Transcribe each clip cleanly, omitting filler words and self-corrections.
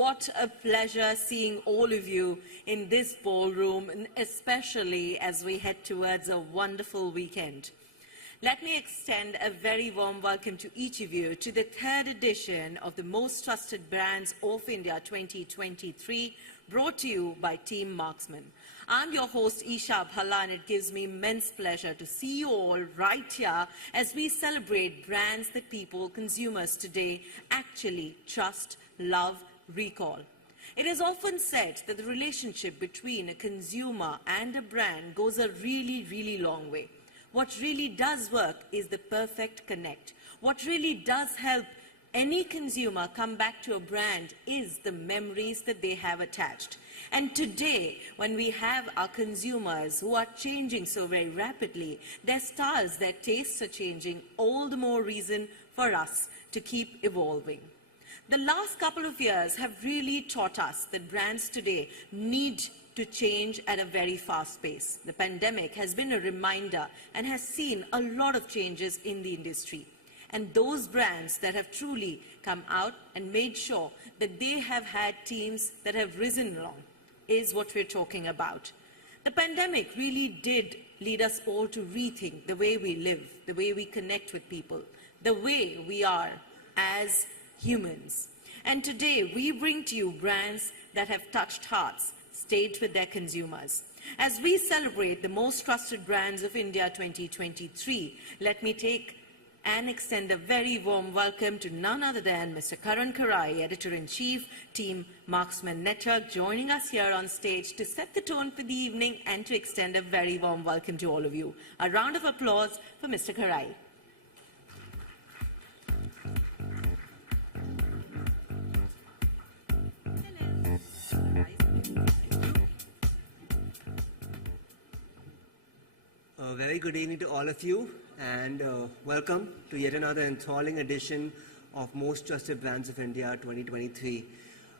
what a pleasure seeing all of you in this ballroom, and especially as we head towards a wonderful weekend. Let me extend a very warm welcome to each of you to the third edition of the Most Trusted Brands of India 2023, brought to you by Team Marksman. I'm your host, Isha Bhalla, and it gives me immense pleasure to see you all right here as we celebrate brands that people, consumers today, actually trust, love, recall. It is often said that the relationship between a consumer and a brand goes a really, really long way. What really does work is the perfect connect. What really does help any consumer come back to a brand is the memories that they have attached. And today, when we have our consumers who are changing so very rapidly, their styles, their tastes are changing, all the more reason for us to keep evolving. The last couple of years have really taught us that brands today need to change at a very fast pace. The pandemic has been a reminder and has seen a lot of changes in the industry. And those brands that have truly come out and made sure that they have had teams that have risen along is what we're talking about. The pandemic really did lead us all to rethink the way we live, the way we connect with people, the way we are as humans. And today we bring to you brands that have touched hearts, stayed with their consumers. As we celebrate the Most Trusted Brands of India 2023, let me take and extend a very warm welcome to none other than Mr. Karan Karai, Editor-in-Chief, Team Marksman Network, joining us here on stage to set the tone for the evening and to extend a very warm welcome to all of you. A round of applause for Mr. Karai. A very good evening to all of you, and welcome to yet another enthralling edition of Most Trusted Brands of India 2023.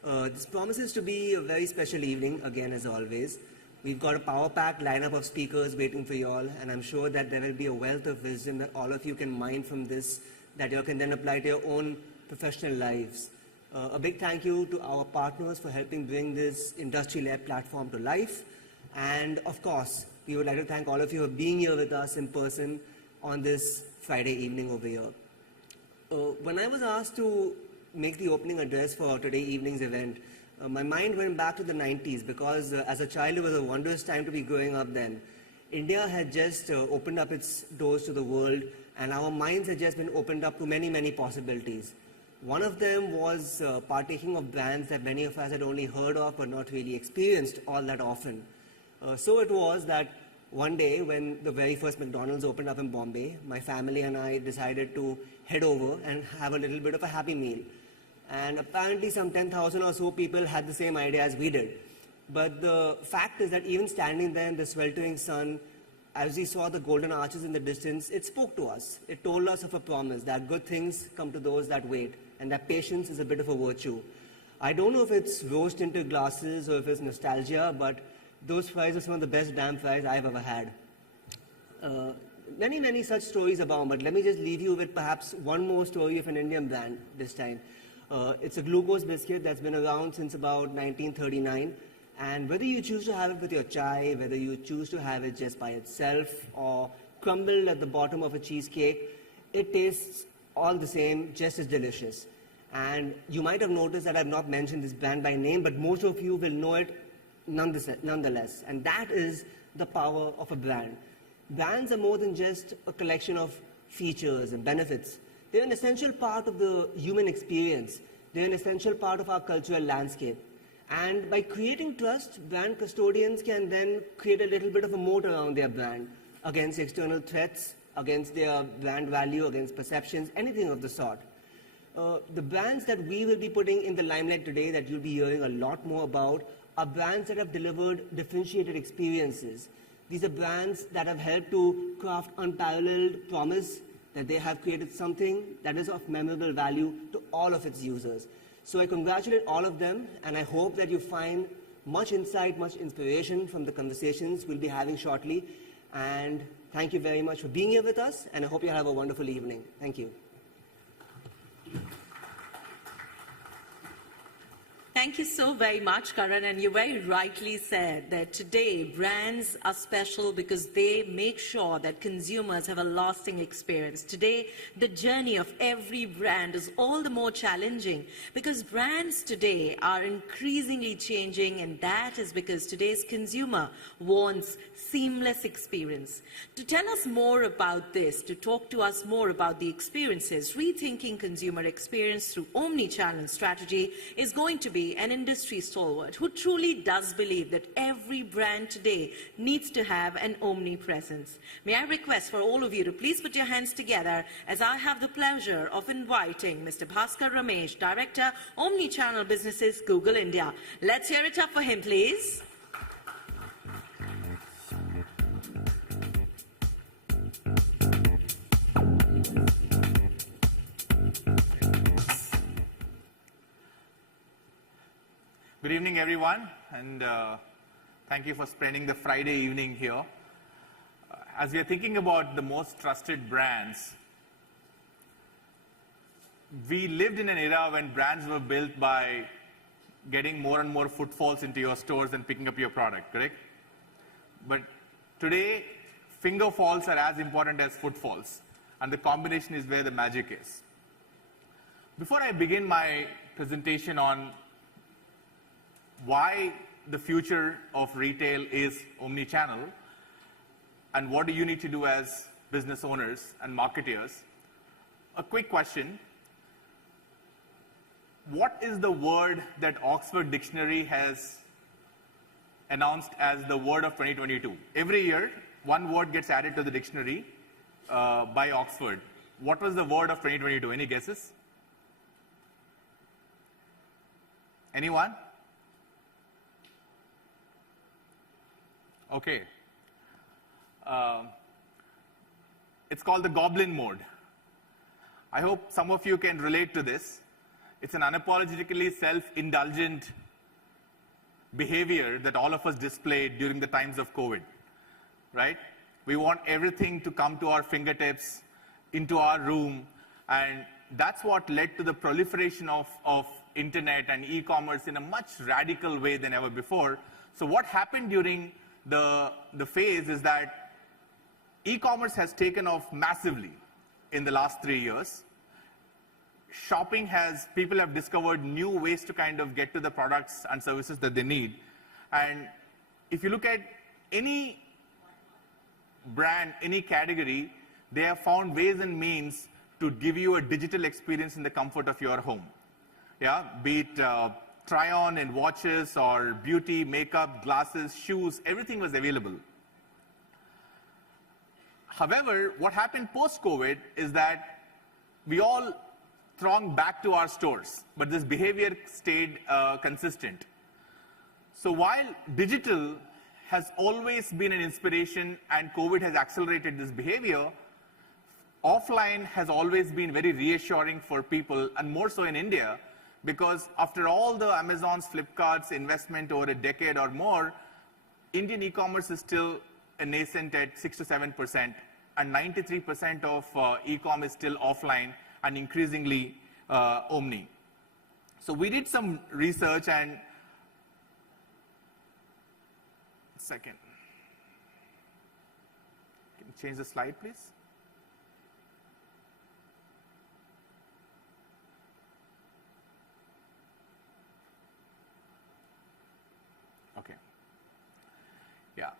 This promises to be a very special evening, again as always. We've got a power-packed lineup of speakers waiting for you all, and I'm sure that there will be a wealth of wisdom that all of you can mine from this, that you can then apply to your own professional lives. A big thank you to our partners for helping bring this industry-led platform to life. And of course, we would like to thank all of you for being here with us in person on this Friday evening over here. When I was asked to make the opening address for today evening's event, my mind went back to the 90s because as a child it was a wondrous time to be growing up then. India had just opened up its doors to the world, and our minds had just been opened up to many, many possibilities. One of them was partaking of brands that many of us had only heard of but not really experienced all that often. So it was that one day when the very first McDonald's opened up in Bombay, my family and I decided to head over and have a little bit of a happy meal. And apparently some 10,000 or so people had the same idea as we did. But the fact is that even standing there in the sweltering sun, as we saw the golden arches in the distance, it spoke to us. It told us of a promise that good things come to those that wait, and that patience is a bit of a virtue. I don't know if it's rose-tinted glasses or if it's nostalgia, but those fries are some of the best damn fries I've ever had. Many, many such stories abound, but let me just leave you with perhaps one more story of an Indian brand this time. It's a glucose biscuit that's been around since about 1939. And whether you choose to have it with your chai, whether you choose to have it just by itself or crumbled at the bottom of a cheesecake, it tastes all the same, just as delicious. And you might have noticed that I've not mentioned this brand by name, but most of you will know it nonetheless. And that is the power of a brand. Brands are more than just a collection of features and benefits. They're an essential part of the human experience. They're an essential part of our cultural landscape. And by creating trust, brand custodians can then create a little bit of a moat around their brand against external threats, against their brand value, against perceptions, anything of the sort. The brands that we will be putting in the limelight today that you'll be hearing a lot more about are brands that have delivered differentiated experiences. These are brands that have helped to craft unparalleled promise, that they have created something that is of memorable value to all of its users. So I congratulate all of them, and I hope that you find much insight, much inspiration from the conversations we'll be having shortly. And thank you very much for being here with us, and I hope you have a wonderful evening. Thank you. Thank you so very much, Karan. And you very rightly said that today brands are special because they make sure that consumers have a lasting experience. Today, the journey of every brand is all the more challenging because brands today are increasingly changing, and that is because today's consumer wants seamless experience. To tell us more about this, to talk to us more about the experiences, rethinking consumer experience through omni-channel strategy is going to be an industry stalwart who truly does believe that every brand today needs to have an omni-presence. May I request for all of you to please put your hands together as I have the pleasure of inviting Mr. Bhaskar Ramesh, Director, Omni-Channel Businesses, Google India. Let's hear it up for him, please. Good evening, everyone, and thank you for spending the Friday evening here. As we are thinking about the most trusted brands, we lived in an era when brands were built by getting more and more footfalls into your stores and picking up your product, correct? But today, finger falls are as important as footfalls, and the combination is where the magic is. Before I begin my presentation on why the future of retail is omni-channel and what do you need to do as business owners and marketeers, a quick question. What is the word that Oxford Dictionary has announced as the word of 2022? Every year, one word gets added to the dictionary by Oxford. What was the word of 2022? Any guesses? Anyone? Okay. It's called the goblin mode. I hope some of you can relate to this. It's an unapologetically self-indulgent behavior that all of us displayed during the times of COVID, right? We want everything to come to our fingertips, into our room, and that's what led to the proliferation of internet and e-commerce in a much radical way than ever before. So what happened during the phase is that e-commerce has taken off massively in the last 3 years. People have discovered new ways to kind of get to the products and services that they need. And if you look at any brand, any category, they have found ways and means to give you a digital experience in the comfort of your home. Yeah, be it try-on in watches or beauty, makeup, glasses, shoes, everything was available. However, what happened post-COVID is that we all thronged back to our stores, but this behavior stayed consistent. So while digital has always been an inspiration and COVID has accelerated this behavior, offline has always been very reassuring for people, and more so in India, because after all the Amazon's, Flipkart's investment over a decade or more, Indian e-commerce is still a nascent at 6 to 7%, and 93% of e-com is still offline and increasingly omni. So we did some research and second. Can you change the slide, please? Okay. Yeah.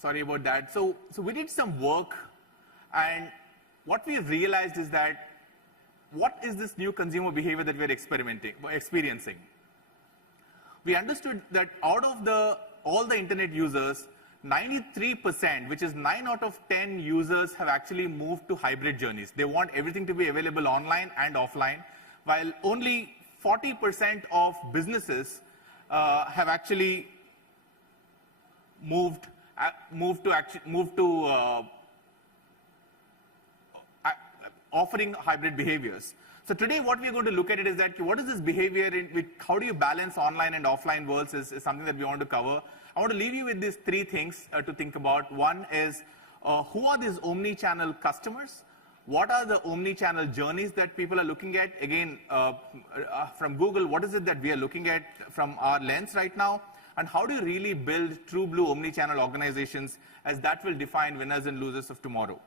Sorry about that. So we did some work, and what we have realized is that what is this new consumer behavior that we are experiencing? We understood that out of all the internet users, 93%, which is 9 out of 10 users, have actually moved to hybrid journeys. They want everything to be available online and offline, while only 40% of businesses have actually moved to offering hybrid behaviors. So today what we're going to look at it is that what is this behavior, how do you balance online and offline worlds is something that we want to cover. I want to leave you with these 3 things to think about. One is, who are these omni-channel customers? what are the omni-channel journeys that people are looking at? Again, from Google, what is it that we are looking at from our lens right now? And how do you really build true blue omni-channel organizations, as that will define winners and losers of tomorrow?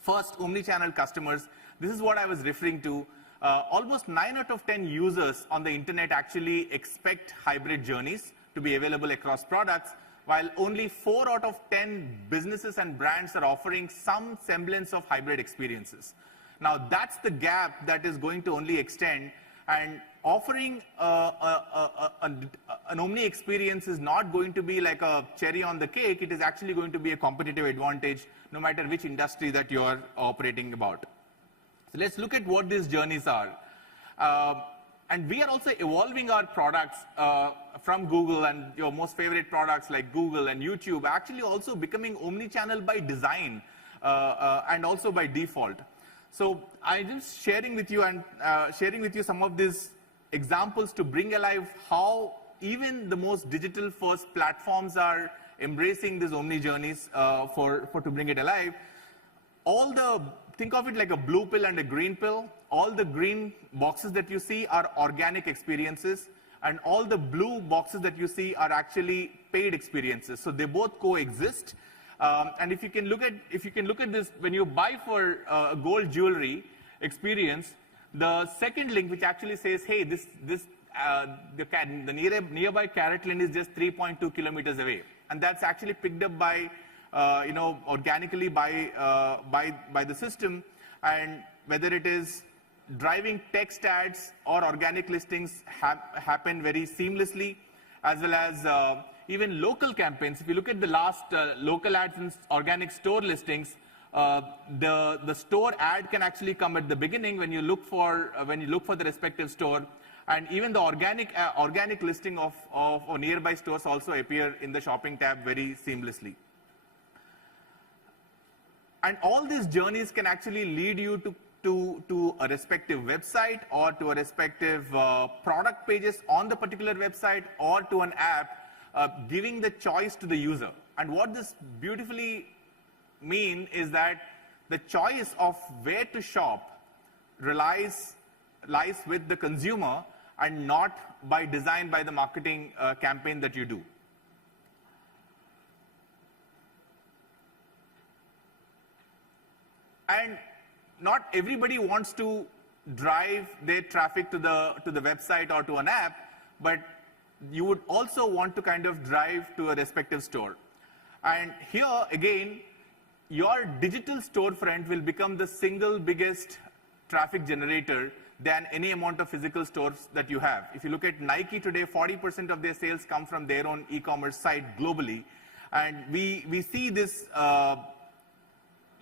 First, omni-channel customers. This is what I was referring to. Almost 9 out of 10 users on the internet actually expect hybrid journeys to be available across products, while only 4 out of 10 businesses and brands are offering some semblance of hybrid experiences. Now, that's the gap that is going to only extend, and offering an omni experience is not going to be like a cherry on the cake. It is actually going to be a competitive advantage, no matter which industry that you're operating about. So let's look at what these journeys are. And we are also evolving our products from Google, and your most favorite products like Google and YouTube actually also becoming omni-channel by design and also by default. So I'm just sharing with you some of these examples to bring alive how even the most digital first platforms are embracing these omni journeys to bring it alive. Think of it like a blue pill and a green pill. All the green boxes that you see are organic experiences, and all the blue boxes that you see are actually paid experiences. So they both coexist. And if you can look at this, when you buy for a gold jewelry experience, the second link which actually says, hey, the nearby carrot lane is just 3.2 kilometers away, and that's actually picked up by organically by the system. And whether it is driving text ads or organic listings happen very seamlessly, as well as even local campaigns. If you look at the last local ads and organic store listings, the store ad can actually come at the beginning when you look for the respective store, and even the organic listing of nearby stores also appear in the shopping tab very seamlessly. And all these journeys can actually lead you to a respective website, or to a respective product pages on the particular website, or to an app, giving the choice to the user. And what this beautifully means is that the choice of where to shop lies with the consumer, and not by design by the marketing campaign that you do. And not everybody wants to drive their traffic to the website or to an app, but you would also want to kind of drive to a respective store. And here again, your digital storefront will become the single biggest traffic generator than any amount of physical stores that you have. If you look at Nike today, 40% of their sales come from their own e-commerce site globally. And we see this,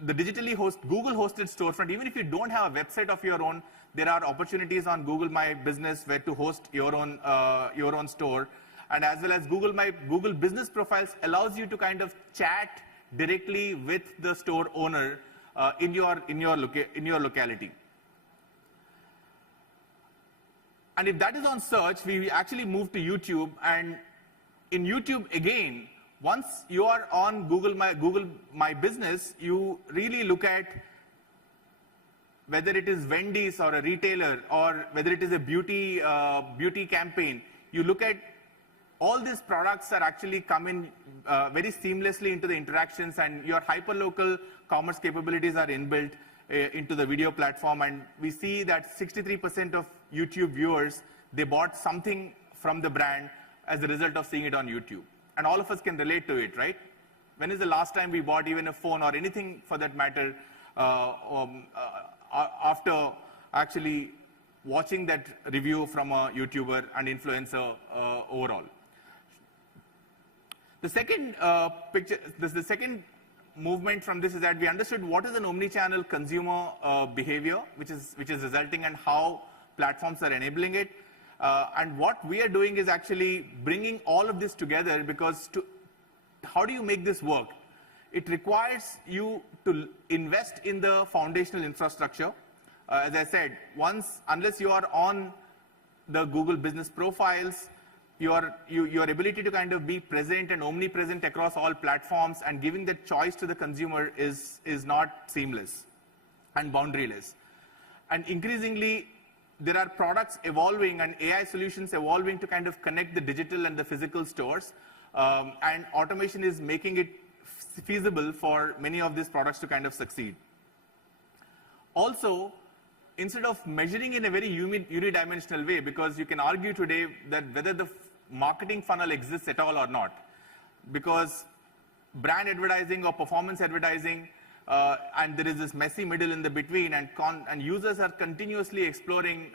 the Google hosted storefront. Even if you don't have a website of your own, there are opportunities on Google My Business where to host your own store. And as well as Google Business Profiles allows you to kind of chat directly with the store owner in your locality. And if that is on search, we actually move to YouTube. And in YouTube again, once you are on Google My Business, you really look at whether it is Wendy's or a retailer, or whether it is a beauty campaign. You look at all these products are actually coming very seamlessly into the interactions, and your hyperlocal commerce capabilities are inbuilt into the video platform. And we see that 63% of YouTube viewers, they bought something from the brand as a result of seeing it on YouTube. And all of us can relate to it, right? When is the last time we bought even a phone or anything for that matter after actually watching that review from a YouTuber and influencer overall? The second the second movement from this is that we understood what is an omni-channel consumer behavior, which is resulting, and how platforms are enabling it. And what we are doing is actually bringing all of this together, because how do you make this work? It requires you to invest in the foundational infrastructure. As I said, unless you are on the Google business profiles, your ability to kind of be present and omnipresent across all platforms and giving that choice to the consumer is not seamless. and boundaryless. And increasingly, there are products evolving and AI solutions evolving to kind of connect the digital and the physical stores. And automation is making it feasible for many of these products to kind of succeed. Also, instead of measuring in a very unidimensional way, because you can argue today that whether the marketing funnel exists at all or not, because brand advertising or performance advertising, and there is this messy middle in the between, and users are continuously exploring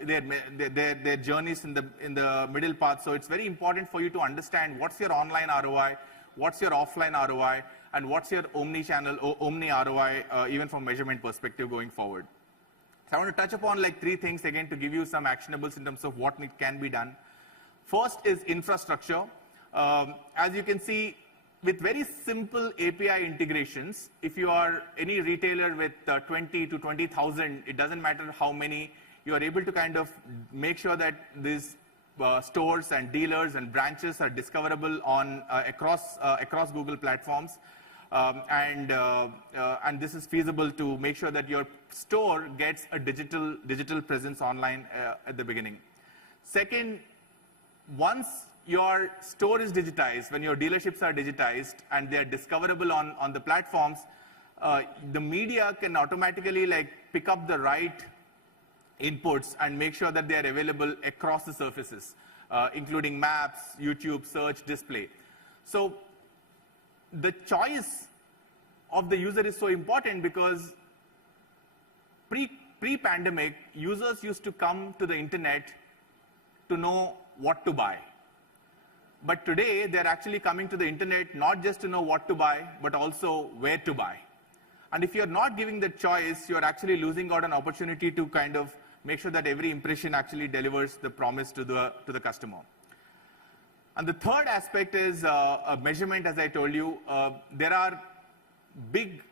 their journeys in the middle path. So it's very important for you to understand what's your online ROI, what's your offline ROI, and what's your omni-channel or omni ROI, even from measurement perspective going forward. So I want to touch upon like 3 things again to give you some actionables in terms of what can be done. First is infrastructure. As you can see, with very simple API integrations, if you are any retailer with 20 to 20,000, it doesn't matter how many, you are able to kind of make sure that these stores and dealers and branches are discoverable on across Google platforms. And this is feasible to make sure that your store gets a digital presence online at the beginning. Second, once your store is digitized, when your dealerships are digitized and they're discoverable on the platforms, the media can automatically like pick up the right inputs and make sure that they are available across the surfaces, including maps, YouTube, search, display. So the choice of the user is so important because pre-pandemic, users used to come to the internet to know what to buy. But today, they're actually coming to the internet not just to know what to buy, but also where to buy. And if you're not giving the choice, you're actually losing out an opportunity to kind of make sure that every impression actually delivers the promise to the customer. And the third aspect is measurement, as I told you. There are big,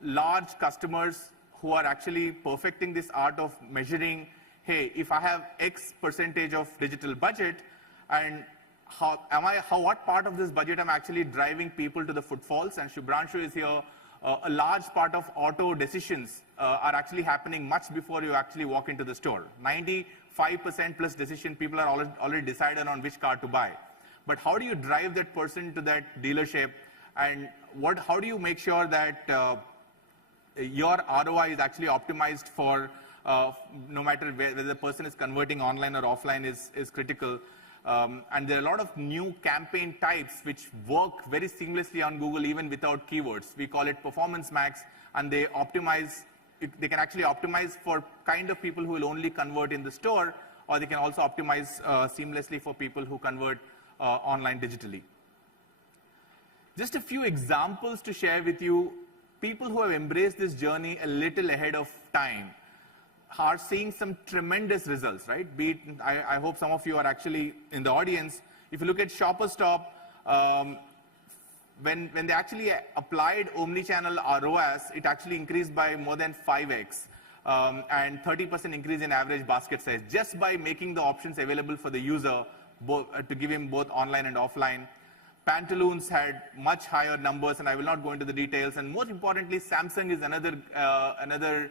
large customers who are actually perfecting this art of measuring, hey, if I have X percentage of digital budget, and what part of this budget I'm actually driving people to the footfalls, and Shubhranshu is here. A large part of auto decisions are actually happening much before you actually walk into the store. 95% plus decision, people are already decided on which car to buy. But how do you drive that person to that dealership, and how do you make sure that your ROI is actually optimized for no matter whether the person is converting online or offline is critical. And there are a lot of new campaign types which work very seamlessly on Google even without keywords. We call it Performance Max, and they optimize. They can actually optimize for kind of people who will only convert in the store, or they can also optimize seamlessly for people who convert online digitally. Just a few examples to share with you. People who have embraced this journey a little ahead of time are seeing some tremendous results, right? Be it, I hope some of you are actually in the audience. If you look at Shopper Stop, when they actually applied omnichannel ROAS, it actually increased by more than 5x, and 30% increase in average basket size, just by making the options available for the user, to give him both online and offline. Pantaloons had much higher numbers, and I will not go into the details. And more importantly, Samsung is another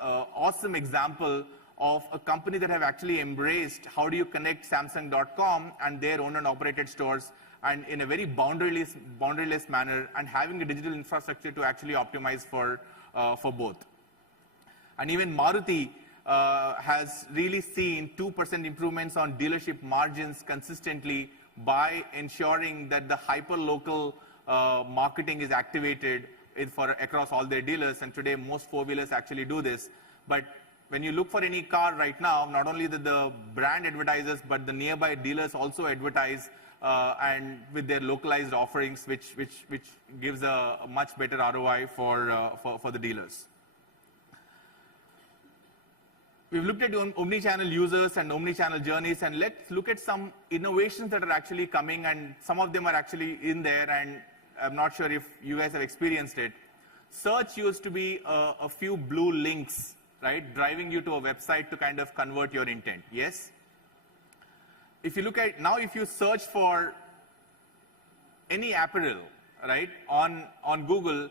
awesome example of a company that have actually embraced how do you connect Samsung.com and their owned and operated stores, and in a very boundaryless manner, and having a digital infrastructure to actually optimize for both. And even Maruti has really seen 2% improvements on dealership margins consistently by ensuring that the hyper-local marketing is activated across all their dealers. And today, most four-wheelers actually do this. But when you look for any car right now, not only the brand advertisers, but the nearby dealers also advertise, and with their localized offerings, which gives a much better ROI for the dealers. We've looked at omnichannel users and omnichannel journeys, and let's look at some innovations that are actually coming, and some of them are actually in there, and I'm not sure if you guys have experienced it. Search used to be a few blue links, right, driving you to a website to kind of convert your intent, yes? If you look at, now if you search for any apparel, right, on Google,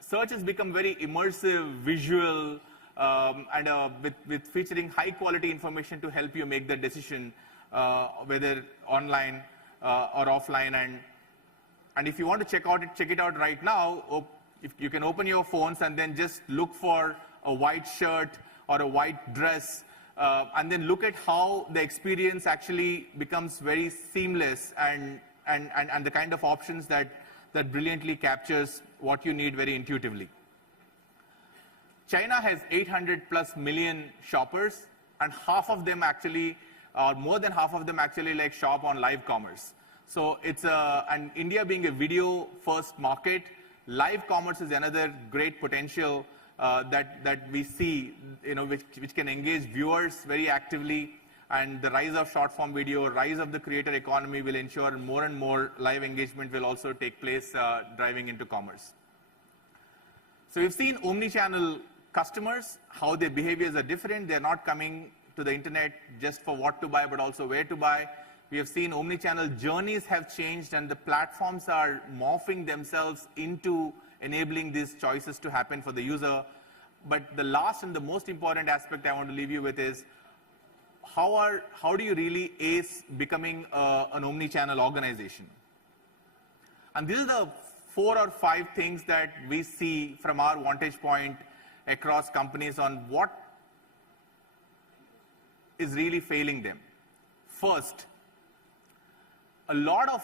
search has become very immersive, visual, and with featuring high quality information to help you make the decision, whether online or offline. And if you want to check it out right now, if you can open your phones and then just look for a white shirt or a white dress, and then look at how the experience actually becomes very seamless and the kind of options that brilliantly captures what you need very intuitively. China has 800+ million shoppers, and half of them actually, or more than half of them actually, like shop on live commerce. So it's and India being a video-first market, live commerce is another great potential that we see, which can engage viewers very actively. And the rise of short-form video, rise of the creator economy will ensure more and more live engagement will also take place, driving into commerce. So we've seen omni-channel customers, how their behaviors are different. They're not coming to the internet just for what to buy, but also where to buy. We have seen omni-channel journeys have changed, and the platforms are morphing themselves into enabling these choices to happen for the user. But the last and the most important aspect I want to leave you with is, how do you really ace becoming an omni-channel organization? And these are the 4 or 5 things that we see from our vantage point across companies on what is really failing them. First, a lot of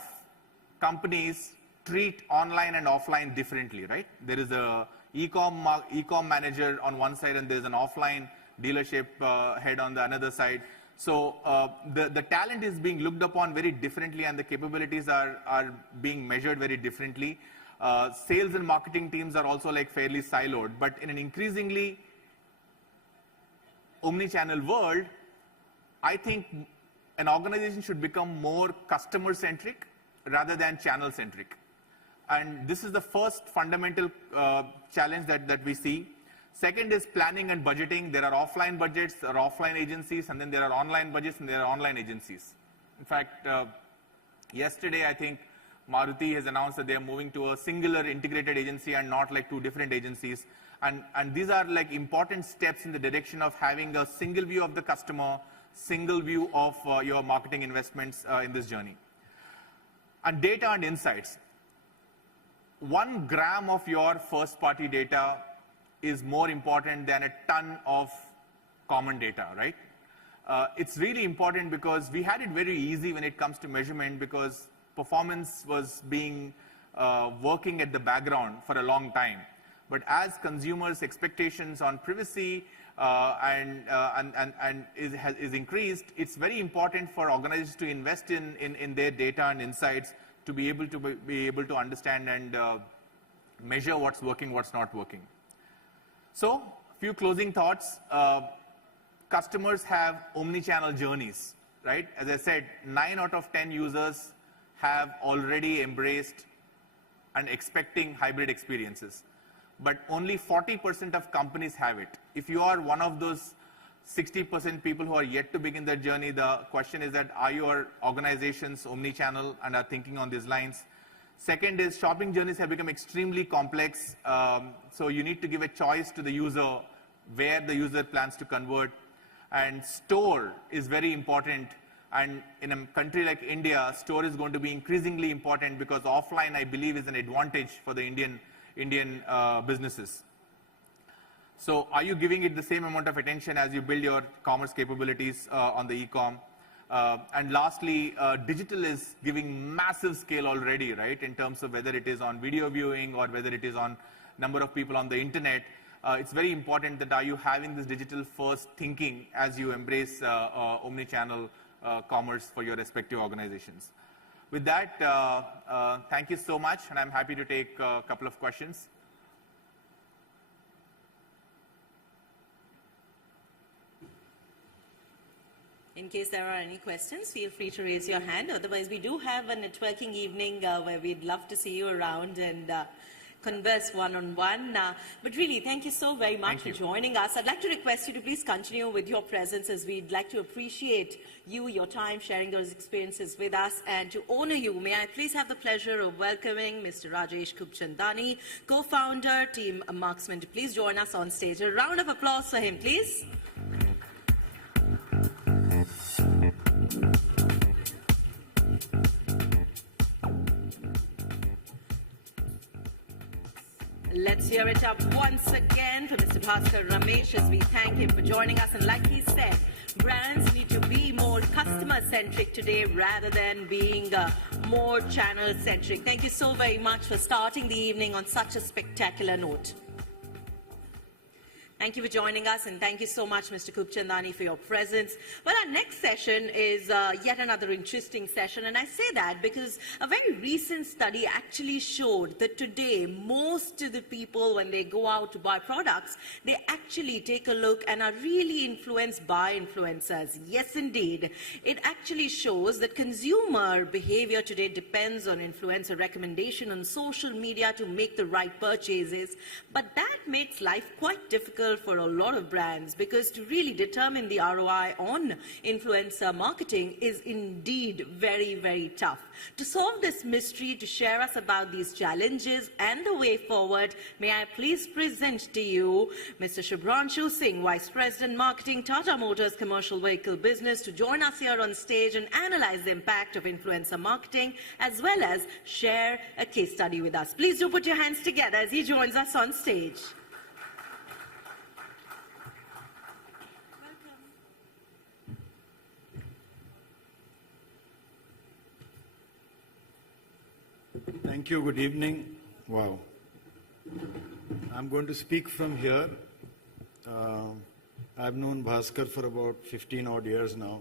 companies treat online and offline differently, right? There is a e-com manager on one side, and there's an offline dealership head on the another side. So the talent is being looked upon very differently, and the capabilities are being measured very differently. Sales and marketing teams are also like fairly siloed, but in an increasingly omni-channel world, I think an organization should become more customer-centric rather than channel-centric. And this is the first fundamental challenge that we see. Second is planning and budgeting. There are offline budgets, there are offline agencies, and then there are online budgets, and there are online agencies. In fact, yesterday, I think Maruti has announced that they are moving to a singular integrated agency and not like 2 different agencies. And these are like important steps in the direction of having a single view of the customer, single view of your marketing investments in this journey. And data and insights. 1 gram of your first-party data is more important than a ton of common data, right? It's really important because we had it very easy when it comes to measurement, because performance was being working at the background for a long time. But as consumers' expectations on privacy is increased, it's very important for organizations to invest in their data and insights to be able to understand and measure what's working, what's not working. So, a few closing thoughts. Customers have omni-channel journeys, right? As I said, 9 out of 10 users have already embraced and expecting hybrid experiences. But only 40% of companies have it. If you are one of those 60% people who are yet to begin their journey, the question is that, are your organizations omni-channel and are thinking on these lines? Second is, shopping journeys have become extremely complex. So you need to give a choice to the user where the user plans to convert. And store is very important. And in a country like India, store is going to be increasingly important, because offline, I believe, is an advantage for the Indian businesses. So are you giving it the same amount of attention as you build your commerce capabilities on the e-com? And lastly, digital is giving massive scale already, right, in terms of whether it is on video viewing or whether it is on number of people on the internet. It's very important that are you having this digital first thinking as you embrace omni-channel commerce for your respective organizations. With that, thank you so much, and I'm happy to take a couple of questions. In case there are any questions, feel free to raise your hand. Otherwise, we do have a networking evening where we'd love to see you around and converse one-on-one. But really, thank you so very much for joining us. I'd like to request you to please continue with your presence, as we'd like to appreciate you, your time, sharing those experiences with us. And to honor you, may I please have the pleasure of welcoming Mr. Rajesh Kubchandani, co-founder, Team Marksman, to please join us on stage. A round of applause for him, please. Let's hear it up once again for Mr. Bhaskar Ramesh as we thank him for joining us. And like he said, brands need to be more customer-centric today rather than being more channel-centric. Thank you so very much for starting the evening on such a spectacular note. Thank you for joining us, and thank you so much, Mr. Kubchandani, for your presence. Well, our next session is yet another interesting session, and I say that because a very recent study actually showed that today, most of the people, when they go out to buy products, they actually take a look and are really influenced by influencers. Yes, indeed. It actually shows that consumer behavior today depends on influencer recommendation on social media to make the right purchases, but that makes life quite difficult for a lot of brands, because to really determine the ROI on influencer marketing is indeed very, very tough. To solve this mystery, to share us about these challenges and the way forward, may I please present to you Mr. Shubhranshu Singh, Vice President Marketing, Tata Motors Commercial Vehicle Business, to join us here on stage and analyze the impact of influencer marketing, as well as share a case study with us. Please do put your hands together as he joins us on stage. Thank you. Good evening. Wow. I'm going to speak from here. I've known Bhaskar for about 15 odd years now.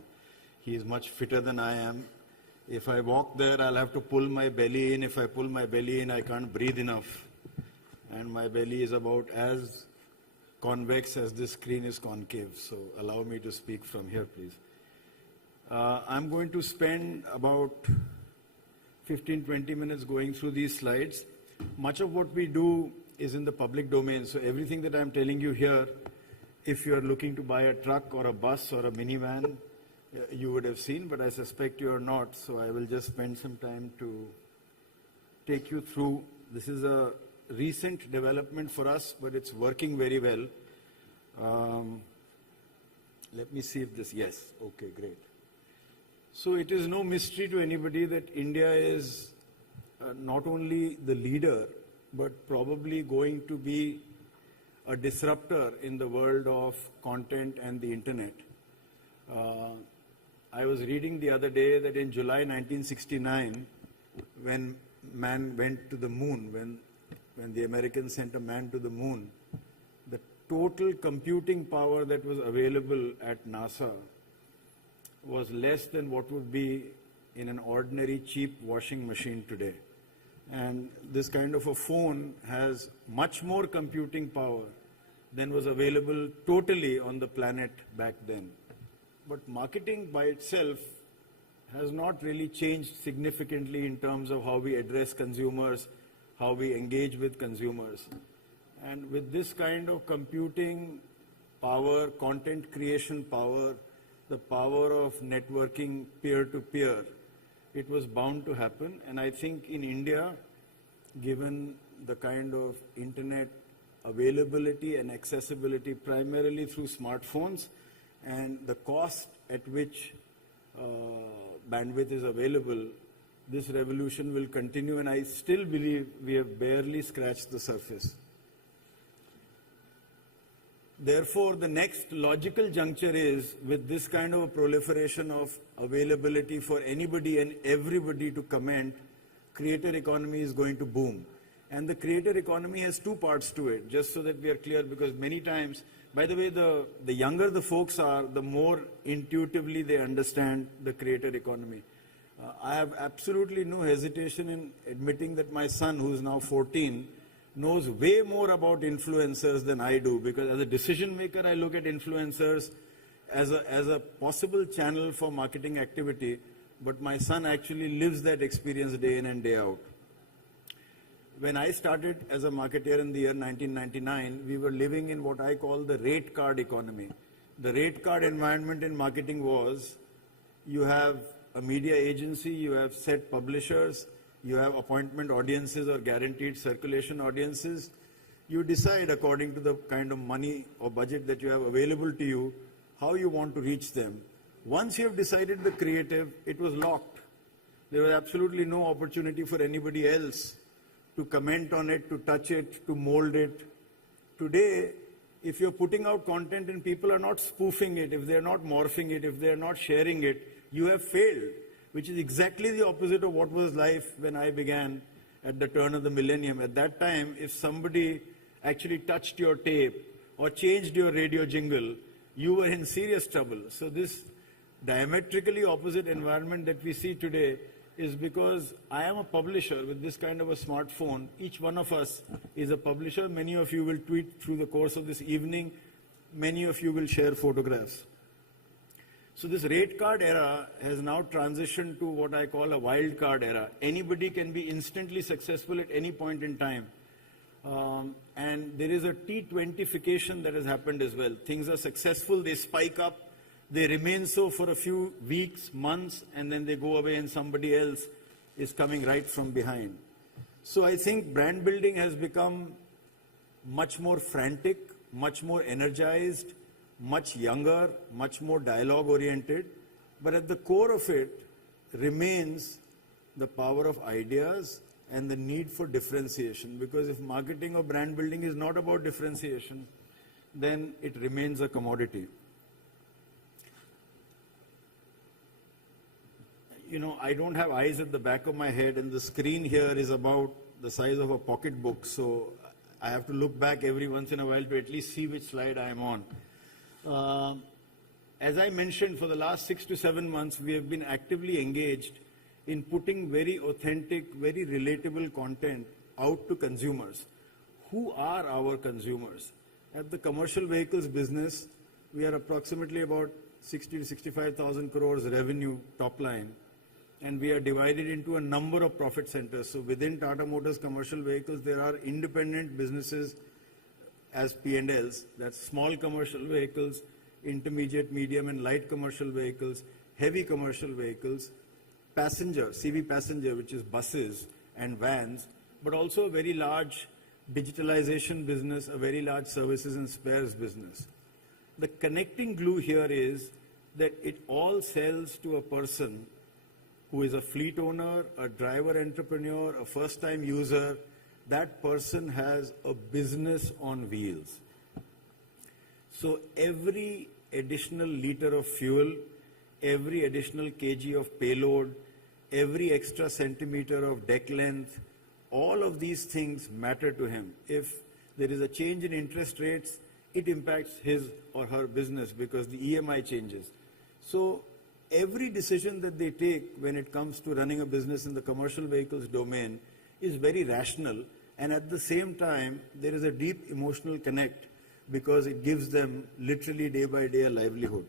He's much fitter than I am. If I walk there, I'll have to pull my belly in. If I pull my belly in, I can't breathe enough. And my belly is about as convex as this screen is concave. So allow me to speak from here, please. I'm going to spend about 15-20 minutes going through these slides. Much of what we do is in the public domain, so everything that I'm telling you here, if you're looking to buy a truck or a bus or a minivan, you would have seen, but I suspect you are not, so I will just spend some time to take you through. This is a recent development for us, but it's working very well. Let me see if this, yes, okay, great. So it is no mystery to anybody that India is not only the leader, but probably going to be a disruptor in the world of content and the internet. I was reading the other day that in July 1969, when man went to the moon, when the Americans sent a man to the moon, the total computing power that was available at NASA was less than what would be in an ordinary cheap washing machine today. And this kind of a phone has much more computing power than was available totally on the planet back then. But marketing by itself has not really changed significantly in terms of how we address consumers, how we engage with consumers. And with this kind of computing power, content creation power, the power of networking peer-to-peer, it was bound to happen. And I think in India, given the kind of internet availability and accessibility primarily through smartphones and the cost at which bandwidth is available, this revolution will continue, and I still believe we have barely scratched the surface. Therefore, the next logical juncture is, with this kind of a proliferation of availability for anybody and everybody to comment, creator economy is going to boom. And the creator economy has two parts to it, just so that we are clear, because many times, by the way, the younger the folks are, the more intuitively they understand the creator economy. I have absolutely no hesitation in admitting that my son, who is now 14, knows way more about influencers than I do, because as a decision maker, I look at influencers as a possible channel for marketing activity, but my son actually lives that experience day in and day out. When I started as a marketer in the year 1999, we were living in what I call the rate card economy. The rate card environment in marketing was, you have a media agency, you have set publishers, you have appointment audiences or guaranteed circulation audiences. You decide according to the kind of money or budget that you have available to you, how you want to reach them. Once you have decided the creative, it was locked. There was absolutely no opportunity for anybody else to comment on it, to touch it, to mold it. Today, if you're putting out content and people are not spoofing it, if they're not morphing it, if they're not sharing it, you have failed, which is exactly the opposite of what was life when I began at the turn of the millennium. At that time, if somebody actually touched your tape or changed your radio jingle, you were in serious trouble. So this diametrically opposite environment that we see today is because I am a publisher with this kind of a smartphone. Each one of us is a publisher. Many of you will tweet through the course of this evening. Many of you will share photographs. So this rate card era has now transitioned to what I call a wild card era. Anybody can be instantly successful at any point in time. And there is a T20fication that has happened as well. Things are successful, they spike up, they remain so for a few weeks, months, and then they go away and somebody else is coming right from behind. So I think brand building has become much more frantic, much more energized, much younger, much more dialogue oriented, but at the core of it remains the power of ideas and the need for differentiation, because if marketing or brand building is not about differentiation, then it remains a commodity. You know, I don't have eyes at the back of my head, and the screen here is about the size of a pocketbook, so I have to look back every once in a while to at least see which slide I am on. As I mentioned, for the last 6 to 7 months, we have been actively engaged in putting very authentic, very relatable content out to consumers. Who are our consumers? At the commercial vehicles business, we are approximately about 60 to 65,000 crores revenue top line, and we are divided into a number of profit centers. So within Tata Motors commercial vehicles, there are independent businesses as P&Ls, that's small commercial vehicles, intermediate, medium and light commercial vehicles, heavy commercial vehicles, passenger, CV passenger, which is buses and vans, but also a very large digitalization business, a very large services and spares business. The connecting glue here is that it all sells to a person who is a fleet owner, a driver entrepreneur, a first-time user. That person has a business on wheels. So every additional liter of fuel, every additional kg of payload, every extra centimeter of deck length, all of these things matter to him. If there is a change in interest rates, it impacts his or her business because the EMI changes. So every decision that they take when it comes to running a business in the commercial vehicles domain is very rational, and at the same time, there is a deep emotional connect because it gives them literally day by day a livelihood.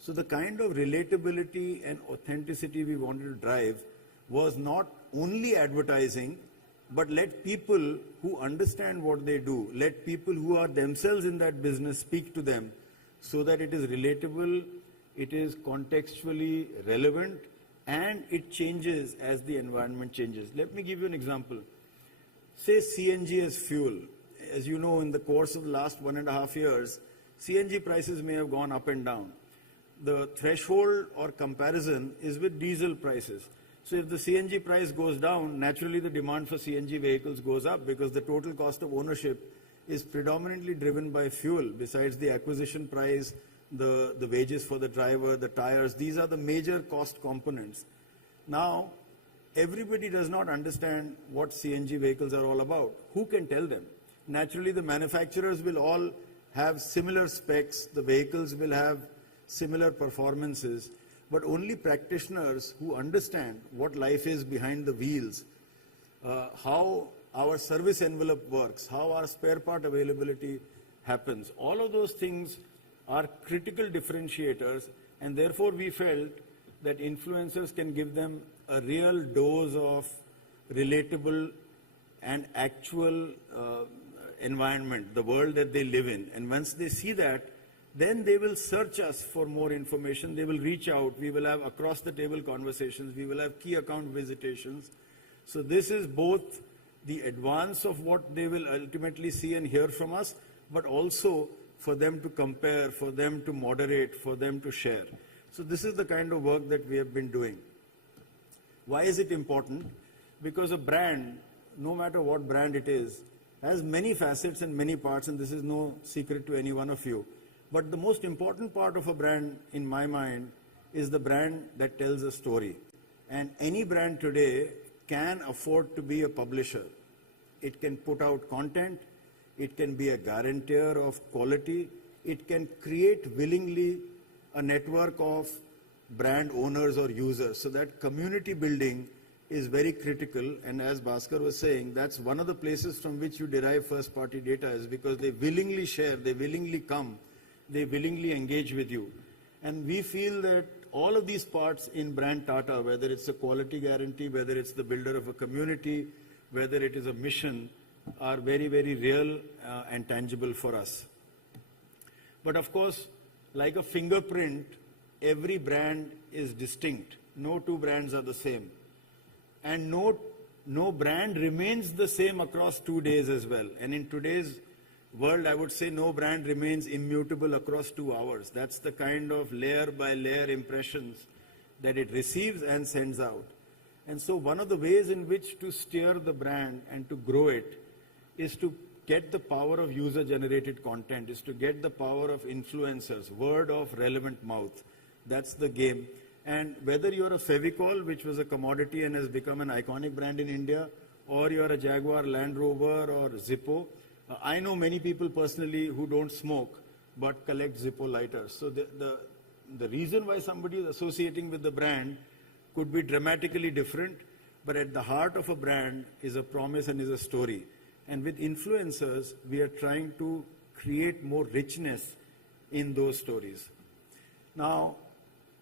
So the kind of relatability and authenticity we wanted to drive was not only advertising, but let people who understand what they do, let people who are themselves in that business speak to them so that it is relatable, it is contextually relevant, and it changes as the environment changes. Let me give you an example. Say CNG as fuel. As you know, in the course of the last 1.5 years, CNG prices may have gone up and down. The threshold or comparison is with diesel prices. So if the CNG price goes down, naturally the demand for CNG vehicles goes up because the total cost of ownership is predominantly driven by fuel. Besides the acquisition price, the wages for the driver, the tires, these are the major cost components. Now, everybody does not understand what CNG vehicles are all about. Who can tell them? Naturally, the manufacturers will all have similar specs, the vehicles will have similar performances, but only practitioners who understand what life is behind the wheels, how our service envelope works, how our spare part availability happens. All of those things are critical differentiators, and therefore we felt that influencers can give them a real dose of relatable and actual environment, the world that they live in. And once they see that, then they will search us for more information. They will reach out. We will have across the table conversations. We will have key account visitations. So this is both the advance of what they will ultimately see and hear from us, but also for them to compare, for them to moderate, for them to share. So this is the kind of work that we have been doing. Why is it important? Because a brand, no matter what brand it is, has many facets and many parts, and this is no secret to any one of you. But the most important part of a brand, in my mind, is the brand that tells a story. And any brand today can afford to be a publisher. It can put out content, it can be a guarantor of quality, it can create willingly a network of brand owners or users. So that community building is very critical, and as Bhaskar was saying, that's one of the places from which you derive first party data, is because they willingly share, they willingly come, they willingly engage with you. And we feel that all of these parts in brand Tata, whether it's a quality guarantee, whether it's the builder of a community, whether it is a mission, are very, very real and tangible for us. But of course, like a fingerprint, every brand is distinct. No two brands are the same. And no brand remains the same across 2 days as well. And in today's world, I would say no brand remains immutable across 2 hours. That's the kind of layer by layer impressions that it receives and sends out. And so one of the ways in which to steer the brand and to grow it is to get the power of user-generated content, is to get the power of influencers, word of relevant mouth. That's the game. And whether you're a Fevicol, which was a commodity and has become an iconic brand in India, or you're a Jaguar Land Rover or Zippo, I know many people personally who don't smoke but collect Zippo lighters. So the reason why somebody is associating with the brand could be dramatically different, but at the heart of a brand is a promise and is a story. And with influencers, we are trying to create more richness in those stories. Now,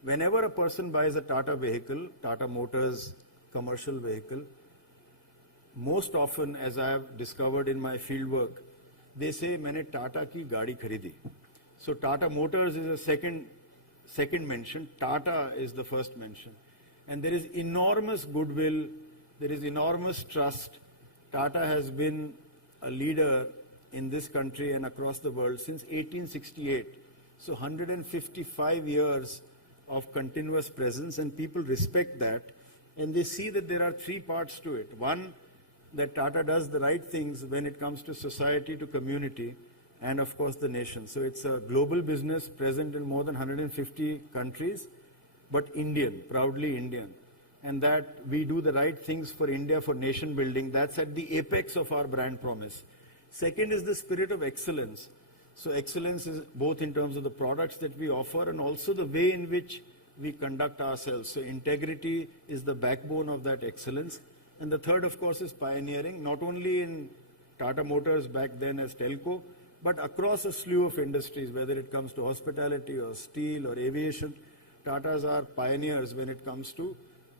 whenever a person buys a Tata vehicle, Tata Motors commercial vehicle, most often, as I have discovered in my field work, they say, "Maine Tata ki gaadi kharidi." So Tata Motors is a second mention. Tata is the first mention. And there is enormous goodwill, there is enormous trust. Tata has been a leader in this country and across the world since 1868. So 155 years of continuous presence, and people respect that. And they see that there are 3 parts to it. One, that Tata does the right things when it comes to society, to community, and of course the nation. So it's a global business present in more than 150 countries, but Indian, proudly Indian. And that we do the right things for India, for nation building. That's at the apex of our brand promise. Second is the spirit of excellence. So excellence is both in terms of the products that we offer and also the way in which we conduct ourselves. So integrity is the backbone of that excellence. And the third, of course, is pioneering, not only in Tata Motors back then as telco, but across a slew of industries, whether it comes to hospitality or steel or aviation. Tatas are pioneers when it comes to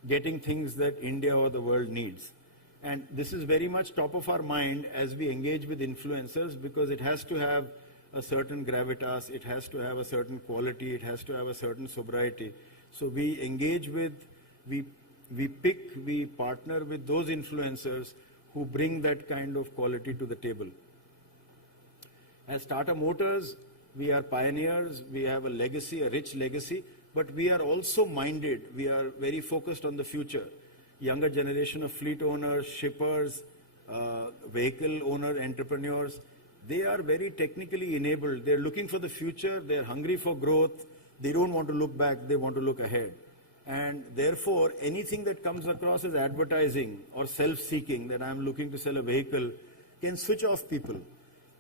getting things that India or the world needs. And this is very much top of our mind as we engage with influencers, because it has to have a certain gravitas, it has to have a certain quality, it has to have a certain sobriety. So we engage with, we partner with those influencers who bring that kind of quality to the table. As Tata Motors, we are pioneers, we have a legacy, a rich legacy, but we are also minded, we are very focused on the future. Younger generation of fleet owners, shippers, vehicle owner entrepreneurs, they are very technically enabled. They're looking for the future, they're hungry for growth, they don't want to look back, they want to look ahead. And therefore, anything that comes across as advertising or self-seeking, that I'm looking to sell a vehicle, can switch off people.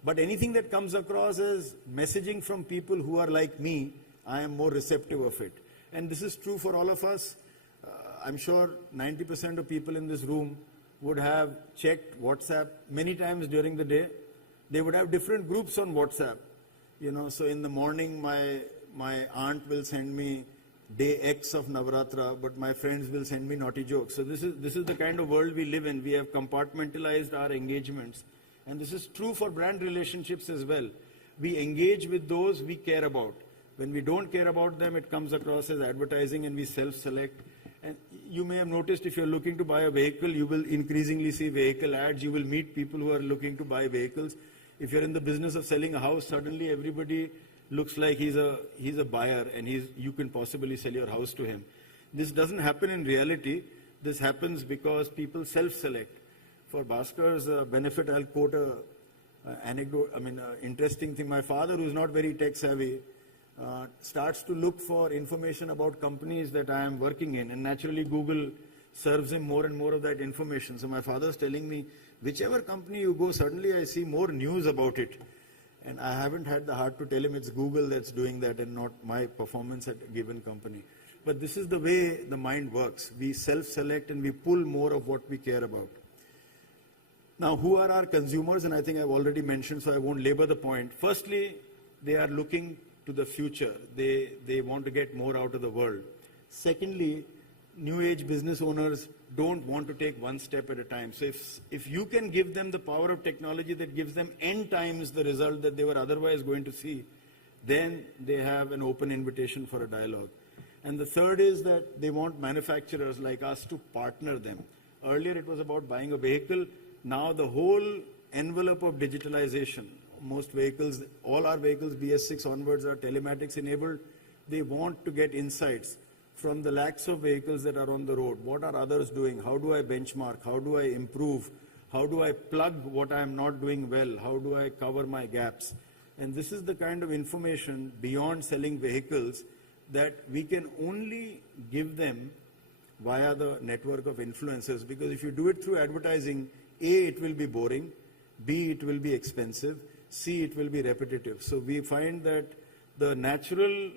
But anything that comes across as messaging from people who are like me, I am more receptive of it. And this is true for all of us. I'm sure 90% of people in this room would have checked WhatsApp many times during the day. They would have different groups on WhatsApp. So in the morning, my aunt will send me day X of Navratra, but my friends will send me naughty jokes. So this is the kind of world we live in. We have compartmentalized our engagements. And this is true for brand relationships as well. We engage with those we care about. When we don't care about them, it comes across as advertising and we self-select. And you may have noticed if you're looking to buy a vehicle, you will increasingly see vehicle ads. You will meet people who are looking to buy vehicles. If you're in the business of selling a house, suddenly everybody looks like he's a buyer and you can possibly sell your house to him. This doesn't happen in reality. This happens because people self-select. For Bhaskar's benefit, I'll quote an interesting thing. My father, who's not very tech savvy, starts to look for information about companies that I am working in, and naturally Google serves him more and more of that information. So my father's telling me, whichever company you go, suddenly I see more news about it. And I haven't had the heart to tell him it's Google that's doing that and not my performance at a given company. But this is the way the mind works. We self-select and we pull more of what we care about. Now, who are our consumers? And I think I've already mentioned, so I won't labor the point. Firstly, they are looking to the future. They want to get more out of the world. Secondly, new age business owners don't want to take one step at a time. So if you can give them the power of technology that gives them n times the result that they were otherwise going to see, then they have an open invitation for a dialogue. And the third is that they want manufacturers like us to partner them. Earlier it was about buying a vehicle. Now the whole envelope of digitalization, most vehicles, all our vehicles, BS6 onwards, are telematics enabled. They want to get insights from the lakhs of vehicles that are on the road. What are others doing? How do I benchmark? How do I improve? How do I plug what I am not doing well? How do I cover my gaps? And this is the kind of information beyond selling vehicles that we can only give them via the network of influencers. Because if you do it through advertising, A, it will be boring. B, it will be expensive. C, it will be repetitive. So we find that the natural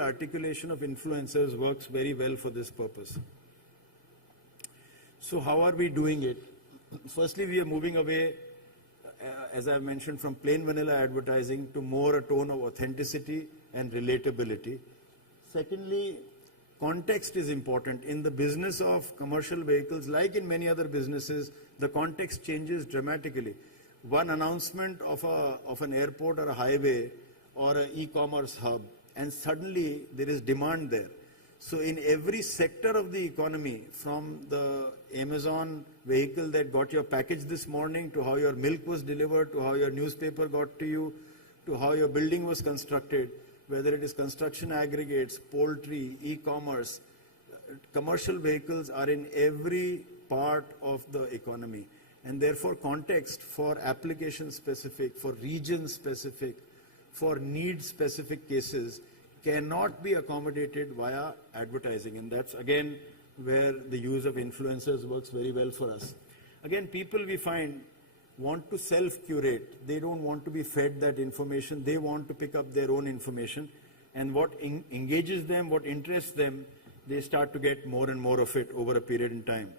articulation of influencers works very well for this purpose. So how are we doing it? Firstly, we are moving away, as I mentioned, from plain vanilla advertising to more a tone of authenticity and relatability. Secondly, context is important. In the business of commercial vehicles, like in many other businesses, the context changes dramatically. One announcement of an airport or a highway or an e-commerce hub, and suddenly there is demand there. So in every sector of the economy, from the Amazon vehicle that got your package this morning, to how your milk was delivered, to how your newspaper got to you, to how your building was constructed, whether it is construction aggregates, poultry, e-commerce, commercial vehicles are in every part of the economy. And therefore context for application specific, for region specific, for need specific cases cannot be accommodated via advertising. And that's again where the use of influencers works very well for us. Again, people we find want to self-curate. They don't want to be fed that information. They want to pick up their own information. And what engages them, what interests them, they start to get more and more of it over a period in time.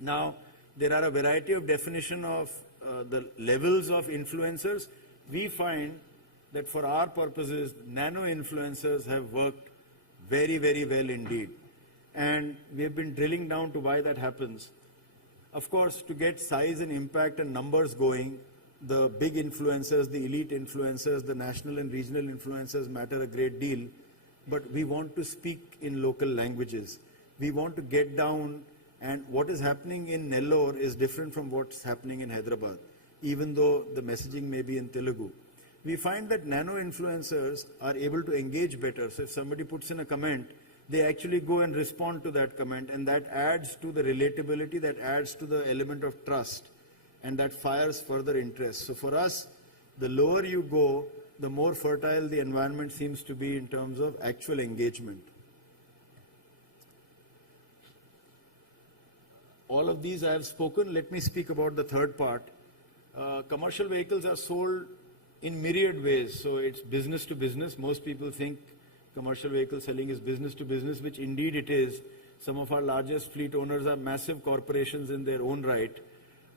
Now, there are a variety of definition of the levels of influencers. We find that for our purposes, nano-influencers have worked very, very well indeed. And we have been drilling down to why that happens. Of course, to get size and impact and numbers going, the big influencers, the elite influencers, the national and regional influencers matter a great deal. But we want to speak in local languages. We want to get down, and what is happening in Nellore is different from what's happening in Hyderabad, even though the messaging may be in Telugu. We find that nano-influencers are able to engage better. So if somebody puts in a comment, they actually go and respond to that comment, and that adds to the relatability, that adds to the element of trust, and that fires further interest. So for us, the lower you go, the more fertile the environment seems to be in terms of actual engagement. All of these I have spoken. Let me speak about the third part. Commercial vehicles are sold in myriad ways. So it's business to business. Most people think commercial vehicle selling is business to business, which indeed it is. Some of our largest fleet owners are massive corporations in their own right.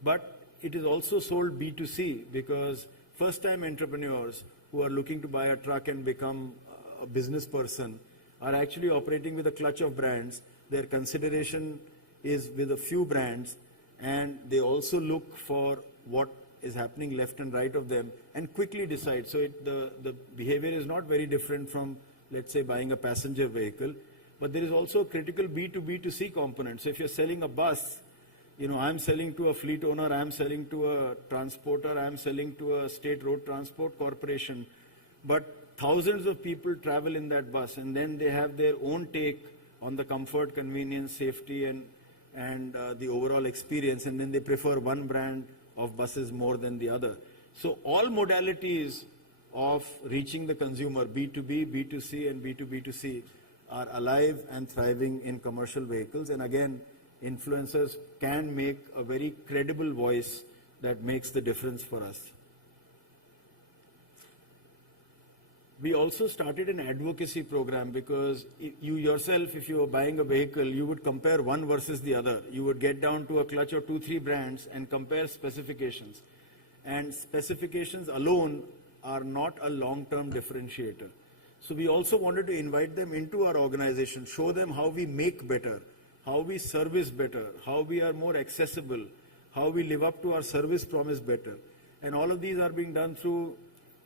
But it is also sold B2C, because first-time entrepreneurs who are looking to buy a truck and become a business person are actually operating with a clutch of brands. Their consideration is with a few brands, and they also look for what is happening left and right of them and quickly decide. So the behavior is not very different from, let's say, buying a passenger vehicle. But there is also a critical B2B2C component. So if you're selling a bus, I'm selling to a fleet owner, I'm selling to a transporter, I'm selling to a state road transport corporation. But thousands of people travel in that bus, and then they have their own take on the comfort, convenience, safety, and the overall experience, and then they prefer one brand of buses more than the other. So all modalities of reaching the consumer, B2B, B2C, and B2B2C, are alive and thriving in commercial vehicles. And again, influencers can make a very credible voice that makes the difference for us. We also started an advocacy program because you yourself, if you were buying a vehicle, you would compare one versus the other. You would get down to a clutch of 2-3 brands and compare specifications. And specifications alone are not a long-term differentiator. So we also wanted to invite them into our organization, show them how we make better, how we service better, how we are more accessible, how we live up to our service promise better. And all of these are being done through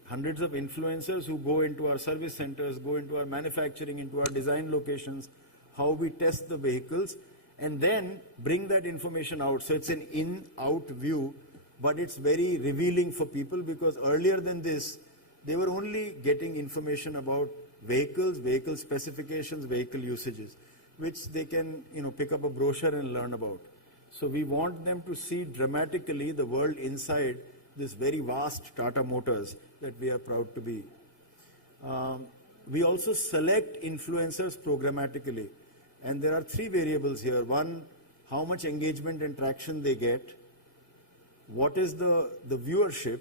hundreds of influencers who go into our service centers, go into our manufacturing, into our design locations, how we test the vehicles, and then bring that information out. So it's an in-out view, but it's very revealing for people, because earlier than this, they were only getting information about vehicles, vehicle specifications, vehicle usages, which they can pick up a brochure and learn about. So we want them to see dramatically the world inside this very vast Tata Motors that we are proud to be. We also select influencers programmatically. And there are 3 variables here. One, how much engagement and traction they get. What is the viewership,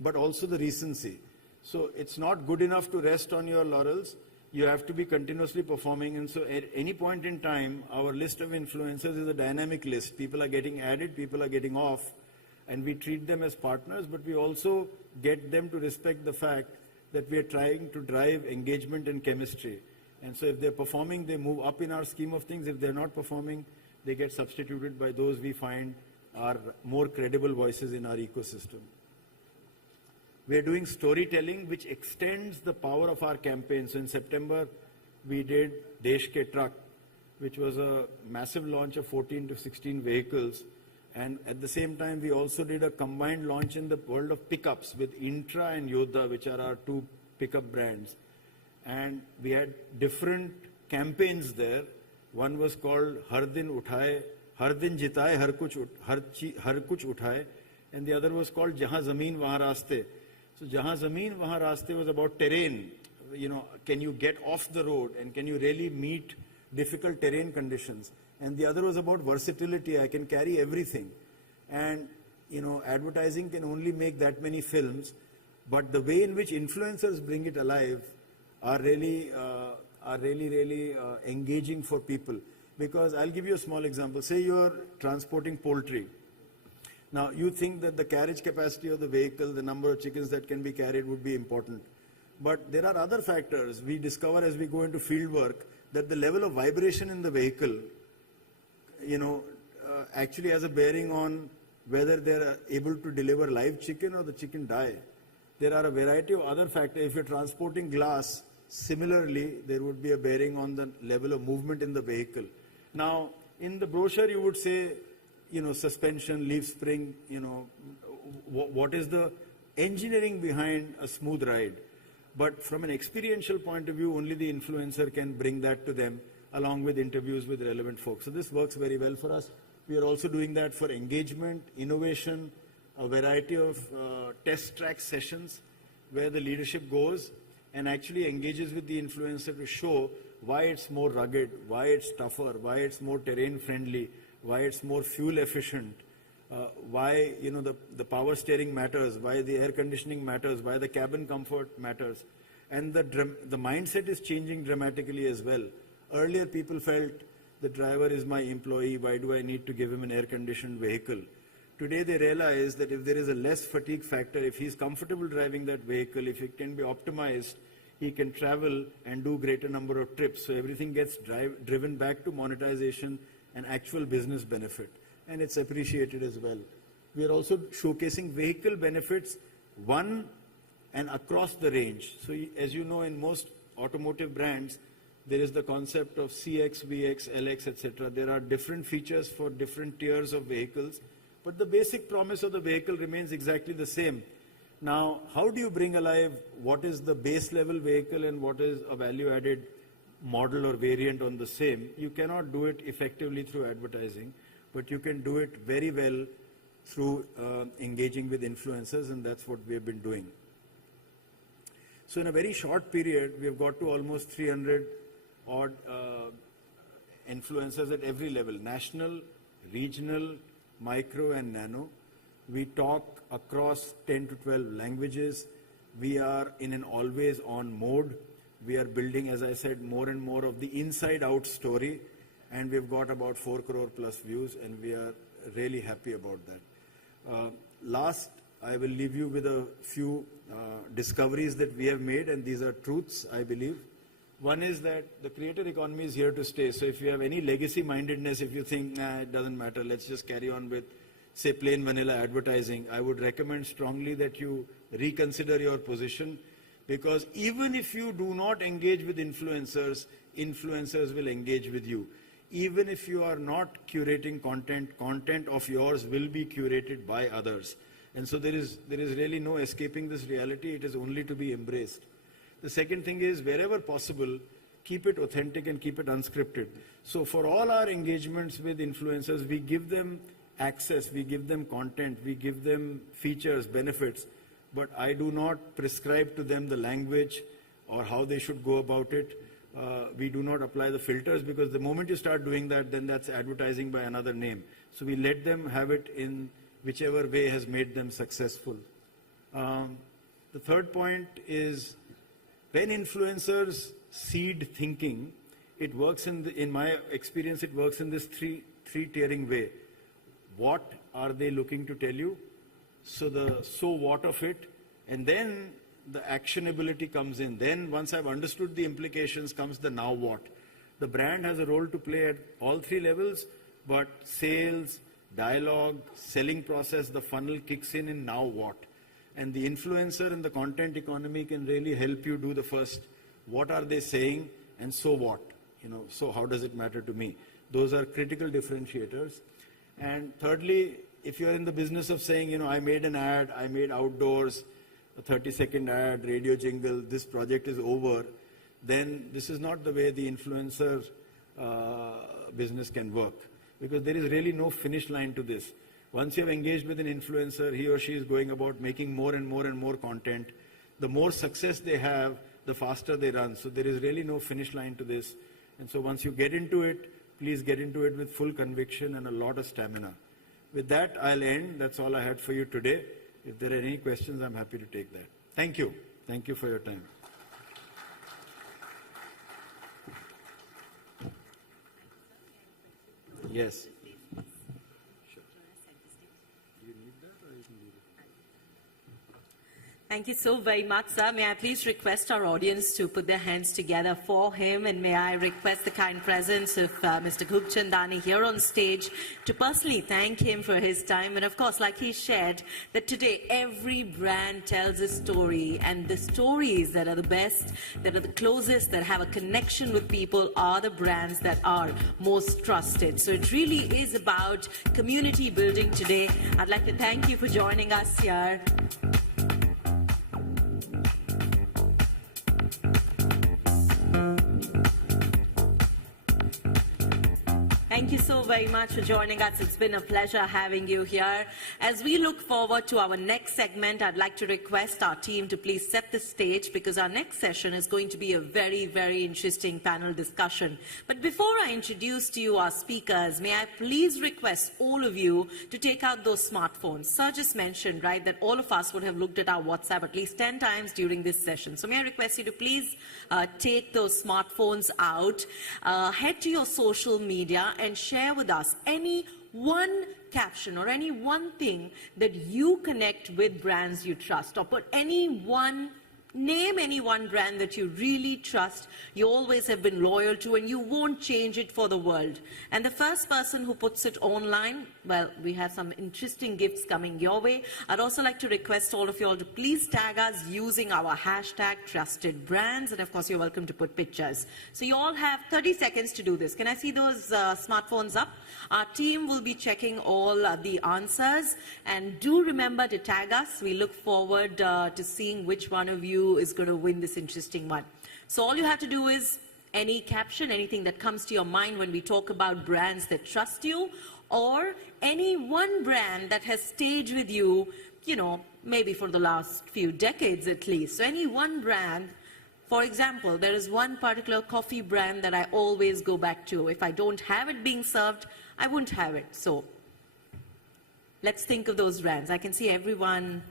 but also the recency. So it's not good enough to rest on your laurels. You have to be continuously performing. And so at any point in time, our list of influencers is a dynamic list. People are getting added, people are getting off. And we treat them as partners, but we also get them to respect the fact that we are trying to drive engagement and chemistry. And so if they're performing, they move up in our scheme of things. If they're not performing, they get substituted by those we find are more credible voices in our ecosystem. We are doing storytelling, which extends the power of our campaign. So in September, we did Desh Ke Truck, which was a massive launch of 14 to 16 vehicles. And at the same time, we also did a combined launch in the world of pickups with Intra and Yodha, which are our 2 pickup brands. And we had different campaigns there. One was called Har Din Jitaye, Har Kuch Uthaye. And the other was called Jahan Zameen Wahan Raaste. So Jahan Zameen Wahan Raaste was about terrain. Can you get off the road and can you really meet difficult terrain conditions? And the other was about versatility. I can carry everything. And, advertising can only make that many films, but the way in which influencers bring it alive are really engaging for people. Because I'll give you a small example. Say you're transporting poultry. Now, you think that the carriage capacity of the vehicle, the number of chickens that can be carried would be important. But there are other factors. We discover as we go into field work that the level of vibration in the vehicle actually has a bearing on whether they're able to deliver live chicken or the chicken die. There are a variety of other factors. If you're transporting glass, similarly, there would be a bearing on the level of movement in the vehicle. Now, in the brochure, you would say, suspension, leaf spring, what is the engineering behind a smooth ride. But from an experiential point of view, only the influencer can bring that to them, along with interviews with relevant folks. So this works very well for us. We are also doing that for engagement, innovation, a variety of test track sessions where the leadership goes and actually engages with the influencer to show why it's more rugged, why it's tougher, why it's more terrain friendly, why it's more fuel efficient, why the power steering matters, why the air conditioning matters, why the cabin comfort matters. And the mindset is changing dramatically as well. Earlier, people felt the driver is my employee, why do I need to give him an air-conditioned vehicle? Today, they realize that if there is a less fatigue factor, if he's comfortable driving that vehicle, if it can be optimized he can travel and do greater number of trips. So everything gets driven back to monetization and actual business benefit. And it's appreciated as well. We are also showcasing vehicle benefits, one and across the range. So as you know, in most automotive brands, there is the concept of CX, VX, LX, etc. There are different features for different tiers of vehicles, but the basic promise of the vehicle remains exactly the same. Now, how do you bring alive what is the base level vehicle and what is a value-added model or variant on the same? You cannot do it effectively through advertising, but you can do it very well through engaging with influencers, and that's what we have been doing. So in a very short period, we have got to almost 300 odd influencers at every level, national, regional, micro and nano. We talk across 10 to 12 languages. We are in an always on mode. We are building, as I said, more and more of the inside out story, and we've got about 4 crore plus views, and we are really happy about that. Last, I will leave you with a few discoveries that we have made, and these are truths, I believe. One is that the creator economy is here to stay. So if you have any legacy mindedness, if you think, nah, it doesn't matter, let's just carry on with, say, plain vanilla advertising, I would recommend strongly that you reconsider your position, because even if you do not engage with influencers, influencers will engage with you. Even if you are not curating content, content of yours will be curated by others. And so there is really no escaping this reality. It is only to be embraced. The second thing is, wherever possible, keep it authentic and keep it unscripted. So for all our engagements with influencers, we give them access, we give them content, we give them features, benefits, but I do not prescribe to them the language or how they should go about it. We do not apply the filters, because the moment you start doing that, then that's advertising by another name. So we let them have it in whichever way has made them successful. The third point is, when influencers seed thinking, it works in my experience, it works in this three-tiering way. What are they looking to tell you? So the so what of it, and then the actionability comes in. Then once I've understood the implications comes the now what. The brand has a role to play at all three levels, but sales, dialogue, selling process, the funnel kicks in now what. And the influencer and the content economy can really help you do the first, what are they saying, and so what? So how does it matter to me? Those are critical differentiators. And thirdly, if you're in the business of saying, I made an ad, I made outdoors, a 30-second ad, radio jingle, this project is over, then this is not the way the influencer business can work. Because there is really no finish line to this. Once you have engaged with an influencer, he or she is going about making more and more and more content. The more success they have, the faster they run. So there is really no finish line to this. And so once you get into it, please get into it with full conviction and a lot of stamina. With that, I'll end. That's all I had for you today. If there are any questions, I'm happy to take that. Thank you. Thank you for your time. Yes. Thank you so very much, sir. May I please request our audience to put their hands together for him, and may I request the kind presence of Mr. Gupchandani here on stage to personally thank him for his time. And of course, like he shared, that today every brand tells a story, and the stories that are the best, that are the closest, that have a connection with people are the brands that are most trusted. So it really is about community building today. I'd like to thank you for joining us here. Thank you so very much for joining us. It's been a pleasure having you here. As we look forward to our next segment, I'd like to request our team to please set the stage, because our next session is going to be a very, very interesting panel discussion. But before I introduce to you our speakers, may I please request all of you to take out those smartphones. Sir just mentioned, right, that all of us would have looked at our WhatsApp at least 10 times during this session. So may I request you to please take those smartphones out, head to your social media and share with us any one caption or any one thing that you connect with brands you trust, or put any one Name any one brand that you really trust, you always have been loyal to, and you won't change it for the world. And the first person who puts it online, well, we have some interesting gifts coming your way. I'd also like to request all of you all to please tag us using our hashtag trusted brands. And of course, you're welcome to put pictures. So you all have 30 seconds to do this. Can I see those smartphones up? Our team will be checking all the answers. And do remember to tag us. We look forward to seeing which one of you is going to win this interesting one. So all you have to do is any caption, anything that comes to your mind when we talk about brands that trust you, or any one brand that has stayed with you, you know, maybe for the last few decades at least. So any one brand. For example, there is one particular coffee brand that I always go back to. If I don't have it being served, I wouldn't have it. So let's think of those brands. I can see everyone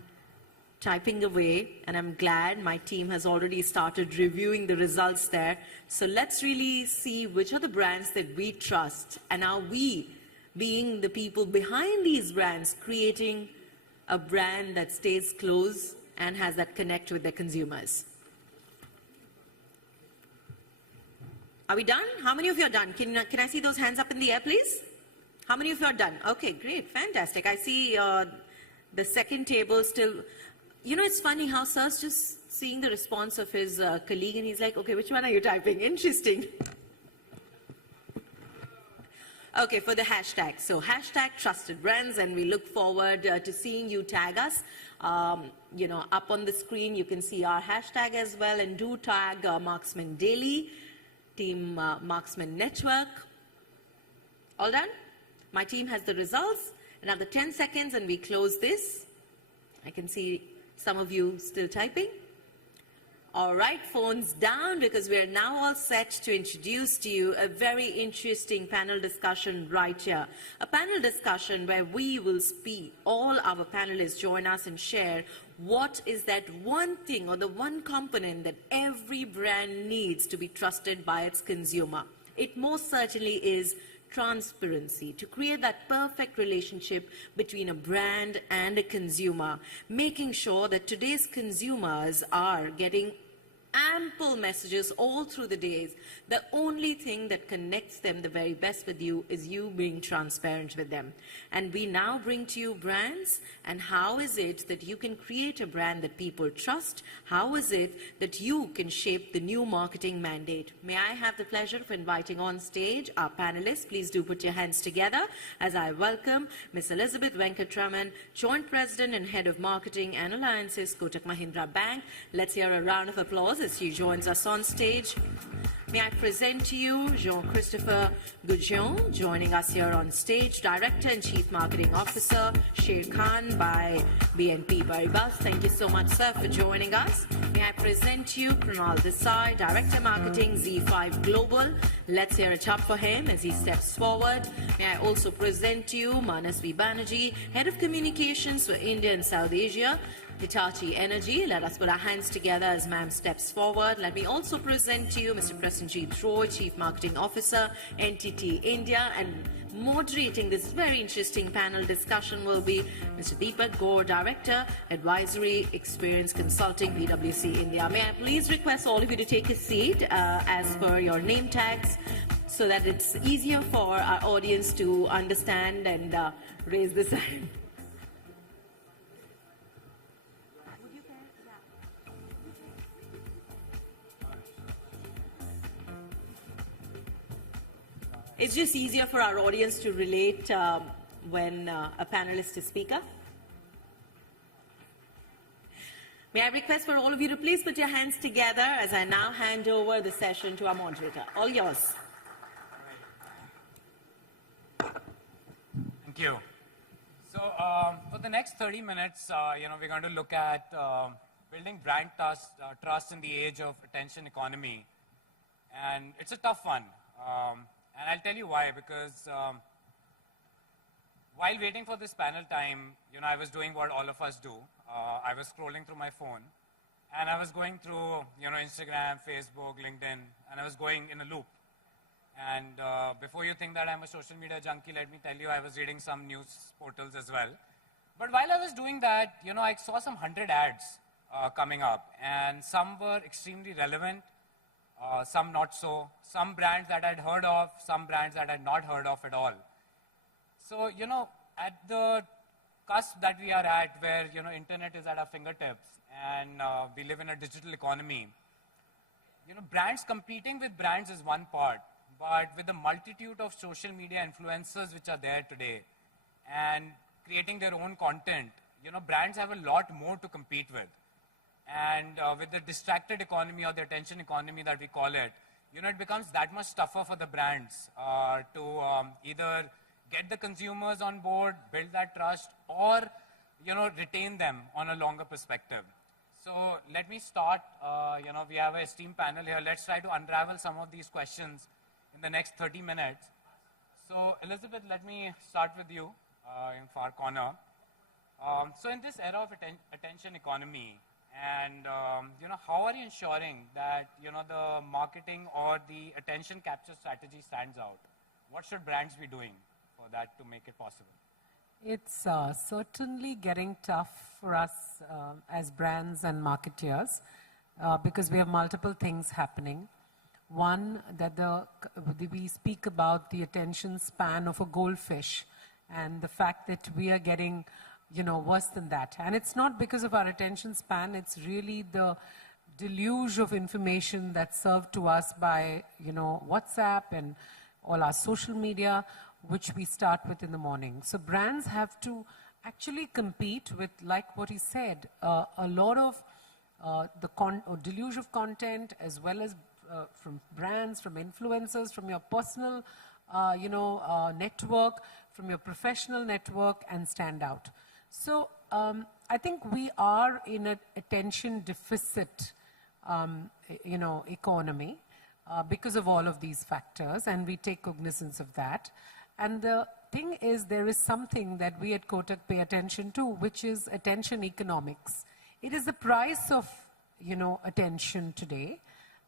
typing away, and I'm glad my team has already started reviewing the results there. So let's really see which are the brands that we trust, and are we, being the people behind these brands, creating a brand that stays close and has that connect with their consumers. Are we done? How many of you are done? Can I see those hands up in the air, please? How many of you are done? Okay, great, fantastic. I see the second table still. You know, it's funny how Sir's just seeing the response of his colleague, and he's like, okay, which one are you typing? Interesting. Okay, for the hashtag. So hashtag trusted brands, and we look forward to seeing you tag us. You know, up on the screen, you can see our hashtag as well, and do tag Marksman Daily, Team Marksman Network. All done? My team has the results. Another 10 seconds and we close this. I can see some of you still typing. All right, phones down, because we're now all set to introduce to you a very interesting panel discussion right here. A panel discussion where we will speak, all our panelists join us and share what is that one thing or the one component that every brand needs to be trusted by its consumer. It most certainly is transparency, to create that perfect relationship between a brand and a consumer, making sure that today's consumers are getting ample messages all through the days. The only thing that connects them the very best with you is you being transparent with them. And we now bring to you brands, and how is it that you can create a brand that people trust? How is it that you can shape the new marketing mandate? May I have the pleasure of inviting on stage our panelists. Please do put your hands together as I welcome Ms. Elizabeth Venkatraman, Joint President and Head of Marketing and Alliances, Kotak Mahindra Bank. Let's hear a round of applause as she joins us on stage. May I present to you Jean-Christopher Goujon, joining us here on stage, Director and Chief Marketing Officer, Sher Khan by BNP Paribas. Thank you so much, sir, for joining us. May I present to you Krunal Desai, Director Marketing, Z5 Global. Let's hear it up for him as he steps forward. May I also present to you Manasvi Banerjee, Head of Communications for India and South Asia, Hitachi Energy. Let us put our hands together as ma'am steps forward. Let me also present to you Mr. Prasenjit Roy, Chief Marketing Officer, NTT India, and moderating this very interesting panel discussion will be Mr. Deepak Gore, Director, Advisory Experience Consulting, PwC India. May I please request all of you to take a seat as per your name tags, so that it's easier for our audience to understand and raise this hand. It's just easier for our audience to relate when a panelist is speaker. May I request for all of you to please put your hands together as I now hand over the session to our moderator. All yours. Thank you. So for the next 30 minutes, we're going to look at building brand trust in the age of attention economy. And it's a tough one. And I'll tell you why, because while waiting for this panel time, I was doing what all of us do. I was scrolling through my phone, and I was going through, Instagram, Facebook, LinkedIn, and I was going in a loop. And before you think that I'm a social media junkie, let me tell you, I was reading some news portals as well. But while I was doing that, I saw some 100 ads coming up, and some were extremely relevant, some not so, some brands that I'd heard of, some brands that I'd not heard of at all. So, at the cusp that we are at, where, internet is at our fingertips, and we live in a digital economy, brands competing with brands is one part, but with the multitude of social media influencers which are there today, and creating their own content, brands have a lot more to compete with. And with the distracted economy or the attention economy that we call it, it becomes that much tougher for the brands to either get the consumers on board, build that trust, or, retain them on a longer perspective. So let me start, we have an esteemed panel here. Let's try to unravel some of these questions in the next 30 minutes. So Elizabeth, let me start with you in far corner. So in this era of attention economy, and how are you ensuring that the marketing or the attention capture strategy stands out? What should brands be doing for that to make it possible? It's certainly getting tough for us as brands and marketeers because we have multiple things happening. One, that we speak about the attention span of a goldfish and the fact that we are getting worse than that. And it's not because of our attention span, it's really the deluge of information that's served to us by, WhatsApp and all our social media, which we start with in the morning. So brands have to actually compete with, like what he said, a lot of deluge of content, as well as from brands, from influencers, from your personal, network, from your professional network, and stand out. So I think we are in an attention deficit, economy because of all of these factors, and we take cognizance of that. And the thing is, there is something that we at Kotak pay attention to, which is attention economics. It is the price of, attention today,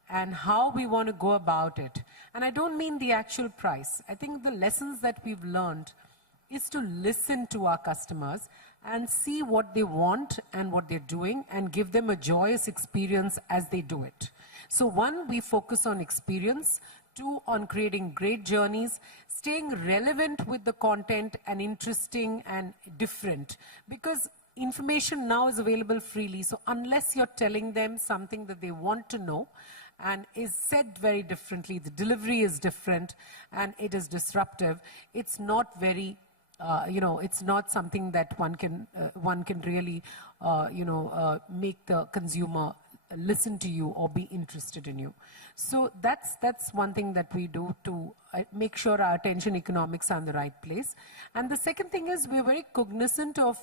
and how we want to go about it. And I don't mean the actual price. I think the lessons that we've learned is to listen to our customers and see what they want and what they're doing, and give them a joyous experience as they do it. So one, we focus on experience. Two, on creating great journeys, staying relevant with the content and interesting and different. Because information now is available freely. So unless you're telling them something that they want to know, and is said very differently, the delivery is different, and it is disruptive, it's not very it's not something that one can really, make the consumer listen to you or be interested in you. So that's one thing that we do to make sure our attention economics are in the right place. And the second thing is, we're very cognizant of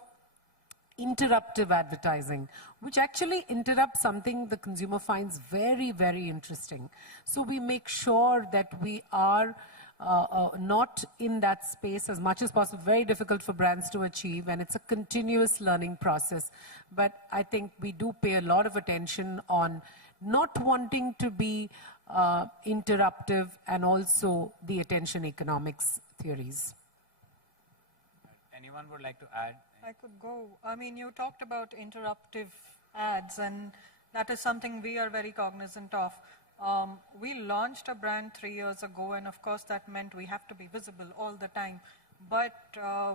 interruptive advertising, which actually interrupts something the consumer finds very, very interesting. So we make sure that we are not in that space as much as possible. Very difficult for brands to achieve, and it's a continuous learning process. But I think we do pay a lot of attention on not wanting to be interruptive, and also the attention economics theories. Anyone would like to add? I could go. I mean, you talked about interruptive ads, and that is something we are very cognizant of. We launched a brand 3 years ago, and of course that meant we have to be visible all the time. But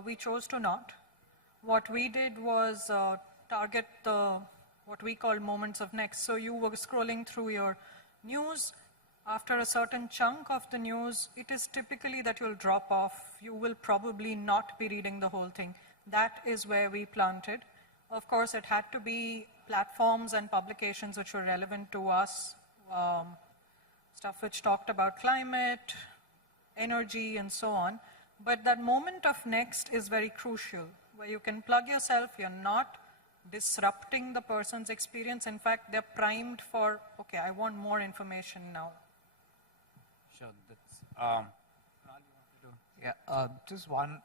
we chose to not. What we did was target what we call moments of next. So you were scrolling through your news. After a certain chunk of the news, it is typically that you'll drop off. You will probably not be reading the whole thing. That is where we planted. Of course, it had to be platforms and publications which were relevant to us, stuff which talked about climate, energy, and so on. But that moment of next is very crucial, where you can plug yourself, you're not disrupting the person's experience. In fact, they're primed for, okay, I want more information now. Sure. That's, Yeah, just one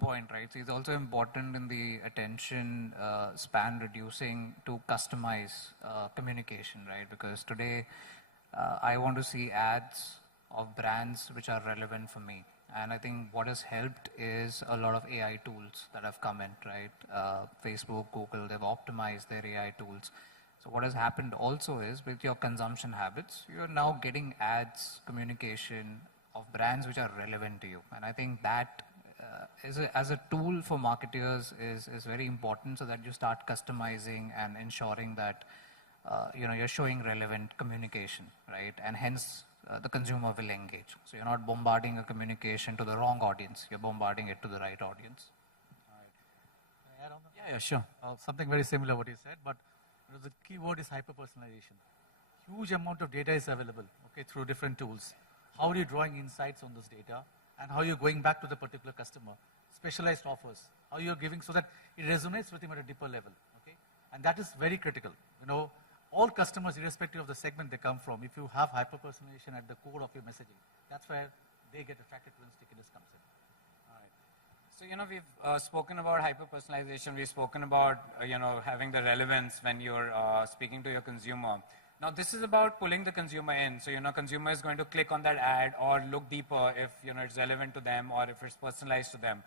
point, right? So it's also important in the attention span reducing to customize communication, right? Because today I want to see ads of brands which are relevant for me. And I think what has helped is a lot of AI tools that have come in, right? Facebook, Google, they've optimized their AI tools. So what has happened also is with your consumption habits, you're now getting ads, communication of brands which are relevant to you. And I think that as a tool for marketers is very important so that you start customizing and ensuring that you're showing relevant communication, right? And hence the consumer will engage. So you're not bombarding a communication to the wrong audience. You're bombarding it to the right audience. Yeah, sure. Something very similar what you said, but the key word is hyper-personalization. Huge amount of data is available, okay, through different tools. How are you drawing insights on this data, and how you're going back to the particular customer? Specialized offers, how you're giving so that it resonates with him at a deeper level, okay? And that is very critical. All customers, irrespective of the segment they come from, if you have hyper-personalization at the core of your messaging, that's where they get attracted to when stickiness comes in. So, we've spoken about hyper-personalization. We've spoken about, having the relevance when you're speaking to your consumer. Now, this is about pulling the consumer in. So, consumer is going to click on that ad or look deeper if, it's relevant to them or if it's personalized to them.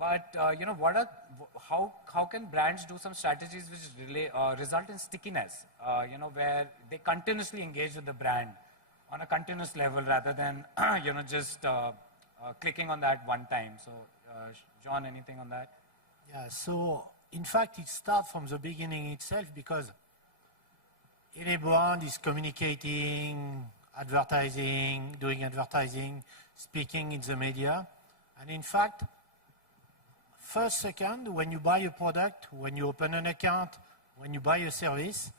But, how can brands do some strategies which result in stickiness, where they continuously engage with the brand on a continuous level rather than, just clicking on that one time? So, John, anything on that? Yeah, so in fact, it starts from the beginning itself because any brand is communicating, advertising, doing advertising, speaking in the media. And in fact, first, second, when you buy a product, when you open an account, when you buy a service,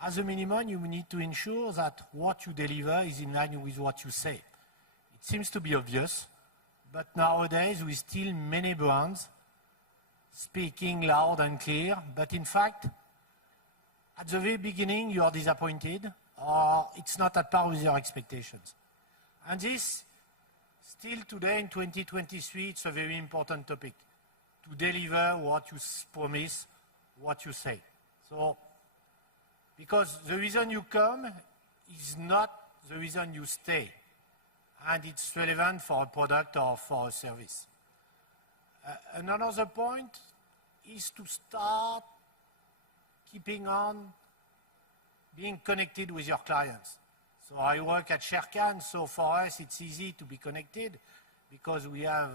as a minimum, you need to ensure that what you deliver is in line with what you say. It seems to be obvious, but nowadays we still many brands speaking loud and clear, but in fact, at the very beginning you are disappointed or it's not at par with your expectations. And this, still today in 2023, it's a very important topic, to deliver what you promise, what you say. So, because the reason you come is not the reason you stay. And it's relevant for a product or for a service. Another point is to start keeping on being connected with your clients. So I work at Sherkan, so for us it's easy to be connected because we have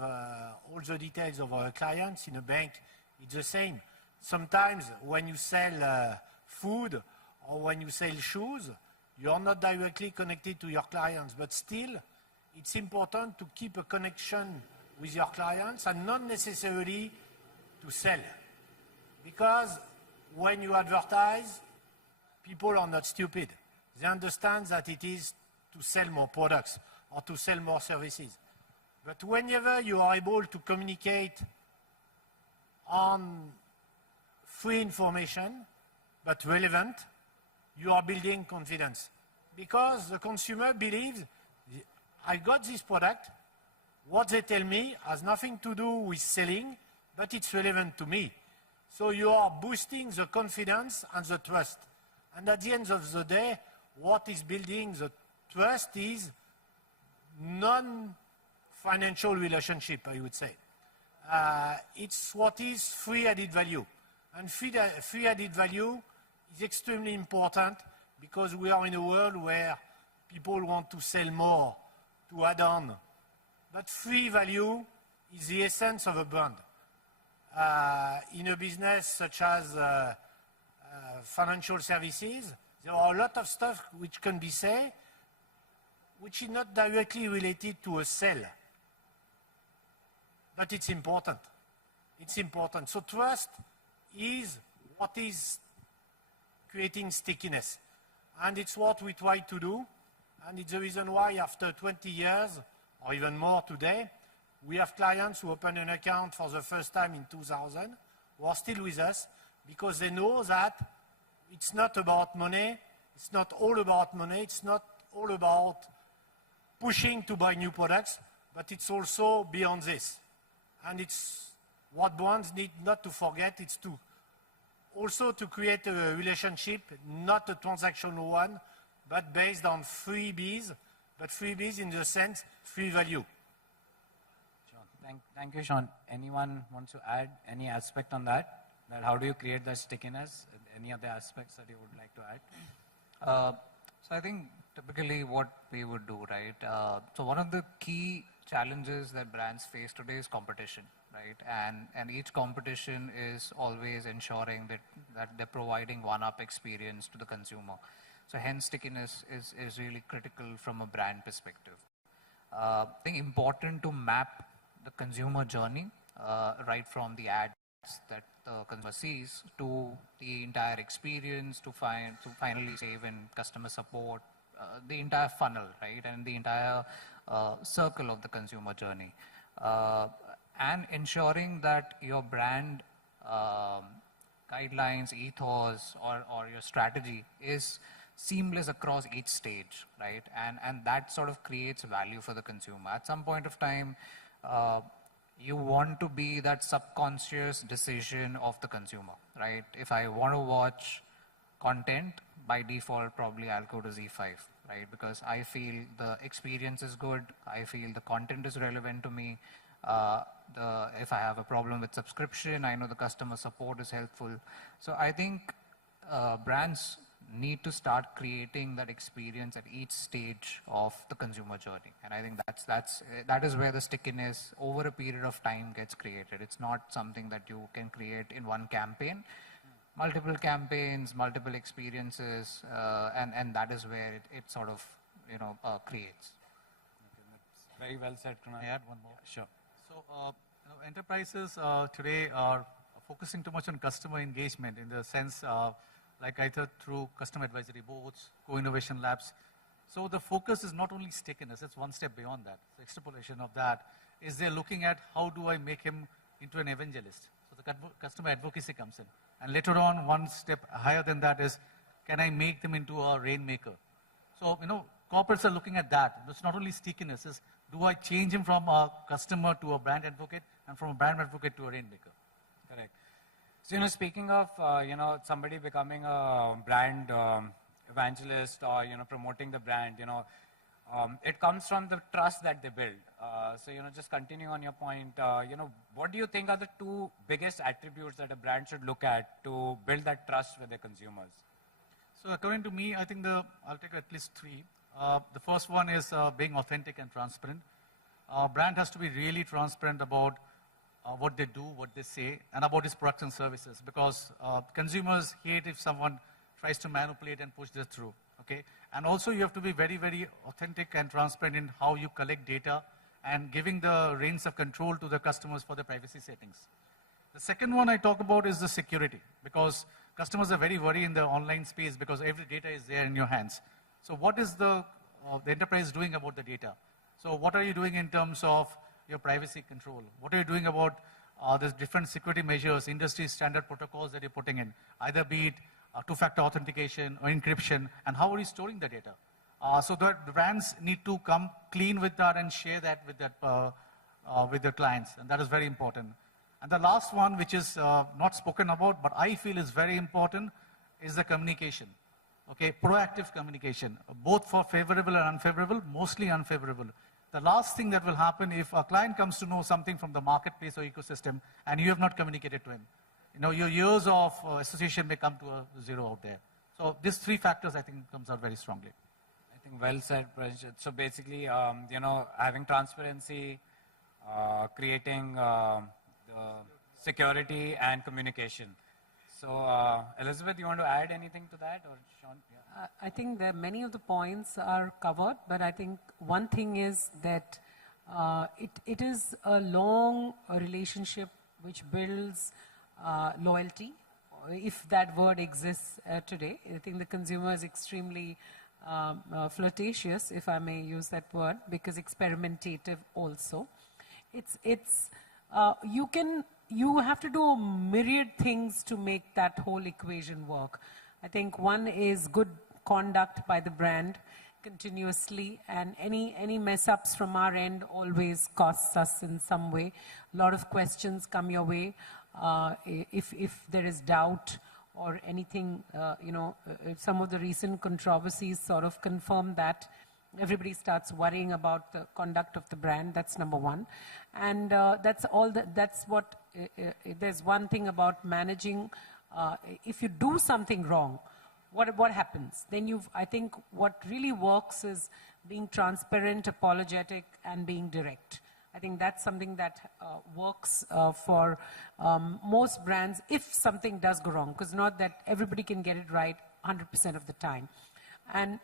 all the details of our clients. In a bank, it's the same. Sometimes when you sell food or when you sell shoes, you're not directly connected to your clients, but still, it's important to keep a connection with your clients and not necessarily to sell. Because when you advertise, people are not stupid. They understand that it is to sell more products or to sell more services. But whenever you are able to communicate on free information, but relevant, you are building confidence. Because the consumer believes, I got this product, what they tell me has nothing to do with selling, but it's relevant to me. So you are boosting the confidence and the trust. And at the end of the day, what is building the trust is non-financial relationship, I would say. It's what is free added value. And free added value is extremely important because we are in a world where people want to sell more, to add on. But free value is the essence of a brand. In a business such as financial services, there are a lot of stuff which can be said, which is not directly related to a sell. But it's important. It's important. So trust is what is creating stickiness. And it's what we try to do. And it's the reason why after 20 years, or even more today, we have clients who open an account for the first time in 2000, who are still with us, because they know that it's not about money, it's not all about money, it's not all about pushing to buy new products, but it's also beyond this. And it's what brands need not to forget, it's to also to create a relationship, not a transactional one, but based on freebies, but freebies in the sense free value. Sean, thank you, Sean. Anyone wants to add any aspect on that That how do you create that stickiness? Any other aspects that you would like to add? So I think typically what we would do, right? So one of the key challenges that brands face today is competition, right? And each competition is always ensuring that they're providing one-up experience to the consumer. So hence stickiness is really critical from a brand perspective. I think important to map the consumer journey right from the ads that the consumer sees to the entire experience to finally save in customer support, the entire funnel, right, and the entire circle of the consumer journey, and ensuring that your brand guidelines, ethos, or your strategy is seamless across each stage, right? And that sort of creates value for the consumer. At some point of time, you want to be that subconscious decision of the consumer, right? If I want to watch content, by default, probably I'll go to Z5, right? Because I feel the experience is good, I feel the content is relevant to me. If I have a problem with subscription, I know the customer support is helpful. So I think brands need to start creating that experience at each stage of the consumer journey. And I think that is where the stickiness over a period of time gets created. It's not something that you can create in one campaign. Multiple campaigns, multiple experiences, and that is where it sort of, creates. Very well said, Kunal. May I add one more? Sure. So, enterprises today are focusing too much on customer engagement in the sense, like either through customer advisory boards, co-innovation labs. So the focus is not only stickiness, it's one step beyond that. The extrapolation of that is they're looking at how do I make him into an evangelist. So the customer advocacy comes in. And later on, one step higher than that is, can I make them into a rainmaker? So, corporates are looking at that. It's not only stickiness, it's do I change him from a customer to a brand advocate and from a brand advocate to a rainmaker? Correct. So, speaking of, somebody becoming a brand evangelist or, promoting the brand, it comes from the trust that they build. So, just continuing on your point, what do you think are the two biggest attributes that a brand should look at to build that trust with their consumers? So, according to me, I think I'll take at least three. The first one is being authentic and transparent. Brand has to be really transparent about what they do, what they say, and about its products and services, because consumers hate if someone tries to manipulate and push this through, okay? And also you have to be very, very authentic and transparent in how you collect data and giving the reins of control to the customers for the privacy settings. The second one I talk about is the security, because customers are very worried in the online space because every data is there in your hands. So what is the enterprise doing about the data? So what are you doing in terms of your privacy control? What are you doing about the different security measures, industry standard protocols that you're putting in, either be it two-factor authentication or encryption, and how are you storing the data? So that the brands need to come clean with that and share that with their clients, and that is very important. And the last one, which is not spoken about, but I feel is very important, is the communication. Okay, proactive communication, both for favorable and unfavorable, mostly unfavorable. The last thing that will happen if a client comes to know something from the marketplace or ecosystem and you have not communicated to him, your years of association may come to a zero out there. So these three factors, I think, comes out very strongly. I think well said, Pranjit. So basically, having transparency, creating the security and communication. So, Elizabeth, you want to add anything to that, or Sean? Yeah. I think that many of the points are covered, but I think one thing is that it is a long relationship which builds loyalty, if that word exists today. I think the consumer is extremely flirtatious, if I may use that word, because experimentative also. You have to do a myriad things to make that whole equation work. I think one is good conduct by the brand continuously, and any mess ups from our end always costs us in some way. A lot of questions come your way. If there is doubt or anything, if some of the recent controversies sort of confirm that, everybody starts worrying about the conduct of the brand. That's number one. And that's what, there's one thing about managing, if you do something wrong, what happens? Then I think what really works is being transparent, apologetic, and being direct. I think that's something that works for most brands if something does go wrong, because not that everybody can get it right 100% of the time. And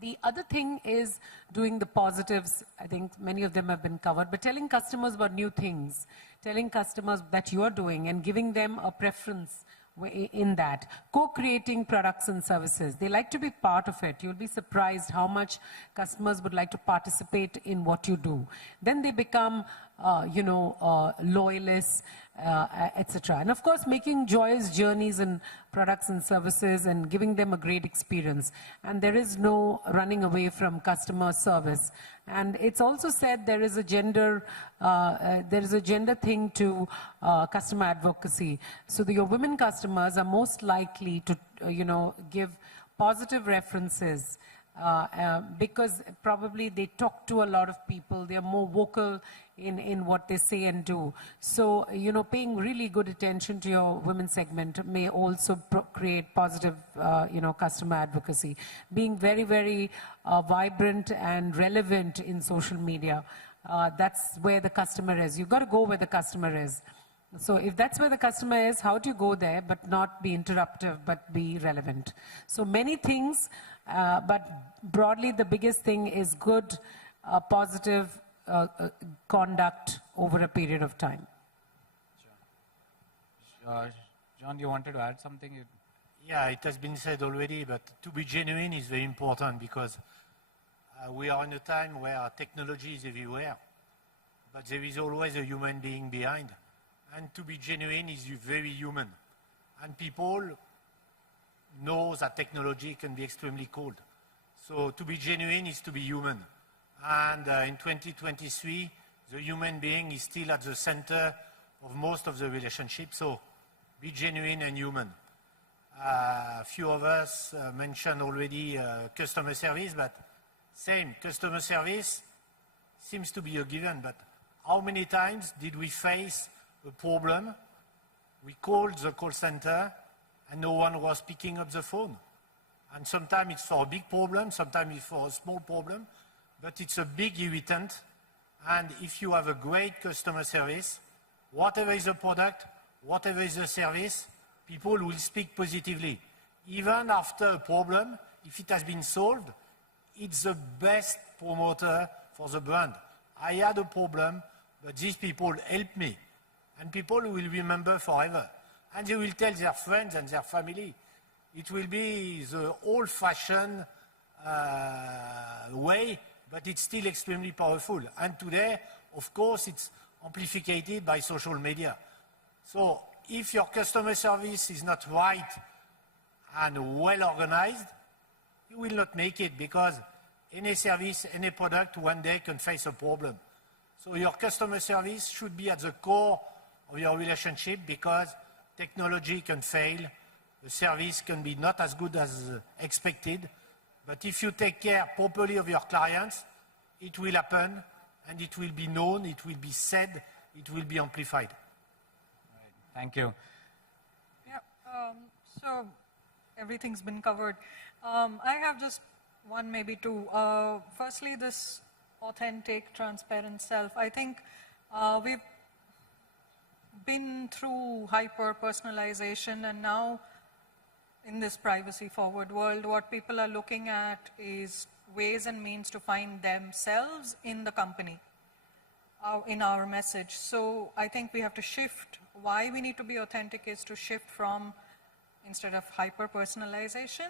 the other thing is doing the positives. I think many of them have been covered, but telling customers about new things, telling customers that you are doing and giving them a preference in that. Co-creating products and services. They like to be part of it. You'll be surprised how much customers would like to participate in what you do. Then they become, loyalists, etc. And of course, making joyous journeys in products and services and giving them a great experience. And there is no running away from customer service. And it's also said there is a gender thing to customer advocacy. So your women customers are most likely to, give positive references because probably they talk to a lot of people. They're more vocal in what they say and do. So, paying really good attention to your women segment may also create positive, customer advocacy. Being very, very vibrant and relevant in social media. That's where the customer is. You've got to go where the customer is. So if that's where the customer is, how do you go there but not be interruptive but be relevant? So many things, but broadly the biggest thing is good, positive conduct over a period of time. John, you wanted to add something? Yeah, it has been said already, but to be genuine is very important because we are in a time where technology is everywhere, but there is always a human being behind. And to be genuine is very human. And people know that technology can be extremely cold. So to be genuine is to be human. And in 2023, the human being is still at the center of most of the relationships. So be genuine and human. A few of us mentioned already customer service, but same, customer service seems to be a given, but how many times did we face a problem? We called the call center and no one was picking up the phone. And sometimes it's for a big problem, sometimes it's for a small problem, but it's a big irritant. And if you have a great customer service, whatever is the product, whatever is the service, people will speak positively. Even after a problem, if it has been solved, it's the best promoter for the brand. I had a problem, but these people helped me. And people will remember forever. And they will tell their friends and their family. It will be the old-fashioned way, but it's still extremely powerful. And today, of course, it's amplified by social media. So if your customer service is not right and well organized, you will not make it because any service, any product one day can face a problem. So your customer service should be at the core of your relationship because technology can fail, the service can be not as good as expected, but if you take care properly of your clients, it will happen and it will be known, it will be said, it will be amplified. Right. Thank you. Yeah, so everything's been covered. I have just one, maybe two. Firstly, this authentic, transparent self. I think we've been through hyper-personalization, and now in this privacy-forward world, what people are looking at is ways and means to find themselves in the company, in our message. So I think we have to shift. Why we need to be authentic is to shift from, instead of hyper-personalization,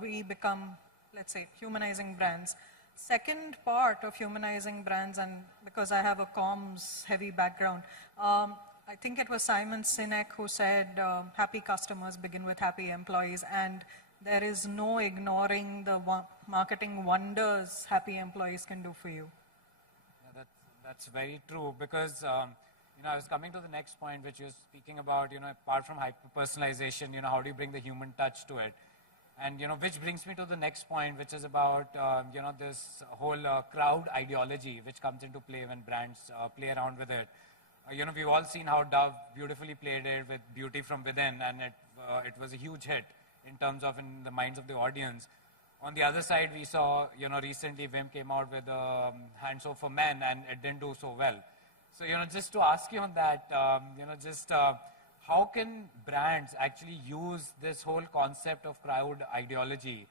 we become, let's say, humanizing brands. Second part of humanizing brands, and because I have a comms-heavy background, I think it was Simon Sinek who said, happy customers begin with happy employees, and there is no ignoring the marketing wonders happy employees can do for you. Yeah, that's very true because, I was coming to the next point, which you're speaking about, apart from hyper-personalization, how do you bring the human touch to it? And, which brings me to the next point, which is about, this whole crowd ideology, which comes into play when brands play around with it. We've all seen how Dove beautifully played it with Beauty from Within, and it was a huge hit in terms of in the minds of the audience. On the other side, we saw, recently Vim came out with hand soap for men, and it didn't do so well. So, just to ask you on that, how can brands actually use this whole concept of crowd ideology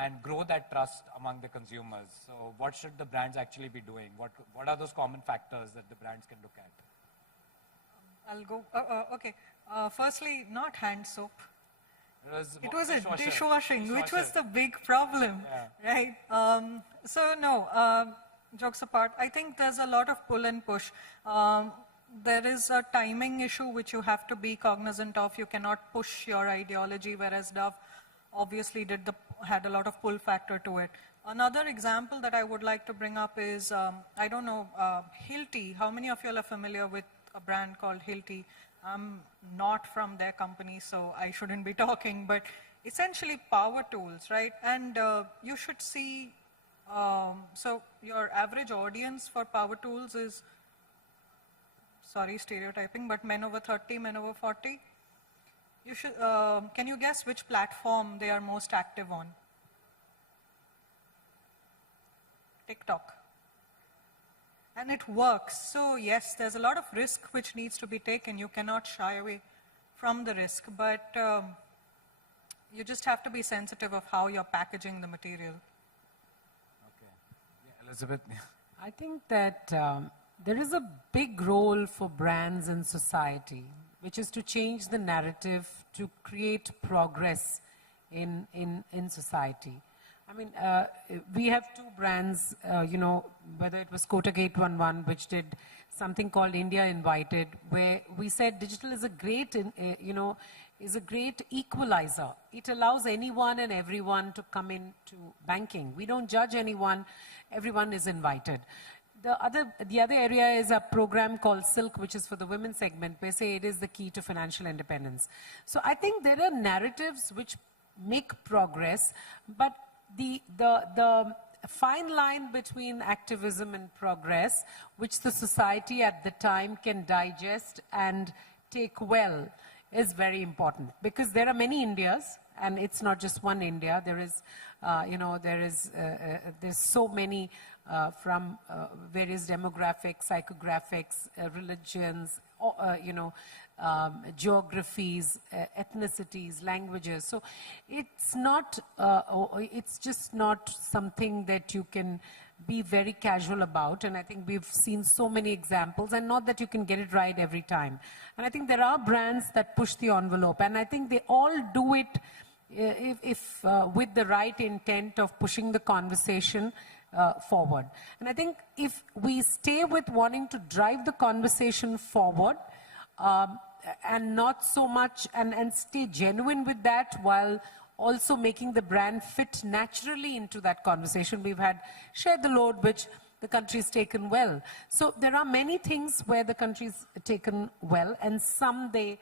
and grow that trust among the consumers? So what should the brands actually be doing? What are those common factors that the brands can look at? I'll go. Okay. Firstly, not hand soap. It was a dishwashing, which was the big problem, right? So no, jokes apart, I think there's a lot of pull and push. There is a timing issue which you have to be cognizant of. You cannot push your ideology, whereas Dove obviously had a lot of pull factor to it. Another example that I would like to bring up is, I don't know, Hilti. How many of you are familiar with a brand called Hilti? I'm not from their company, so I shouldn't be talking, but essentially power tools, right? And you should see, so your average audience for power tools is, sorry, stereotyping, but men over 30, men over 40. You should, can you guess which platform they are most active on? TikTok. And it works. So yes, there's a lot of risk which needs to be taken. You cannot shy away from the risk, but you just have to be sensitive of how you're packaging the material. Okay. Yeah, Elizabeth. I think that there is a big role for brands in society, which is to change the narrative, to create progress in society. I mean, we have two brands, whether it was Kotak 811, which did something called India Invited, where we said digital is a great, is a great equalizer. It allows anyone and everyone to come into banking. We don't judge anyone. Everyone is invited. The other area is a program called Silk, which is for the women's segment, where say it is the key to financial independence. So I think there are narratives which make progress, but the fine line between activism and progress, which the society at the time can digest and take well, is very important. Because there are many Indias, and it's not just one India. There is, there's so many from various demographics, psychographics, religions, geographies, ethnicities, languages. So it's not, it's just not something that you can be very casual about. And I think we've seen so many examples, and not that you can get it right every time. And I think there are brands that push the envelope, and I think they all do it if with the right intent of pushing the conversation forward. And I think if we stay with wanting to drive the conversation forward, and not so much, and stay genuine with that while also making the brand fit naturally into that conversation. We've had Share the Load, which the country's taken well. So there are many things where the country's taken well, and some they,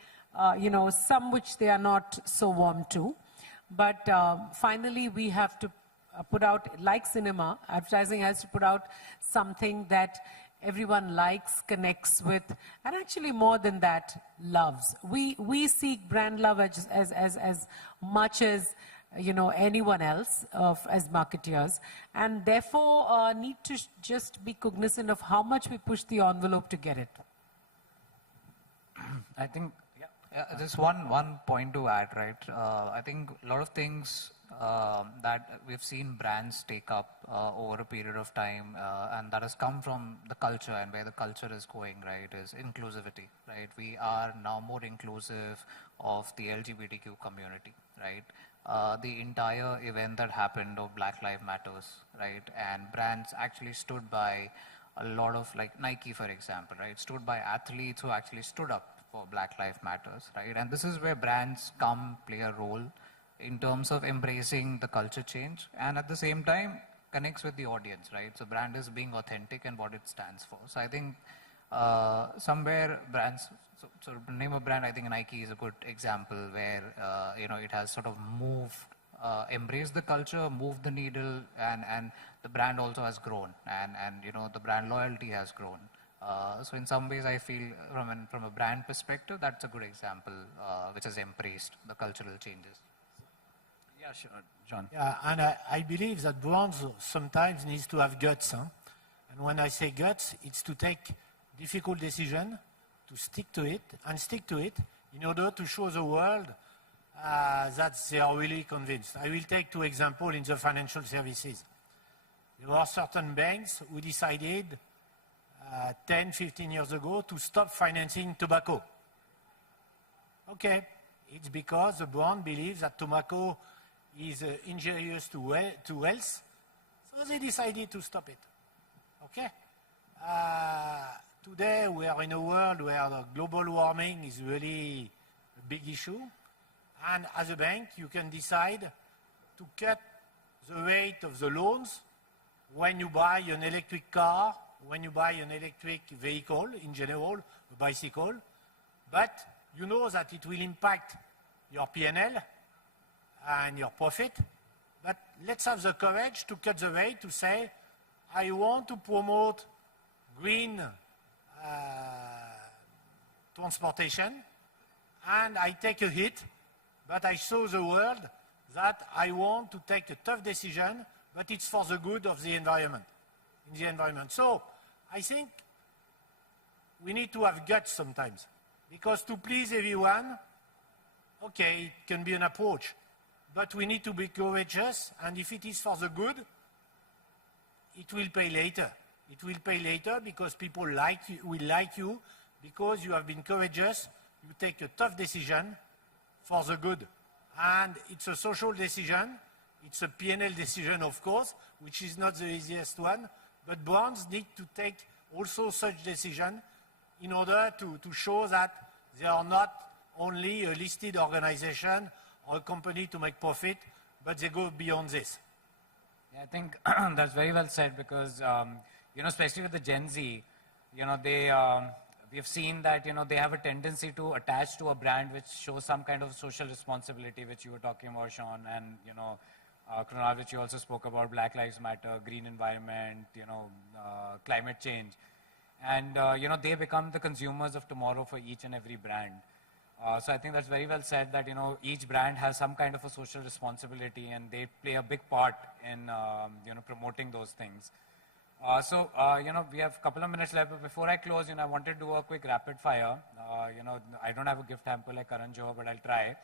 some which they are not so warm to. But finally, we have to put out, like cinema, advertising has to put out something that everyone likes, connects with, and actually more than that, loves. We seek brand love as much as anyone else as marketeers, and therefore need to just be cognizant of how much we push the envelope to get it. I think just one point to add, right? I think a lot of things that we've seen brands take up over a period of time, and that has come from the culture, and where the culture is going, right, is inclusivity, right? We are now more inclusive of the LGBTQ community, right? The entire event that happened of Black Lives Matters, right? And brands actually stood by a lot of, like Nike, for example, right? Stood by athletes who actually stood up for Black Lives Matters, right? And this is where brands play a role in terms of embracing the culture change, and at the same time connects with the audience, right? So brand is being authentic and what it stands for. So I think somewhere brands, so to name a brand, I think Nike is a good example where, it has sort of moved embraced the culture, moved the needle, and the brand also has grown, and you know, the brand loyalty has grown. So in some ways, I feel from a brand perspective, that's a good example which has embraced the cultural changes. Yeah, sure, John. Yeah, and I believe that brands sometimes needs to have guts. Huh? And when I say guts, it's to take difficult decision, to stick to it, and stick to it in order to show the world that they are really convinced. I will take two examples in the financial services. There were certain banks who decided 10, 15 years ago to stop financing tobacco. Okay, it's because the brand believes that tobacco is injurious to health, so they decided to stop it. Okay? Today we are in a world where the global warming is really a big issue, and as a bank you can decide to cut the rate of the loans when you buy an electric car, when you buy an electric vehicle in general, a bicycle, but you know that it will impact your P&L and your profit, but let's have the courage to cut the rate to say, I want to promote green transportation, and I take a hit, but I show the world that I want to take a tough decision, but it's for the good of the environment, in the environment. So I think we need to have guts sometimes, because to please everyone, okay, it can be an approach, but we need to be courageous, and if it is for the good, it will pay later. It will pay later because people like you, will like you, because you have been courageous, you take a tough decision for the good. And it's a social decision, it's a P&L decision, of course, which is not the easiest one, but brands need to take also such decision in order to show that they are not only a listed organization or a company to make profit, but they go beyond this. Yeah, I think that's very well said because, you know, especially with the Gen Z, you know, we've seen that, you know, they have a tendency to attach to a brand which shows some kind of social responsibility, which you were talking about, Sean, and, you know, Kunal, which you also spoke about, Black Lives Matter, green environment, you know, climate change. And, you know, they become the consumers of tomorrow for each and every brand. So I think that's very well said that, you know, each brand has some kind of a social responsibility and they play a big part in, you know, promoting those things. So, you know, we have a couple of minutes left, but before I close, you know, I wanted to do a quick rapid fire. You know, I don't have a gift hamper like Karan Johar, but I'll try.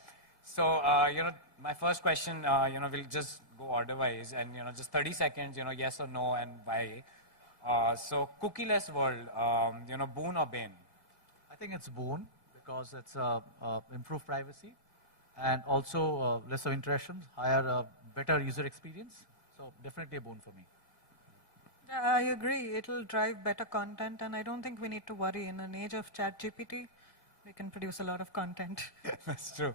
So, you know, my first question, you know, we'll just go order-wise and, you know, just 30 seconds, you know, yes or no and why. So, cookieless world, you know, boon or bane? I think it's boon because it's improved privacy and also lesser interactions, higher, better user experience. So definitely a boon for me. Yeah, I agree. It'll drive better content, and I don't think we need to worry. In an age of ChatGPT, we can produce a lot of content. That's true.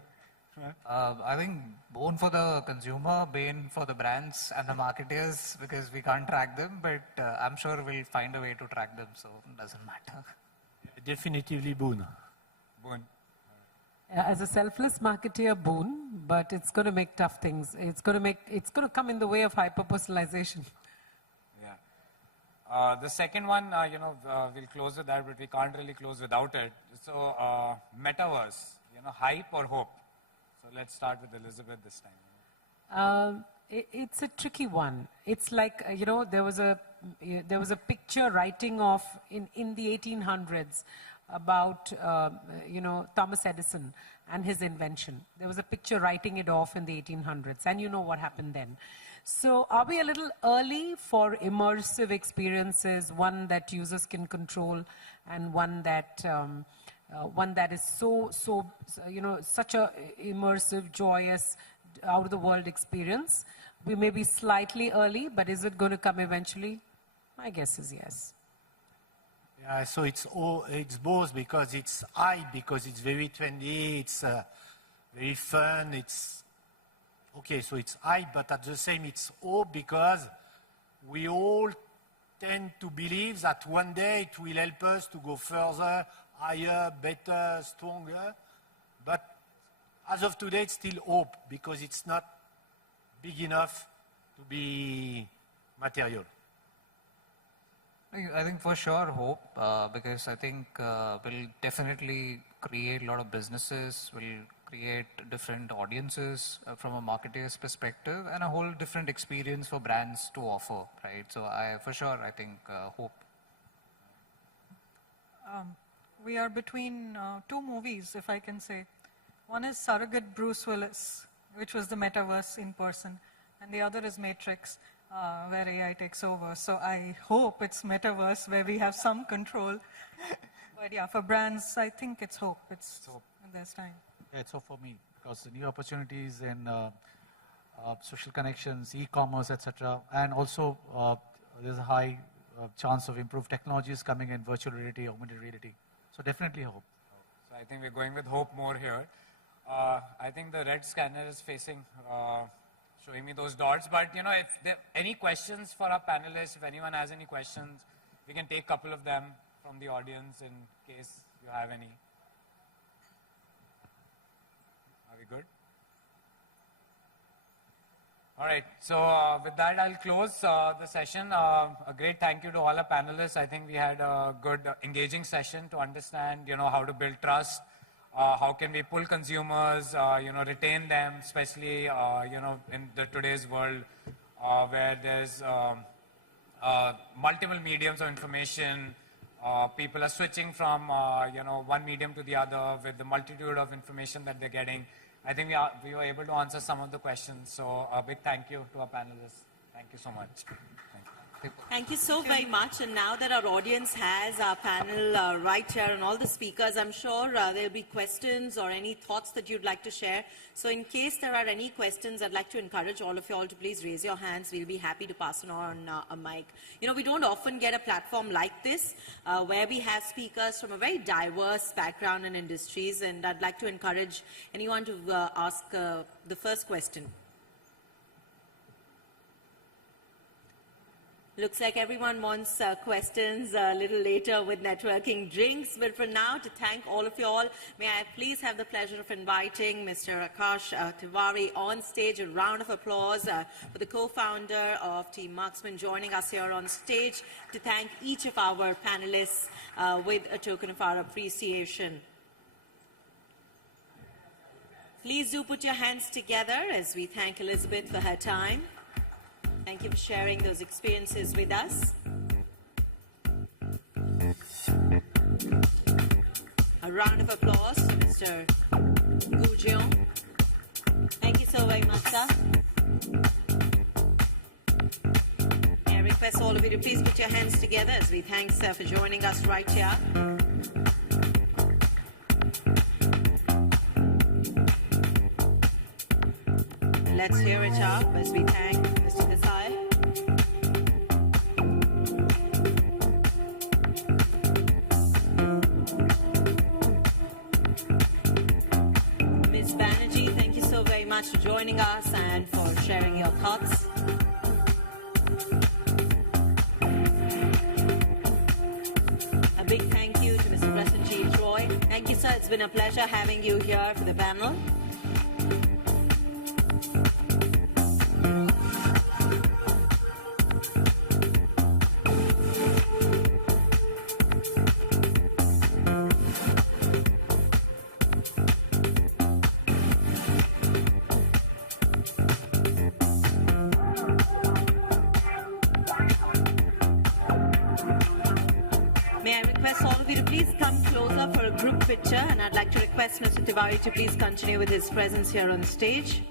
I think boon for the consumer, bane for the brands and the marketers because we can't track them, but I'm sure we'll find a way to track them, so it doesn't matter. Definitively boon. Boon. As a selfless marketeer, boon, but it's going to make tough things. It's going to come in the way of hyper-personalization. Yeah. The second one, you know, we'll close with that, but we can't really close without it. So, metaverse, you know, hype or hope? So let's start with Elizabeth this time. It's a tricky one. It's like, you know, there was a picture writing of in the 1800s about, you know, Thomas Edison and his invention. There was a picture writing it off in the 1800s, and you know what happened then. So are we a little early for immersive experiences, one that users can control and one that is so, you know, such a immersive, joyous, out-of-the-world experience? We may be slightly early, but is it going to come eventually? My guess is yes. Yeah, so it's both because it's hype, because it's very trendy, it's very fun, it's okay, so it's hype, but at the same it's hope because we all tend to believe that one day it will help us to go further, higher, better, stronger. But as of today, it's still hope because it's not big enough to be material? I think for sure hope, because I think we'll definitely create a lot of businesses, we'll create different audiences from a marketer's perspective, and a whole different experience for brands to offer, right? So for sure, I think hope. We are between two movies, if I can say. One is Surrogate Bruce Willis, which was the metaverse in person, and the other is Matrix, where AI takes over. So I hope it's metaverse where we have some control. But yeah, for brands, I think it's hope. It's there's time. Yeah, it's hope for me because the new opportunities in social connections, e-commerce, etc., and also there's a high chance of improved technologies coming in, virtual reality, augmented reality. So definitely hope. So I think we're going with hope more here. I think the red scanner is facing, showing me those dots. But, you know, if there are any questions for our panelists, if anyone has any questions, we can take a couple of them from the audience in case you have any. Are we good? All right, so with that, I'll close the session. A great thank you to all our panelists. I think we had a good, engaging session to understand, you know, how to build trust, how can we pull consumers, you know, retain them, especially, you know, in today's world where there's multiple mediums of information. People are switching from, you know, one medium to the other with the multitude of information that they're getting. I think we were able to answer some of the questions. So a big thank you to our panelists. Thank you so much. Thank you. Thank you so very much. And now that our audience has our panel right here and all the speakers, I'm sure there'll be questions or any thoughts that you'd like to share. So in case there are any questions, I'd like to encourage all of you all to please raise your hands. We'll be happy to pass it on a mic. You know, we don't often get a platform like this where we have speakers from a very diverse background and industries. And I'd like to encourage anyone to ask the first question. Looks like everyone wants questions a little later with networking drinks. But for now, to thank all of you all, may I please have the pleasure of inviting Mr. Akash Tiwari on stage. A round of applause for the co-founder of Team Marksman joining us here on stage to thank each of our panelists with a token of our appreciation. Please do put your hands together as we thank Elizabeth for her time. Thank you for sharing those experiences with us. A round of applause for Mr. Gujeong. Thank you so very much, sir. May I request all of you to please put your hands together as we thank sir for joining us right here. Let's hear it up as we thank Mr. Desai. Ms. Banerjee, thank you so very much for joining us and for sharing your thoughts. A big thank you to Mr. Prasenjit Roy. Thank you, sir. It's been a pleasure having you here for the panel. Picture, and I'd like to request Mr. Tiwari to please continue with his presence here on stage.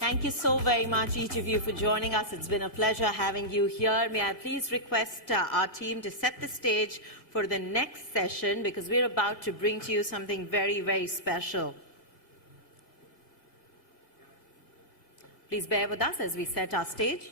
Thank you so very much, each of you, for joining us. It's been a pleasure having you here. May I please request our team to set the stage for the next session, because we're about to bring to you something very, very special. Please bear with us as we set our stage.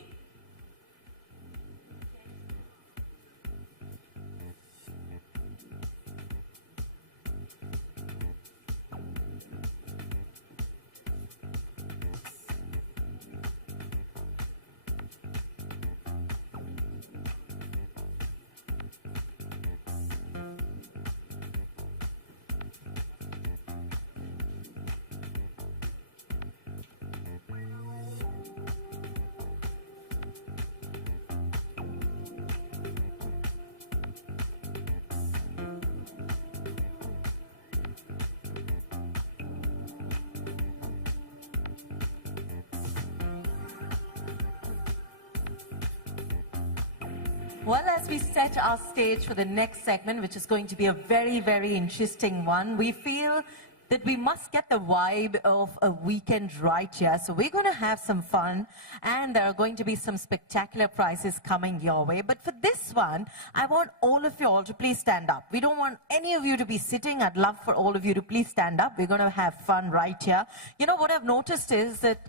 Well, as we set our stage for the next segment, which is going to be a very, very interesting one, we feel that we must get the vibe of a weekend right here. So we're going to have some fun, and there are going to be some spectacular prizes coming your way. But for this one, I want all of you all to please stand up. We don't want any of you to be sitting. I'd love for all of you to please stand up. We're going to have fun right here. You know, what I've noticed is that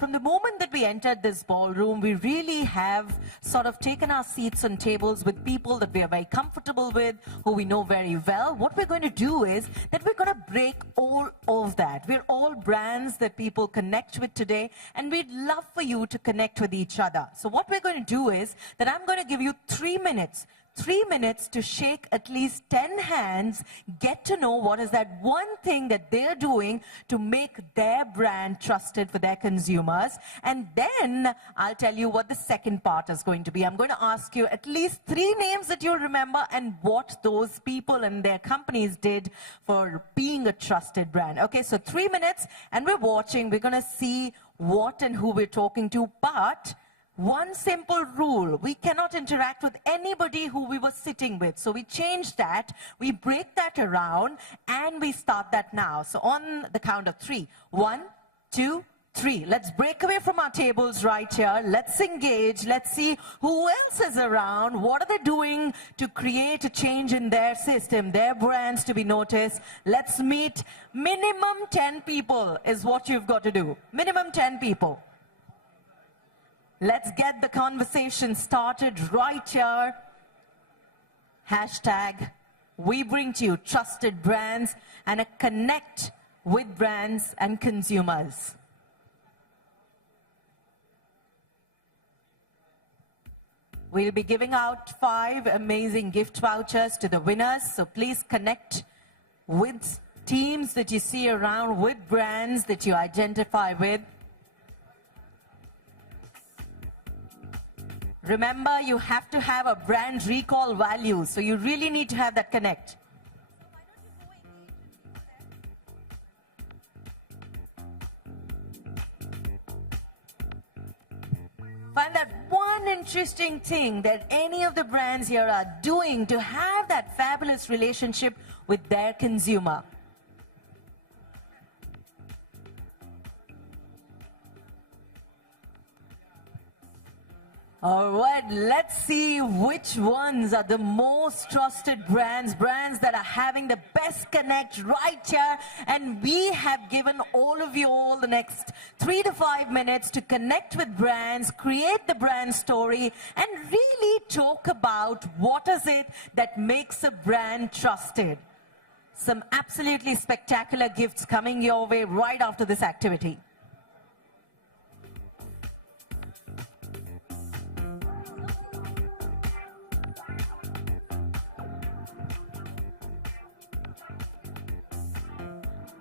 from the moment that we entered this ballroom, we really have sort of taken our seats on tables with people that we are very comfortable with, who we know very well. What we're going to do is that we're going to break all of that. We're all brands that people connect with today, and we'd love for you to connect with each other. So what we're going to do is that I'm going to give you 3 minutes. 3 minutes to shake at least 10 hands, get to know what is that one thing that they're doing to make their brand trusted for their consumers. And then I'll tell you what the second part is going to be. I'm going to ask you at least 3 names that you'll remember and what those people and their companies did for being a trusted brand. Okay, so 3 minutes, and we're watching. We're going to see what and who we're talking to, but one simple rule: we cannot interact with anybody who we were sitting with. So we changed that, we break that around, and we start that now. So on the count of 3, 1, 2, 3. Let's break away from our tables right here. Let's engage. Let's see who else is around. What are they doing to create a change in their system, their brands to be noticed? Let's meet. Minimum 10 people is what you've got to do. Minimum 10 people. Let's get the conversation started right here. Hashtag we bring to you trusted brands and a connect with brands and consumers. We'll be giving out 5 amazing gift vouchers to the winners. So please connect with teams that you see around, with brands that you identify with. Remember, you have to have a brand recall value, so you really need to have that connect. Find that one interesting thing that any of the brands here are doing to have that fabulous relationship with their consumer. All right, let's see which ones are the most trusted brands, brands that are having the best connect right here. And we have given all of you all the next 3 to 5 minutes to connect with brands, create the brand story, and really talk about what is it that makes a brand trusted. Some absolutely spectacular gifts coming your way right after this activity.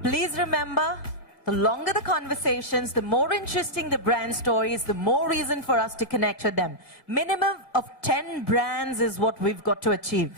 Please remember, the longer the conversations, the more interesting the brand stories, the more reason for us to connect with them. Minimum of 10 brands is what we've got to achieve.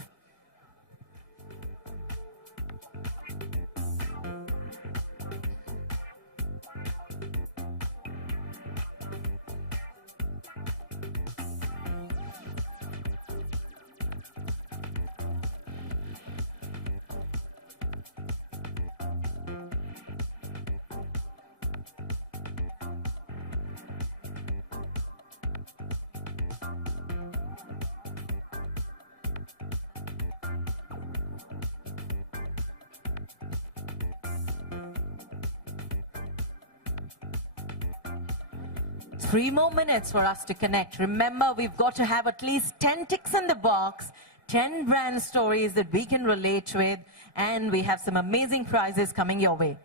Three more minutes for us to connect. Remember, we've got to have at least 10 ticks in the box, 10 brand stories that we can relate with, and we have some amazing prizes coming your way.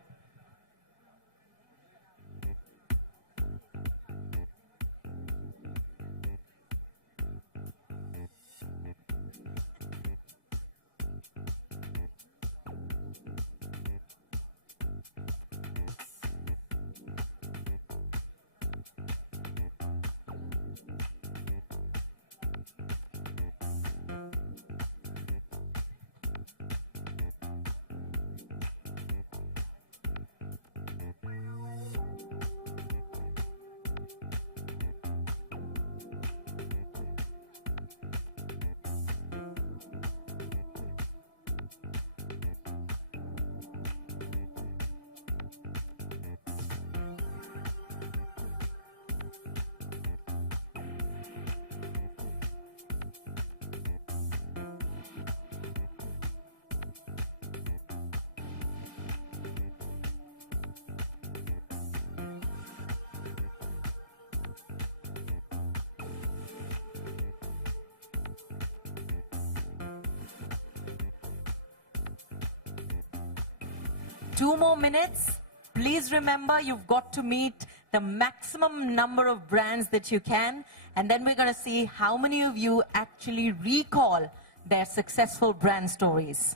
2 more minutes. Please remember, you've got to meet the maximum number of brands that you can, and then we're going to see how many of you actually recall their successful brand stories.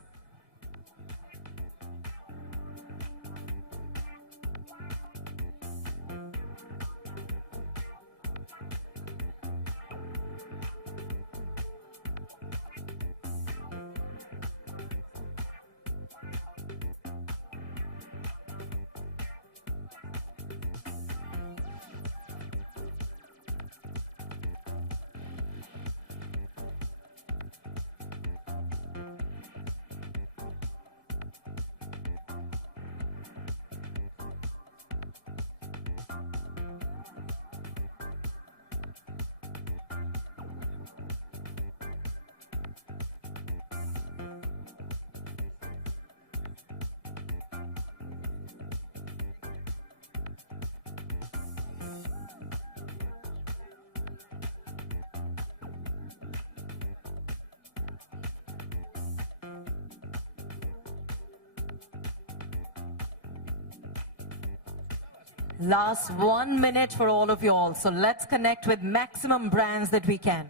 Last 1 minute for all of you all. So let's connect with maximum brands that we can.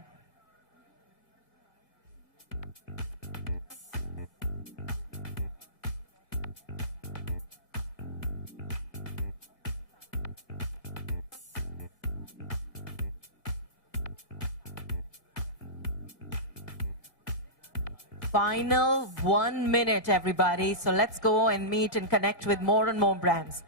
Final 1 minute, everybody. So let's go and meet and connect with more and more brands.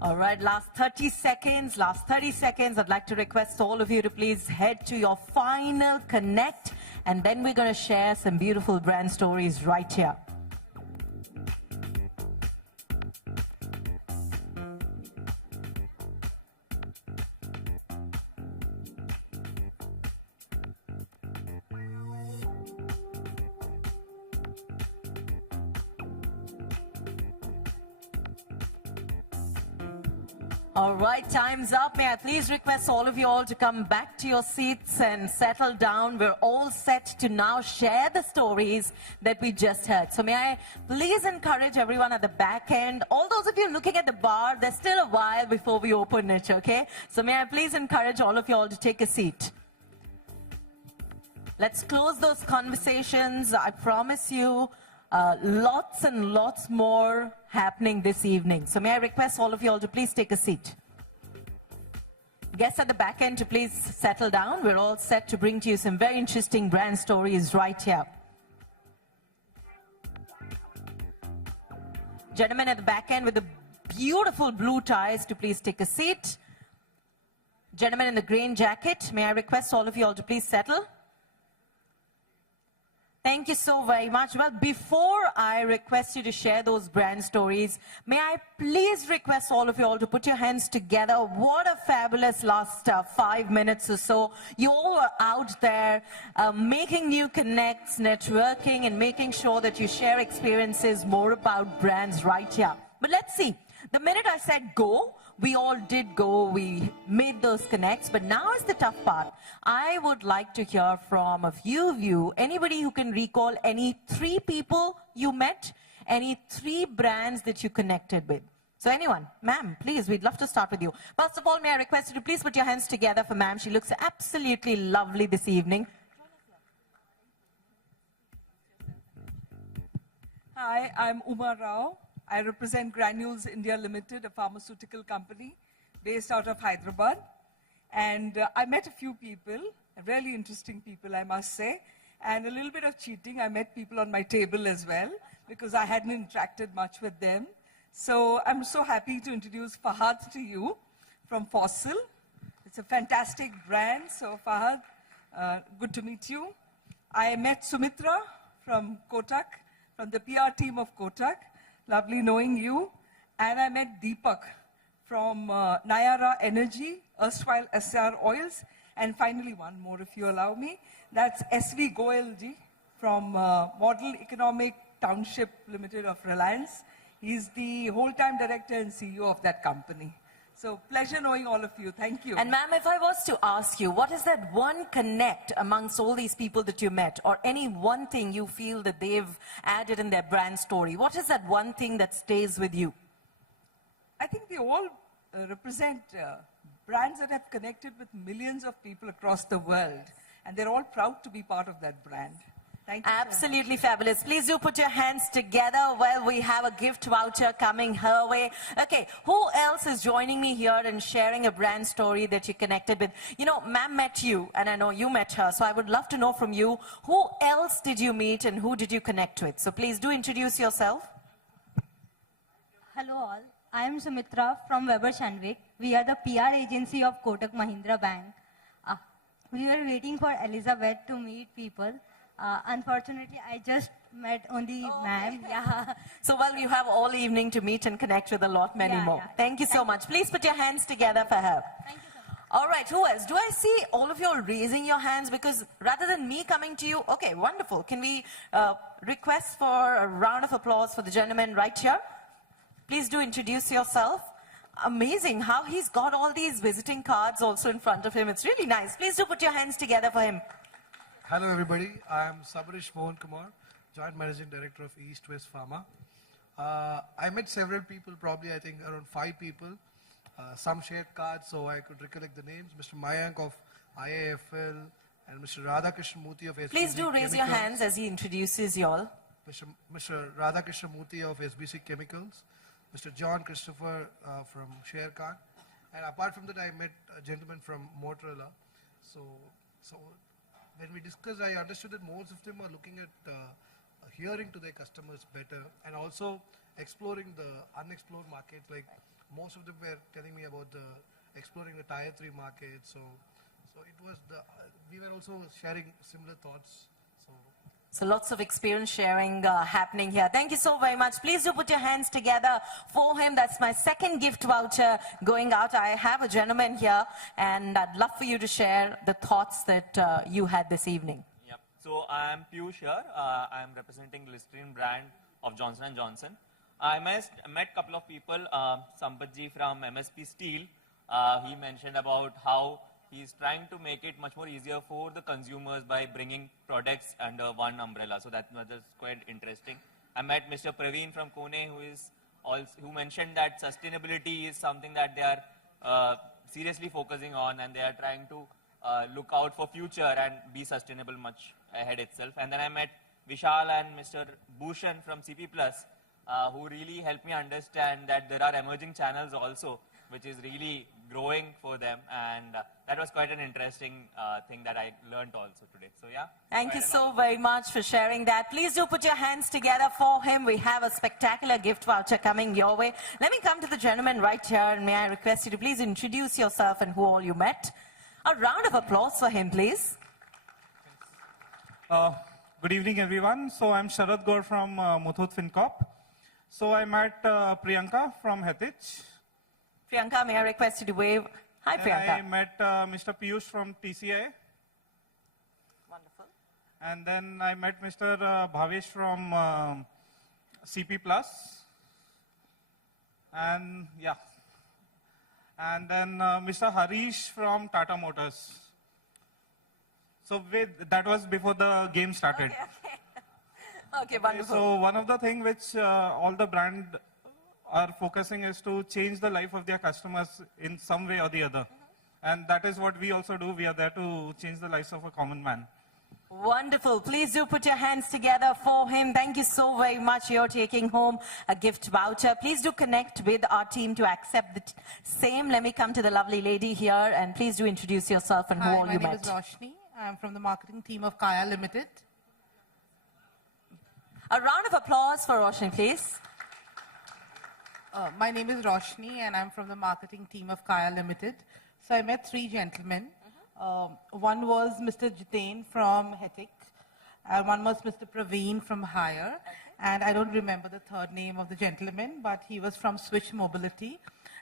All right, last 30 seconds. I'd like to request all of you to please head to your final connect, and then we're going to share some beautiful brand stories right here. All right, time's up. May I please request all of you all to come back to your seats and settle down. We're all set to now share the stories that we just heard. So may I please encourage everyone at the back end, all those of you looking at the bar, there's still a while before we open it, okay? So may I please encourage all of you all to take a seat. Let's close those conversations. I promise you, lots and lots more happening this evening. So may I request all of you all to please take a seat. Guests at the back end to please settle down. We're all set to bring to you some very interesting brand stories right here. Gentlemen at the back end with the beautiful blue ties to please take a seat. Gentlemen in the green jacket, may I request all of you all to please settle. Thank you so very much. Well, before I request you to share those brand stories, may I please request all of you all to put your hands together. What a fabulous last 5 minutes or so. You all were out there making new connects, networking, and making sure that you share experiences more about brands right here. But let's see. The minute I said go, we all did go, we made those connects, but now is the tough part. I would like to hear from a few of you, anybody who can recall any 3 people you met, any 3 brands that you connected with. So anyone, ma'am, please, we'd love to start with you. First of all, may I request you to please put your hands together for ma'am. She looks absolutely lovely this evening. Hi, I'm Uma Rao. I represent Granules India Limited, a pharmaceutical company based out of Hyderabad. And I met a few people, really interesting people, I must say. And a little bit of cheating. I met people on my table as well, because I hadn't interacted much with them. So I'm so happy to introduce Fahad to you from Fossil. It's a fantastic brand. So Fahad, good to meet you. I met Sumitra from Kotak, from the PR team of Kotak. Lovely knowing you. And I met Deepak from Nayara Energy, erstwhile SR Oils. And finally, one more, if you allow me. That's S.V. Goelji from Model Economic Township Limited of Reliance. He's the whole-time director and CEO of that company. So pleasure knowing all of you. Thank you. And ma'am, if I was to ask you, what is that one connect amongst all these people that you met, or any one thing you feel that they've added in their brand story? What is that one thing that stays with you? I think they all represent brands that have connected with millions of people across the world. And they're all proud to be part of that brand. Thank you. Absolutely fabulous. Please do put your hands together. Well, we have a gift voucher coming her way. Okay, who else is joining me here and sharing a brand story that you connected with? You know, ma'am met you, and I know you met her, so I would love to know from you, who else did you meet and who did you connect with? So please do introduce yourself. Hello all. I am Sumitra from Weber Shandwick. We are the PR agency of Kotak Mahindra Bank. We were waiting for Elizabeth to meet people. Unfortunately, I just met only ma'am. Yeah. So, well, you have all evening to meet and connect with a lot many more. Yeah. Thank you so much. Please put your hands together for her. Thank you so much. All right, who else? Do I see all of you all raising your hands? Because rather than me coming to you, okay, wonderful. Can we request for a round of applause for the gentleman right here? Please do introduce yourself. Amazing how he's got all these visiting cards also in front of him. It's really nice. Please do put your hands together for him. Hello everybody, I am Sabarish Mohan Kumar, Joint Managing Director of East West Pharma. I met several people, probably I think around 5 people. Some shared cards so I could recollect the names. Mr. Mayank of IAFL and Mr. Radhakrishna Murthy of SBC Please do raise your hands as he introduces you all. Mr. Radhakrishna Murthy of SBC Chemicals. Mr. John Christopher from Sharekhan. And apart from that, I met a gentleman from Motorola. So when we discussed, I understood that most of them are looking at hearing to their customers better and also exploring the unexplored markets. Like most of them were telling me about exploring the Tier 3 market. So it was we were also sharing similar thoughts. So lots of experience sharing happening here. Thank you so very much. Please do put your hands together for him. That's my second gift voucher going out. I have a gentleman here, and I'd love for you to share the thoughts that you had this evening. Yep. So I'm Piyush here. I'm representing Listerine brand of Johnson & Johnson. I met a couple of people. Sampatji from MSP Steel. He mentioned about how he's trying to make it much more easier for the consumers by bringing products under one umbrella. So that was quite interesting. I met Mr. Praveen from Kone, who mentioned that sustainability is something that they are seriously focusing on, and they are trying to look out for future and be sustainable much ahead itself. And then I met Vishal and Mr. Bhushan from CP Plus, who really helped me understand that there are emerging channels also, which is really growing for them, and that was quite an interesting thing that I learned also today. So yeah. Thank you so very much for sharing that. Please do put your hands together for him. We have a spectacular gift voucher coming your way. Let me come to the gentleman right here, and may I request you to please introduce yourself and who all you met. A round of applause for him, please. Good evening, everyone. So I'm Sharad Gaur from Muthoot FinCorp. So I met Priyanka from Hetich. Priyanka, may I request you to wave? Hi, Priyanka. I met Mr. Piyush from TCI. Wonderful. And then I met Mr. Bhavesh from CP Plus. And yeah. And then Mr. Harish from Tata Motors. So that was before the game started. Okay, wonderful. So one of the things which all the brand are focusing is to change the life of their customers in some way or the other. And that is what we also do. We are there to change the lives of a common man. Wonderful. Please do put your hands together for him. Thank you so very much. You're taking home a gift voucher. Please do connect with our team to accept the same. Let me come to the lovely lady here, and please do introduce yourself and who all you met. My name is Roshni. I'm from the marketing team of Kaya Limited. A round of applause for Roshni, please. My name is Roshni, and I'm from the marketing team of Kaya Limited. So I met three gentlemen. One was Mr. Jitain from Hetik, and one was Mr. Praveen from Hire, and I don't remember the third name of the gentleman, but he was from Switch Mobility.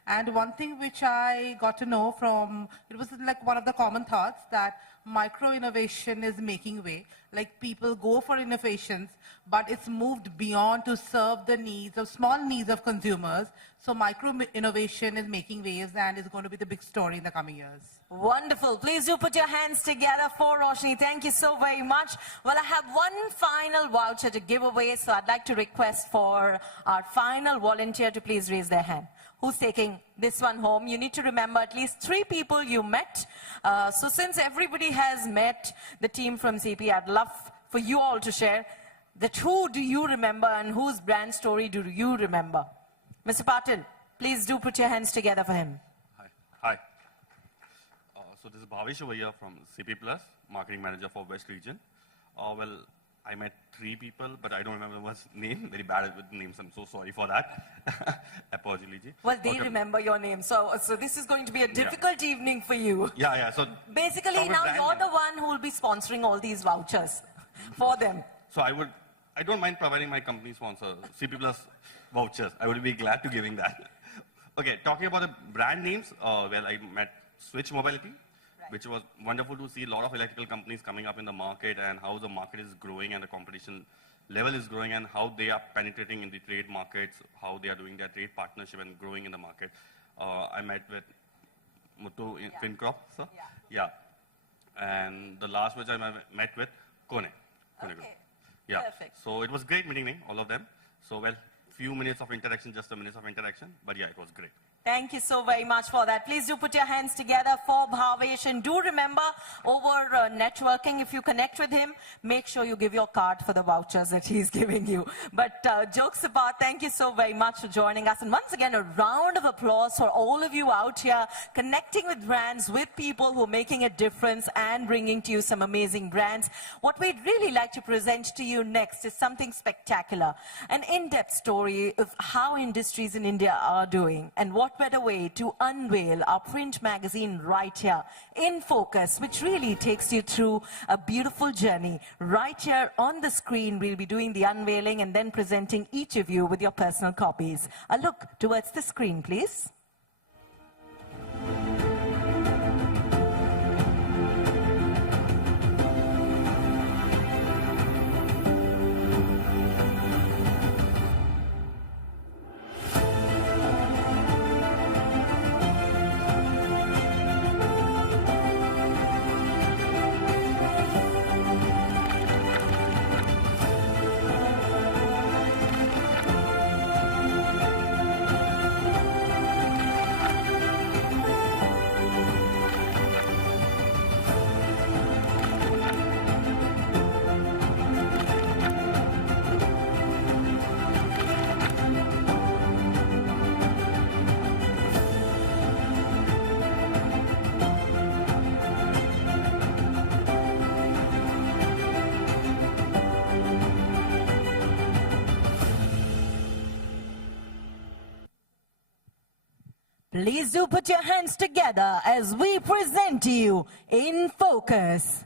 And one thing which I got to know from, it was like one of the common thoughts that micro-innovation is making way. Like people go for innovations, but it's moved beyond to serve the needs of small needs of consumers. So micro-innovation is making waves and is going to be the big story in the coming years. Wonderful. Please do put your hands together for Roshni. Thank you so very much. Well, I have one final voucher to give away, so I'd like to request for our final volunteer to please raise their hand. Who's taking this one home? You need to remember at least 3 people you met. So since everybody has met the team from CP, I'd love for you all to share that who do you remember and whose brand story do you remember? Mr. Patil, please do put your hands together for him. Hi. So this is Bhavesh over here from CP Plus, Marketing Manager for West Region. Well, I met 3 people, but I don't remember one's name. Very bad with names. I'm so sorry for that. Apologies. Well, they remember your name. So this is going to be a difficult evening for you. Yeah. So basically, now you're the one who will be sponsoring all these vouchers for them. So I don't mind providing my company sponsor, CP Plus vouchers. I would be glad to giving that. Okay, talking about the brand names, well, I met Switch Mobility, which was wonderful to see a lot of electrical companies coming up in the market and how the market is growing and the competition level is growing and how they are penetrating in the trade markets, how they are doing their trade partnership and growing in the market. I met with Muthu in FinCrop, sir. Yeah. And the last which I met with Kone. Okay. Yeah. Perfect. So it was great meeting all of them. So well, few minutes of interaction, just a minute of interaction, but yeah, it was great. Thank you so very much for that. Please do put your hands together for Bhavesh. And do remember, over networking, if you connect with him, make sure you give your card for the vouchers that he's giving you. But jokes apart, thank you so very much for joining us. And once again, a round of applause for all of you out here, connecting with brands, with people who are making a difference and bringing to you some amazing brands. What we'd really like to present to you next is something spectacular. An in-depth story of how industries in India are doing and what better way to unveil our print magazine right here in focus, which really takes you through a beautiful journey. Right here on the screen, we'll be doing the unveiling and then presenting each of you with your personal copies. A look towards the screen, please. Please do put your hands together as we present to you In Focus.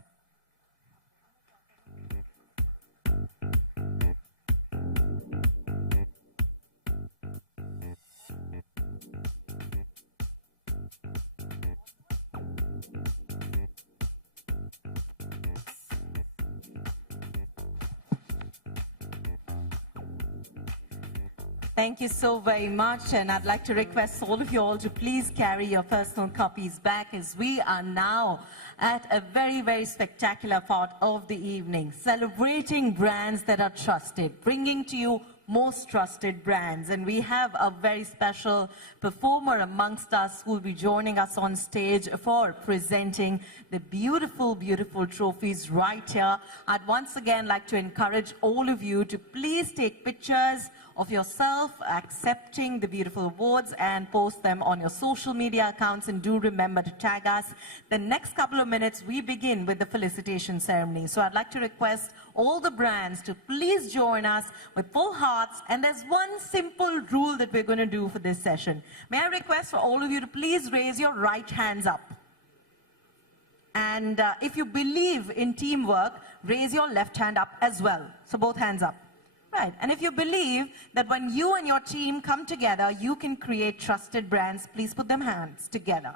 Thank you so very much, and I'd like to request all of you all to please carry your personal copies back as we are now at a very, very spectacular part of the evening, celebrating brands that are trusted, bringing to you most trusted brands. And we have a very special performer amongst us who will be joining us on stage for presenting the beautiful, beautiful trophies right here. I'd once again like to encourage all of you to please take pictures of yourself accepting the beautiful awards and post them on your social media accounts, and do remember to tag us. The next couple of minutes, we begin with the felicitation ceremony. So I'd like to request all the brands to please join us with full hearts. And there's one simple rule that we're going to do for this session. May I request for all of you to please raise your right hands up. And if you believe in teamwork, raise your left hand up as well. So both hands up. Right. And if you believe that when you and your team come together, you can create trusted brands, please put them hands together.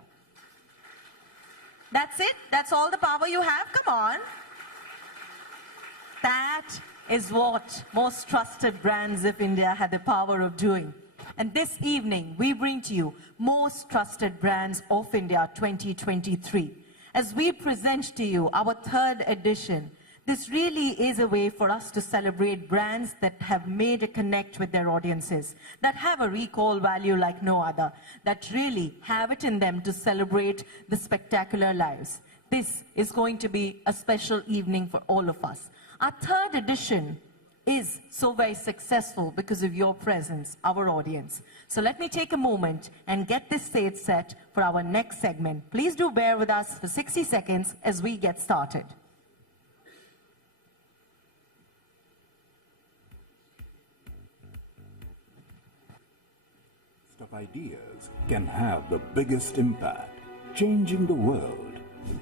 That's it? That's all the power you have? Come on. That is what most trusted brands of India had the power of doing. And this evening, we bring to you Most Trusted Brands of India 2023. As we present to you our third edition, this really is a way for us to celebrate brands that have made a connect with their audiences, that have a recall value like no other, that really have it in them to celebrate the spectacular lives. This is going to be a special evening for all of us. Our third edition is so very successful because of your presence, our audience. So let me take a moment and get this stage set for our next segment. Please do bear with us for 60 seconds as we get started. Of ideas can have the biggest impact, changing the world.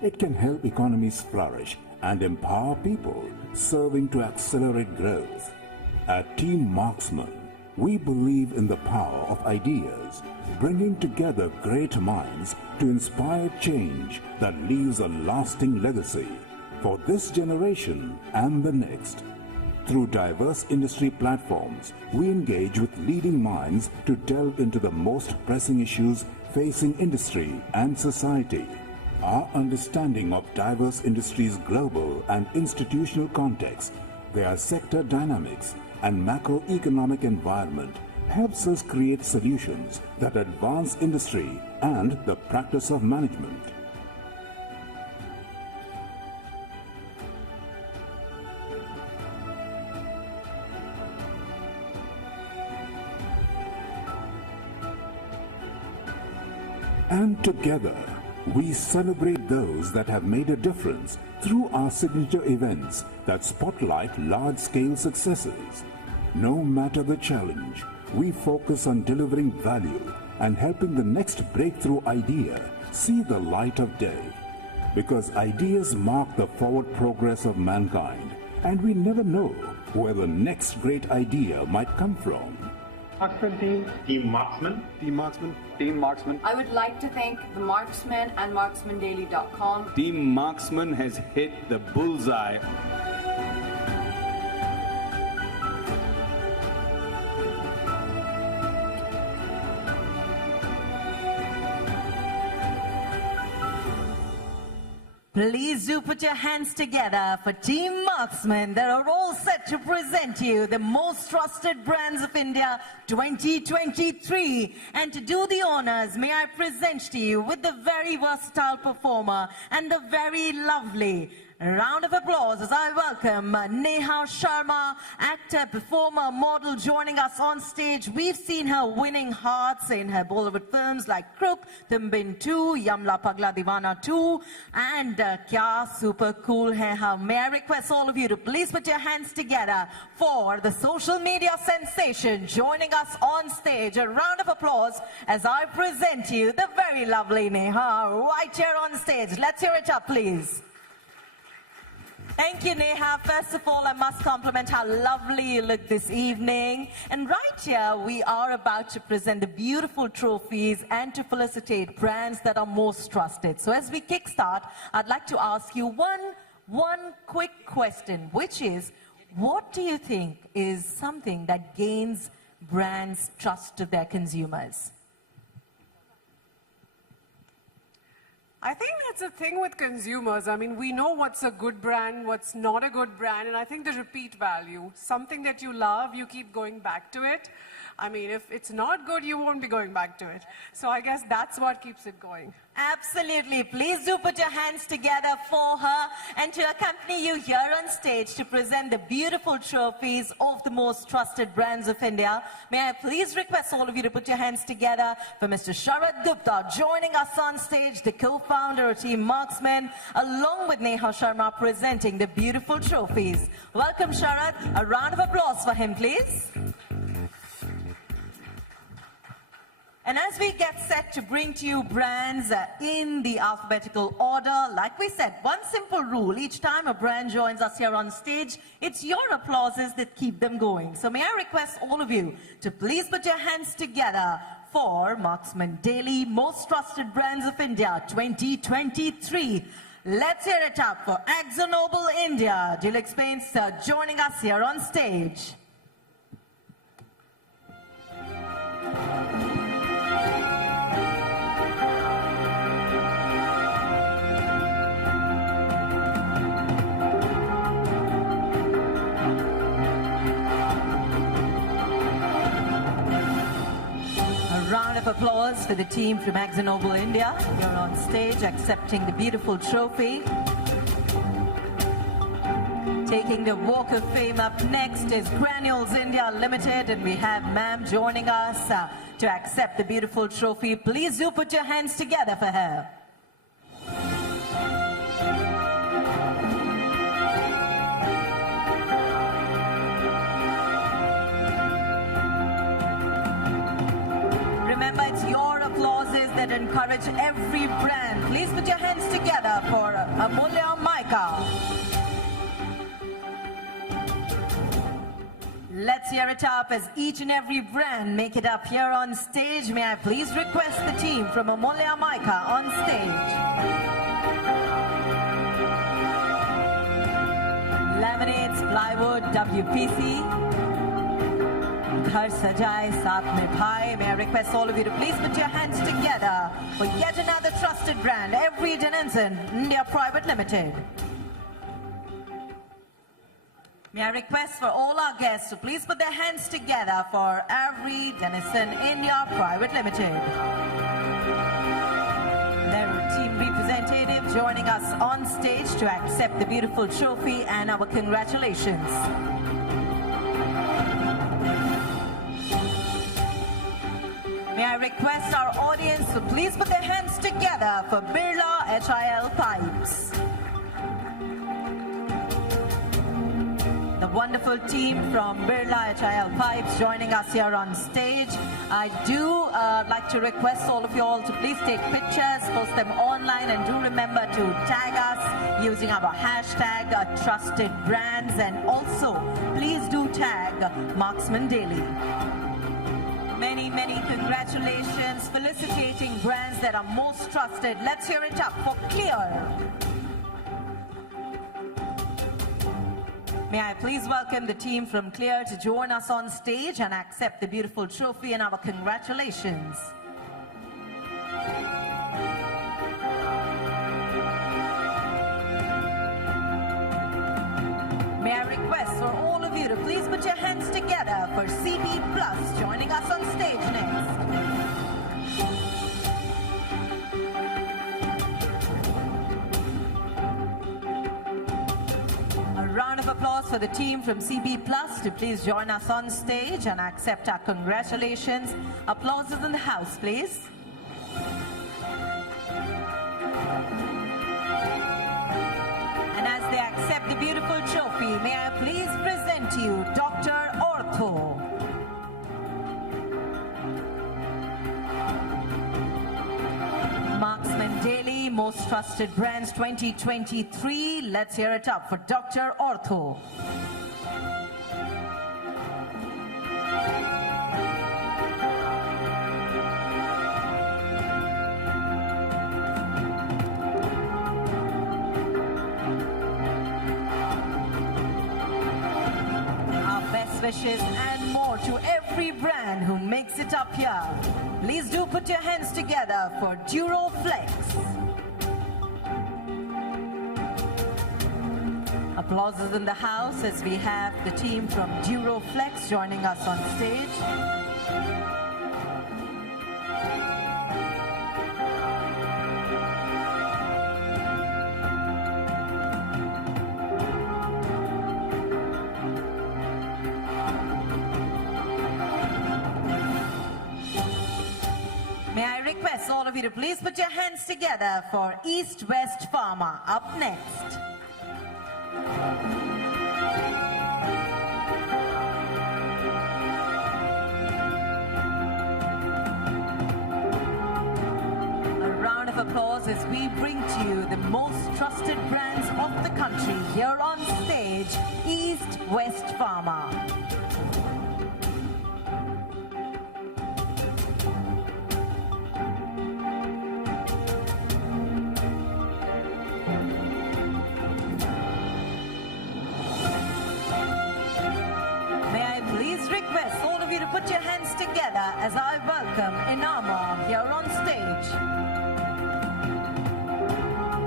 It can help economies flourish and empower people, serving to accelerate growth. At Team Marksman, we believe in the power of ideas, bringing together great minds to inspire change that leaves a lasting legacy for this generation and the next. Through diverse industry platforms, we engage with leading minds to delve into the most pressing issues facing industry and society. Our understanding of diverse industries' global and institutional context, their sector dynamics, and macroeconomic environment helps us create solutions that advance industry and the practice of management. And together, we celebrate those that have made a difference through our signature events that spotlight large-scale successes. No matter the challenge, we focus on delivering value and helping the next breakthrough idea see the light of day. Because ideas mark the forward progress of mankind, and we never know where the next great idea might come from. Marksman team. Team Marksman. Team Marksman. Team Marksman. I would like to thank the Marksman and marksmandaily.com. Team Marksman has hit the bullseye. Please do put your hands together for Team Marksman that are all set to present you the Most Trusted Brands of India 2023. And to do the honors, may I present to you with the very versatile performer and the very lovely. A round of applause as I welcome Neha Sharma, actor, performer, model, joining us on stage. We've seen her winning hearts in her Bollywood films like Crook, Tum Bin 2, Yamla Pagla Divana 2, and Kya Super Cool Hai Hum. May I request all of you to please put your hands together for the social media sensation joining us on stage. A round of applause as I present you the very lovely Neha right here on stage. Let's hear it up, please. Thank you, Neha. First of all, I must compliment how lovely you look this evening. And right here, we are about to present the beautiful trophies and to felicitate brands that are most trusted. So as we kickstart, I'd like to ask you one quick question, which is, what do you think is something that gains brands' trust to their consumers? I think that's the thing with consumers. I mean, we know what's a good brand, what's not a good brand, and I think the repeat value, something that you love, you keep going back to it. I mean, if it's not good, you won't be going back to it. So I guess that's what keeps it going. Absolutely. Please do put your hands together for her and to accompany you here on stage to present the beautiful trophies of the most trusted brands of India. May I please request all of you to put your hands together for Mr. Sharad Gupta joining us on stage, the co-founder of Team Marksman, along with Neha Sharma presenting the beautiful trophies. Welcome, Sharad. A round of applause for him, please. And as we get set to bring to you brands in the alphabetical order, like we said, one simple rule: each time a brand joins us here on stage, it's your applauses that keep them going. So may I request all of you to please put your hands together for Marksman Daily Most Trusted Brands of India 2023. Let's hear it up for AkzoNobel India. Dulux Paints joining us here on stage. Round of applause for the team from AkzoNobel India. You're on stage accepting the beautiful trophy. Taking the Walk of Fame up next is Granules India Limited, and we have ma'am joining us to accept the beautiful trophy. Please do put your hands together for her. Remember, it's your applauses that encourage every brand. Please put your hands together for Amulya Maika. Let's hear it up as each and every brand make it up here on stage. May I please request the team from Amulya Maika on stage. Laminates, plywood, WPC. Ghar Sajai, Saath Nibhaye. May I request all of you to please put your hands together for yet another trusted brand, Every Denizen India Private Limited. May I request for all our guests to please put their hands together for Every Denizen India Private Limited. Their team representative joining us on stage to accept the beautiful trophy and our congratulations. May I request our audience to please put their hands together for Birla HIL Pipes. The wonderful team from Birla HIL Pipes joining us here on stage. I do like to request all of you all to please take pictures, post them online, and do remember to tag us using our hashtag trusted brands, and also please do tag Marksman Daily. Many, many congratulations, felicitating brands that are most trusted. Let's hear it up for Clear. May I please welcome the team from Clear to join us on stage and accept the beautiful trophy and our congratulations. May I request for all of you to please put your hands together for CB Plus joining us on stage next. A round of applause for the team from CB Plus to please join us on stage and accept our congratulations. Applauses in the house, please. And as they accept the beautiful trophy, may I please present to you Dr. Ortho. Marksman Daily Most Trusted Brands 2023. Let's hear it up for Dr. Ortho. Wishes and more to every brand who makes it up here. Please do put your hands together for Duroflex. Applauses in the house as we have the team from Duroflex joining us on stage. you to please put your hands together for East West Pharma. Up next. A round of applause as we bring to you the most trusted brands of the country here on stage, East West Pharma. May I please request all of you to put your hands together as I welcome Inama here on stage.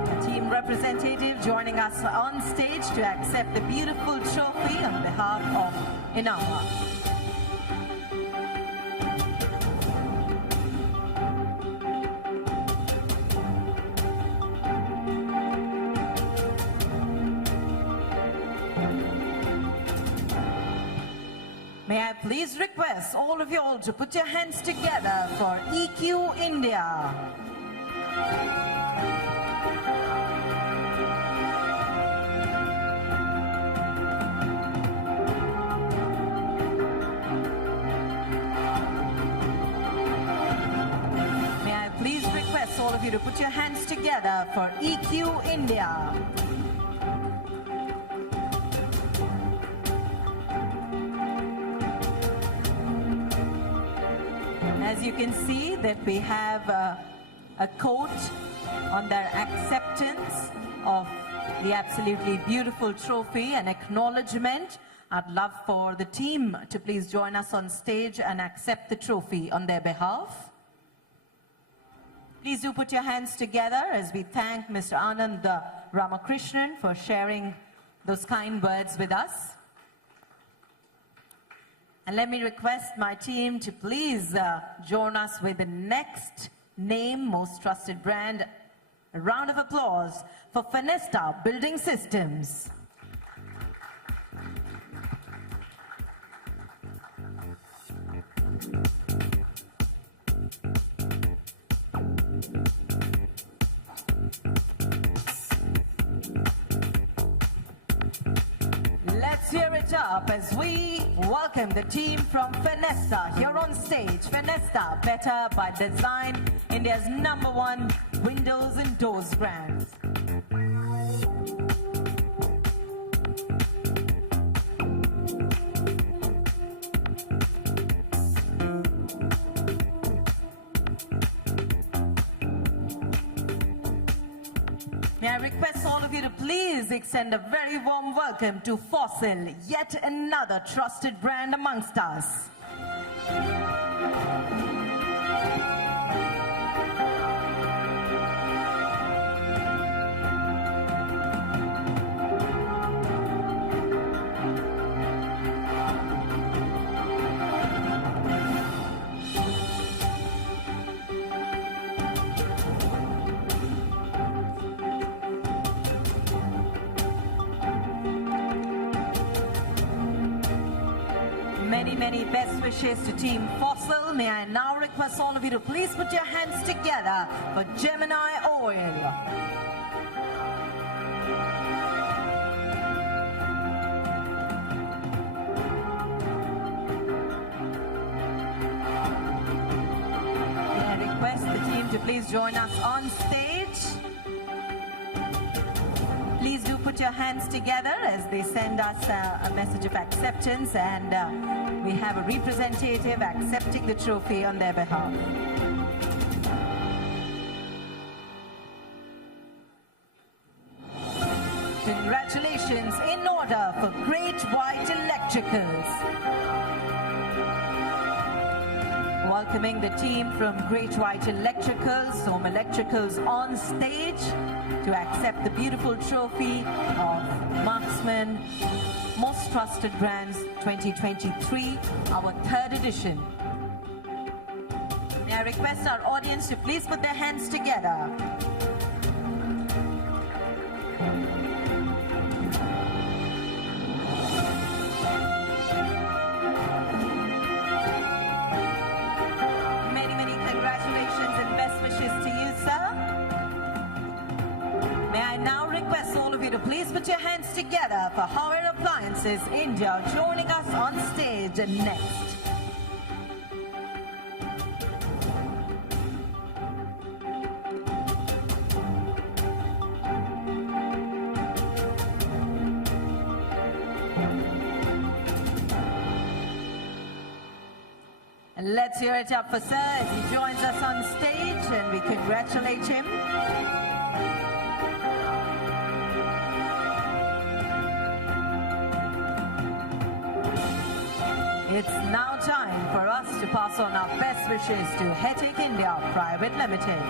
A team representative joining us on stage to accept the beautiful trophy on behalf of Inama. May I please request all of you all to put your hands together for EQ India. May I please request all of you to put your hands together for EQ India. As you can see that we have a quote on their acceptance of the absolutely beautiful trophy and acknowledgement. I'd love for the team to please join us on stage and accept the trophy on their behalf. Please do put your hands together as we thank Mr. Anand Ramakrishnan for sharing those kind words with us. And let me request my team to please join us with the next name, most trusted brand. A round of applause for Fenesta Building Systems. Let's hear it up as we welcome the team from Fenesta here on stage. Fenesta, better by design, India's #1 windows and doors brand. May I request all of you to please extend a very warm welcome to Fossil, yet another trusted brand amongst us. Many best wishes to Team Fossil. May I now request all of you to please put your hands together for Gemini Oil. May I request the team to please join us on stage. Please do put your hands together as they send us a message of acceptance, and we have a representative accepting the trophy on their behalf. Congratulations in order for Great White Electricals. Welcoming the team from Great White Electricals, Home Electricals on stage to accept the beautiful trophy of Marksman Most Trusted Brands 2023, our 3rd edition. May I request our audience to please put their hands together. Many congratulations and best wishes to please put your hands together for Howard Appliances India joining us on stage next. Let's hear it up for Sir as he joins us on stage, and we congratulate him. It's now time for us to pass on our best wishes to Hetic India Private Limited.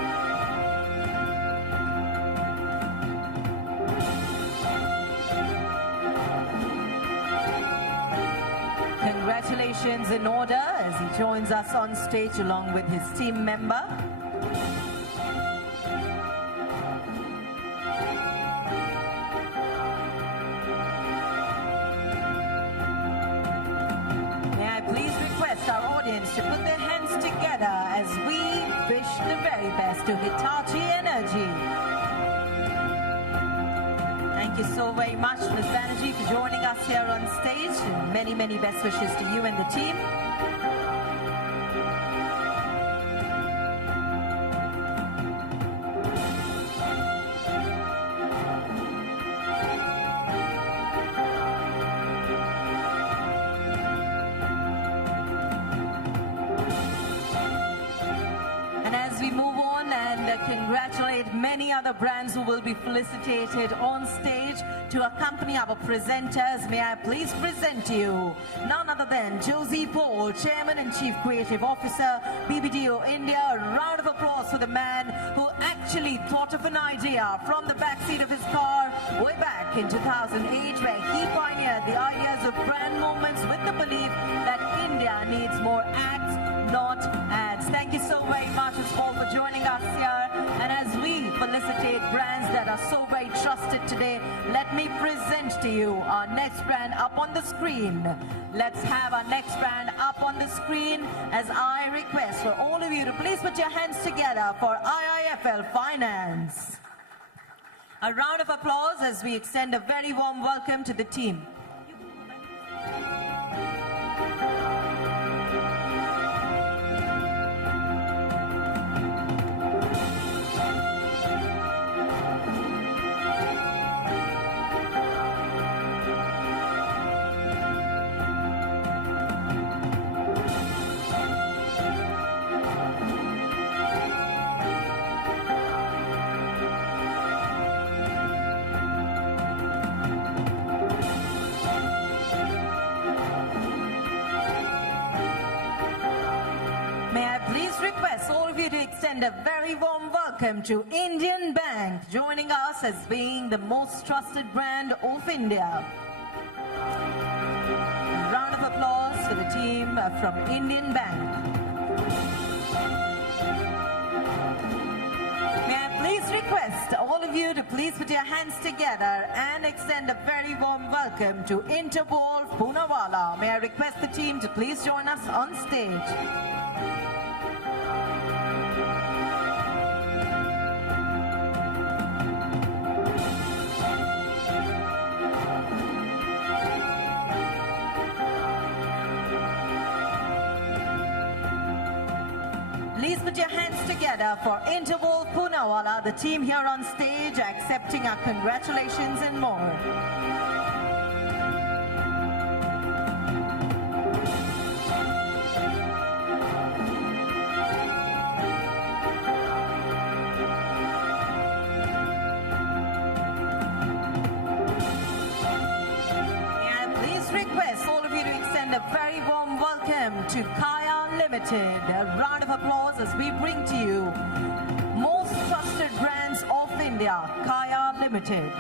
Congratulations in order as he joins us on stage along with his team member. May I please request our audience to put their hands together as we wish the very best to Hitachi Energy. Thank you so very much, Ms. Banerjee, for joining us here on stage. And many, many best wishes to you and the team. And as we move on and congratulate many other brands who will be felicitated on stage to accompany our presenters, may I please present to you none other than Josie Paul, Chairman and Chief Creative Officer, BBDO India. A round of applause for the man who actually thought of an idea from the backseat of his car way back in 2008, where he pioneered the ideas of brand movements with the belief that India needs more acts, not ads. Thank you so very much, Ms. Paul, for joining us here. And as we felicitate brands that are so very trusted today, let me present to you our next brand up on the screen. Let's have our next brand up on the screen as I request for all of you to please put your hands together for IIFL Finance. A round of applause as we extend a very warm welcome to the team. Request all of you to extend a very warm welcome to Indian Bank, joining us as being the most trusted brand of India. A round of applause for the team from Indian Bank. May I please request all of you to please put your hands together and extend a very warm welcome to Interpol Poonawalla. May I request the team to please join us on stage. Please put your hands together for Interpol Poonawalla, the team here on stage accepting our congratulations and more. Request all of you to extend a very warm welcome to Kaya Limited. A round of applause as we bring to you most trusted brands of India, Kaya Limited.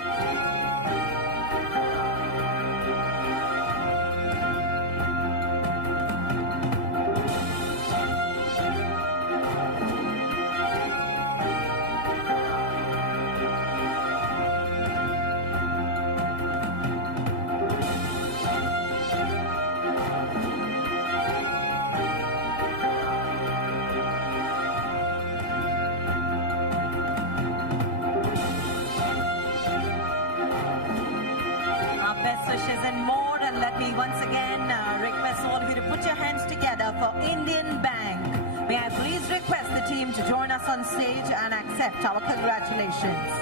Best wishes and more. And let me once again request all of you to put your hands together for Indian Bank. May I please request the team to join us on stage and accept our congratulations.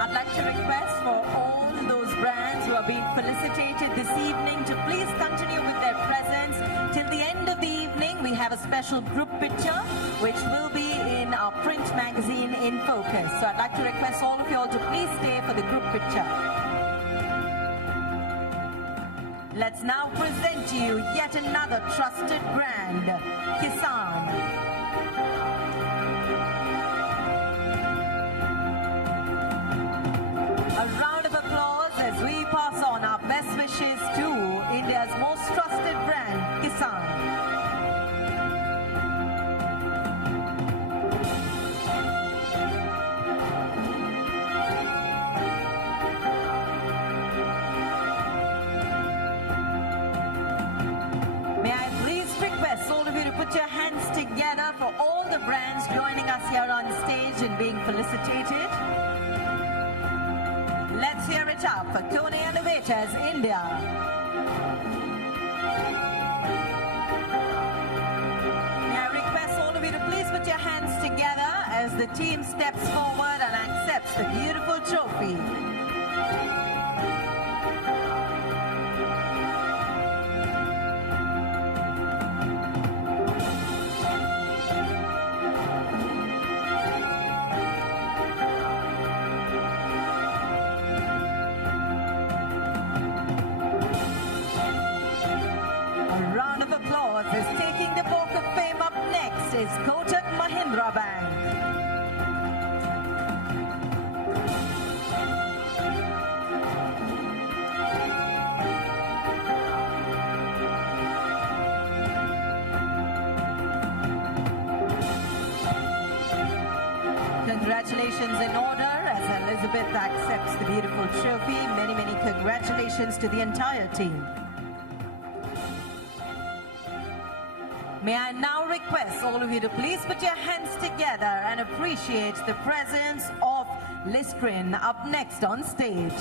I'd like to request for all those brands who are being felicitated this evening to please continue with their presence till the end of the evening. We have a special group picture which will be in our print magazine In Focus. So I'd like to request all of you all to please stay for the group picture. Let's now present to you yet another trusted brand, Kisan. A round of applause as we pass on our best wishes to India's most trusted brand, Kisan. May I please request all of you to put your hands together for all the brands joining us here on stage and being felicitated. Let's hear it up for Kone Innovators India. May I request all of you to please put your hands together as the team steps forward and accepts the beautiful trophy. Is taking the Walk of Fame up next is Kotak Mahindra Bank. Congratulations in order as Elizabeth accepts the beautiful trophy. Many, many congratulations to the entire team. May I now request all of you to please put your hands together and appreciate the presence of Listerine up next on stage.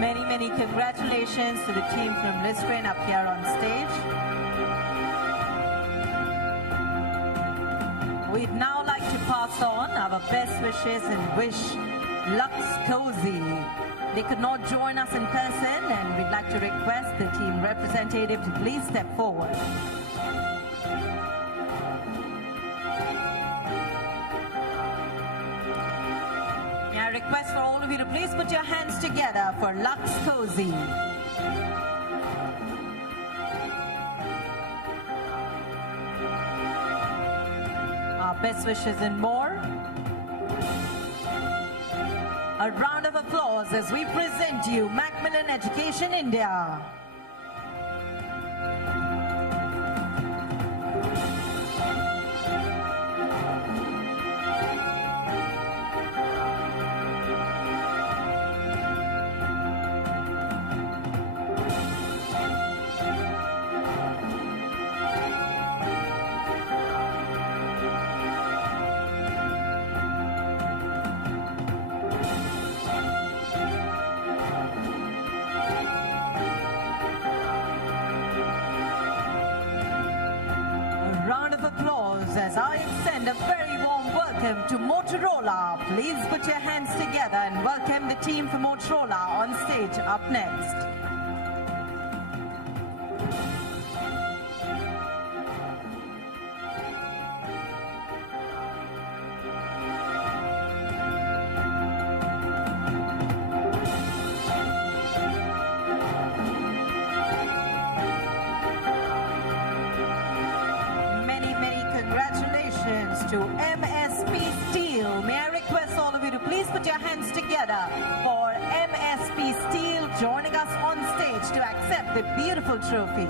Many, many congratulations to the team from Listerine up here on stage. We'd now like to pass on our best wishes and wish Lux Cozy. They could not join us in person, and we'd like to request the team representative to please step forward. May I request for all of you to please put your hands together for Lux Cozy. Our best wishes and more. A round of applause as we present you Macmillan Education India. As I extend a very warm welcome to Motorola. Please put your hands together and welcome the team from Motorola on stage up next. To MSP Steel. May I request all of you to please put your hands together for MSP Steel joining us on stage to accept the beautiful trophy.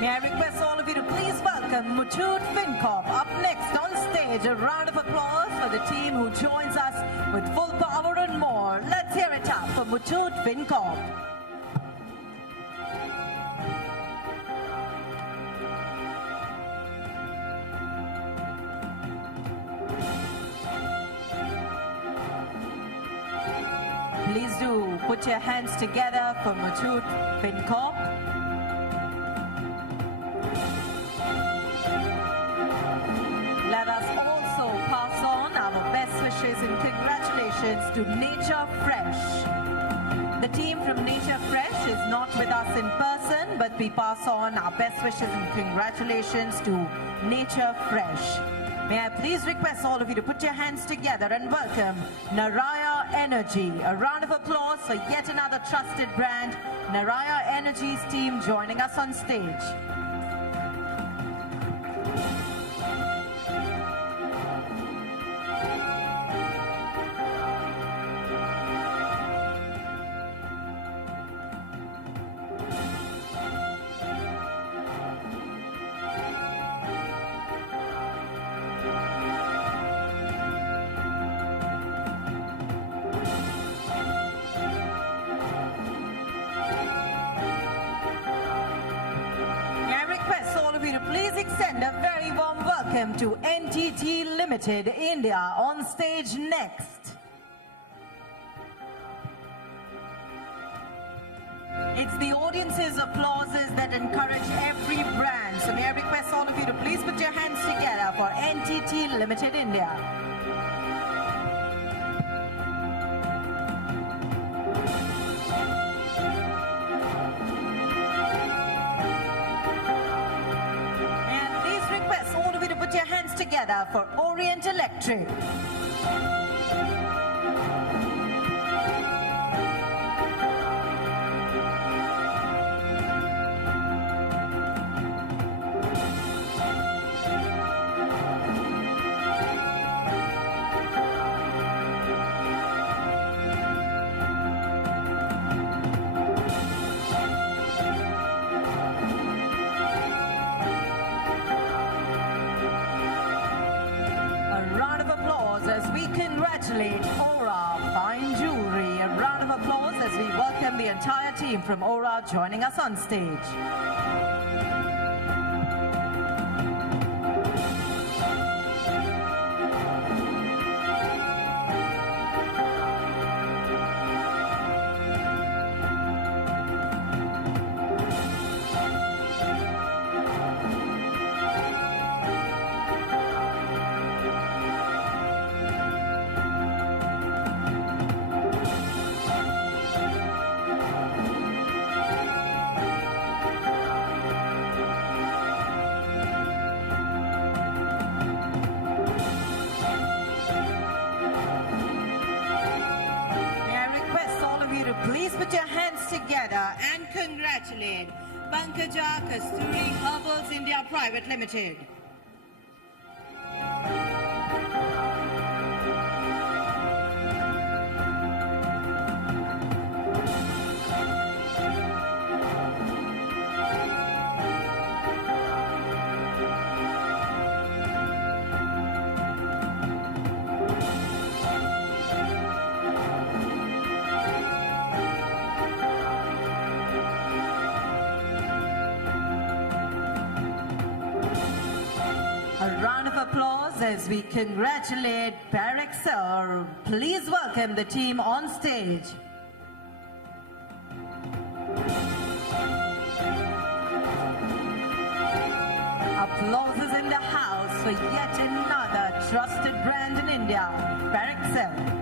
May I request all of you to please welcome Muthoot FinCorp up next on stage. A round of applause for the team who joins us with full power and more. Let's hear it up for Muthoot FinCorp. Please do put your hands together for Muthoot FinCorp. Let us also pass on our best wishes and congratulations to Nature Fresh. The team from Nature Fresh is not with us in person, but we pass on our best wishes and congratulations to Nature Fresh. May I please request all of you to put your hands together and welcome Naraya Energy. A round of applause for yet another trusted brand, Naraya Energy's team joining us on stage. Extend a very warm welcome to NTT Limited India on stage next. It's the audience's applauses that encourage every brand. So may I request all of you to please put your hands together for NTT Limited India. Your hands together for Orient Electric. As we congratulate Aura Fine Jewelry. A round of applause as we welcome the entire team from Aura joining us on stage. Please put your hands together and congratulate Pankaja Kasturi Herbals India Private Limited. A round of applause as we congratulate Parexel. Please welcome the team on stage. Applauses in the house for yet another trusted brand in India, Parexel.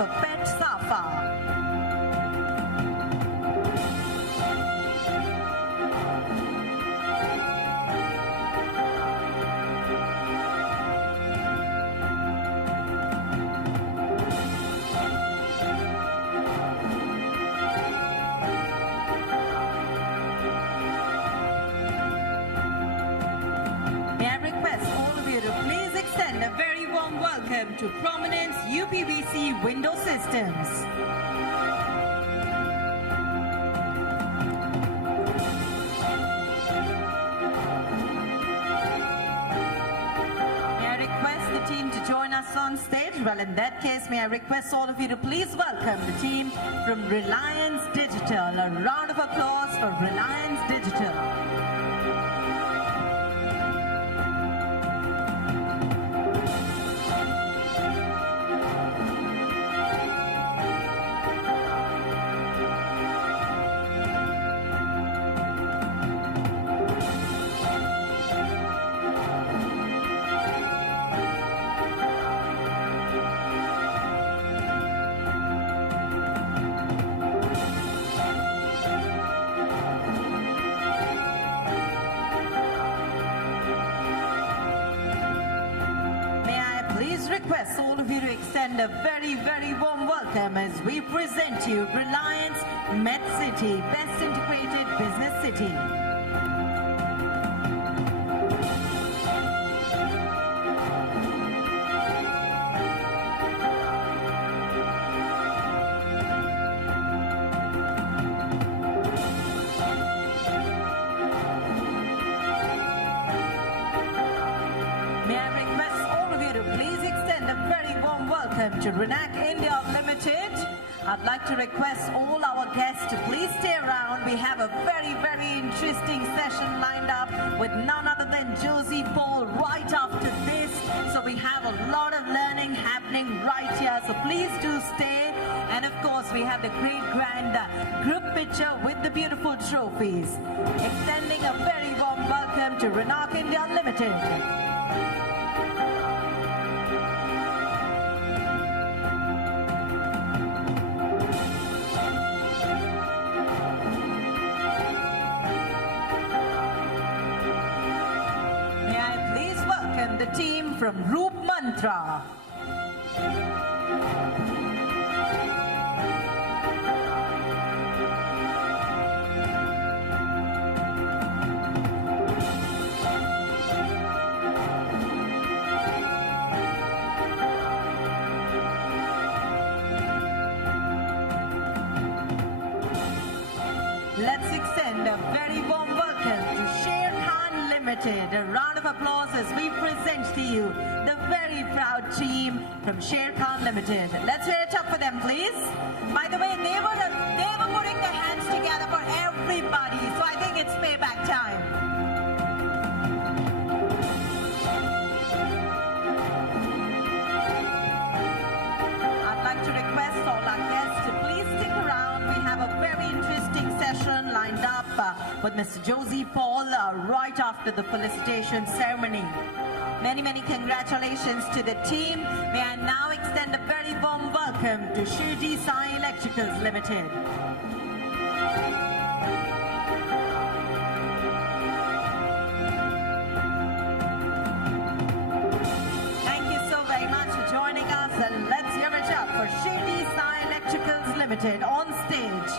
for Pet Safa. Welcome to Prominence UPVC Window Systems. May I request the team to join us on stage? Well, in that case, may I request all of you to please welcome the team from Reliance Digital. A round of applause for Reliance Digital. Request all of you to extend a very, very warm welcome as we present you Reliance MedCity, Best Integrated Business City. To Renac India Limited. I'd like to request all our guests to please stay around. We have a very, very interesting session lined up with none other than Josie Paul right after this. So we have a lot of learning happening right here. So please do stay. And of course, we have the great grand group picture with the beautiful trophies. Extending a very warm welcome to Renac India Limited. The team from Roop Mantra. Let's extend a very warm welcome to Sher Khan Limited. A round of applause as we present to you the very proud team from Sher Khan Limited. Let's hear it up for them, please. By the way, they were putting their hands together for everybody, so I think it's payback time. I'd like to request all our guests to please stick around. We have a very interesting session lined up with Mr. Josie Paul right after the felicitation ceremony. Many, many congratulations to the team. May I now extend a very warm welcome to Shirdi Sai Electricals Limited. Thank you so very much for joining us, and let's hear it up for Shirdi Sai Electricals Limited on stage.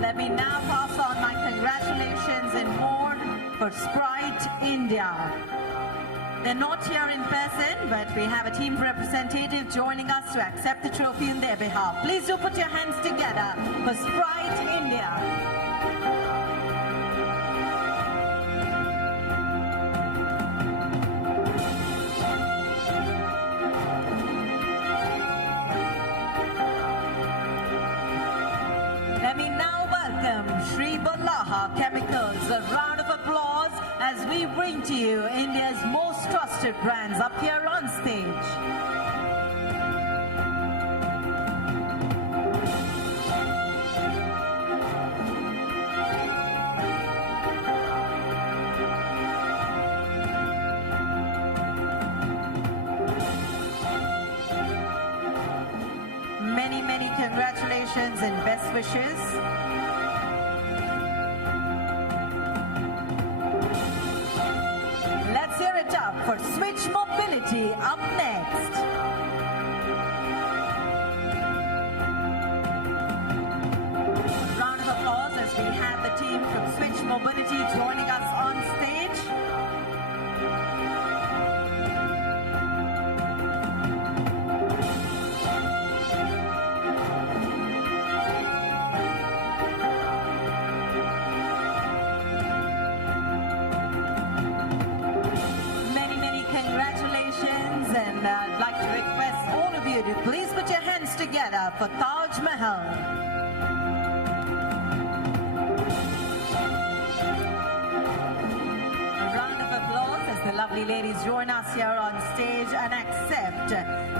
Let me now pass on my congratulations and more for Sprite India. They're not here in person, but we have a team representative joining us to accept the trophy on their behalf. Please do put your hands together for Sprite India. Let me now welcome Shri Ballaha Chemicals. A round of applause. as we bring to you India's most trusted brands up here on stage. Many, many congratulations and best wishes. Let's hear it up for Switch Mobility up next. A round of applause as we have the team from Switch Mobility joining us on stage. And I'd like to request all of you to please put your hands together for Taj Mahal. A round of applause as the lovely ladies join us here on stage and accept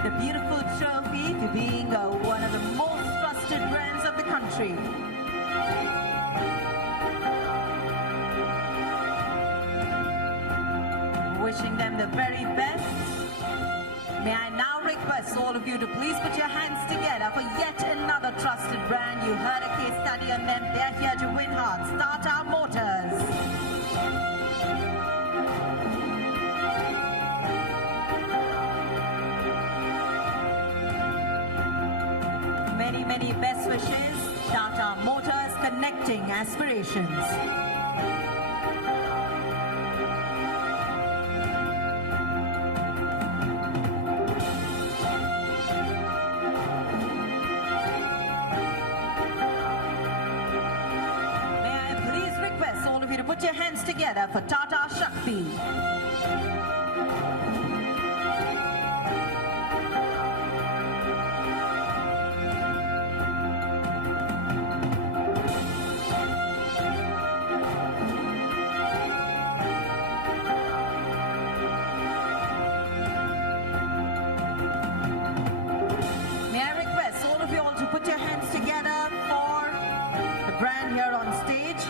the beautiful trophy for being one of the most trusted brands of the country. Wishing them the very best. May I now request all of you to please put your hands together for yet another trusted brand. You heard a case study on them. They're here to win hearts. Tata Motors. Many, many best wishes. Tata Motors, connecting aspirations. Put your hands together for Tata Shakti. May I request all of you all to put your hands together for the brand here on stage.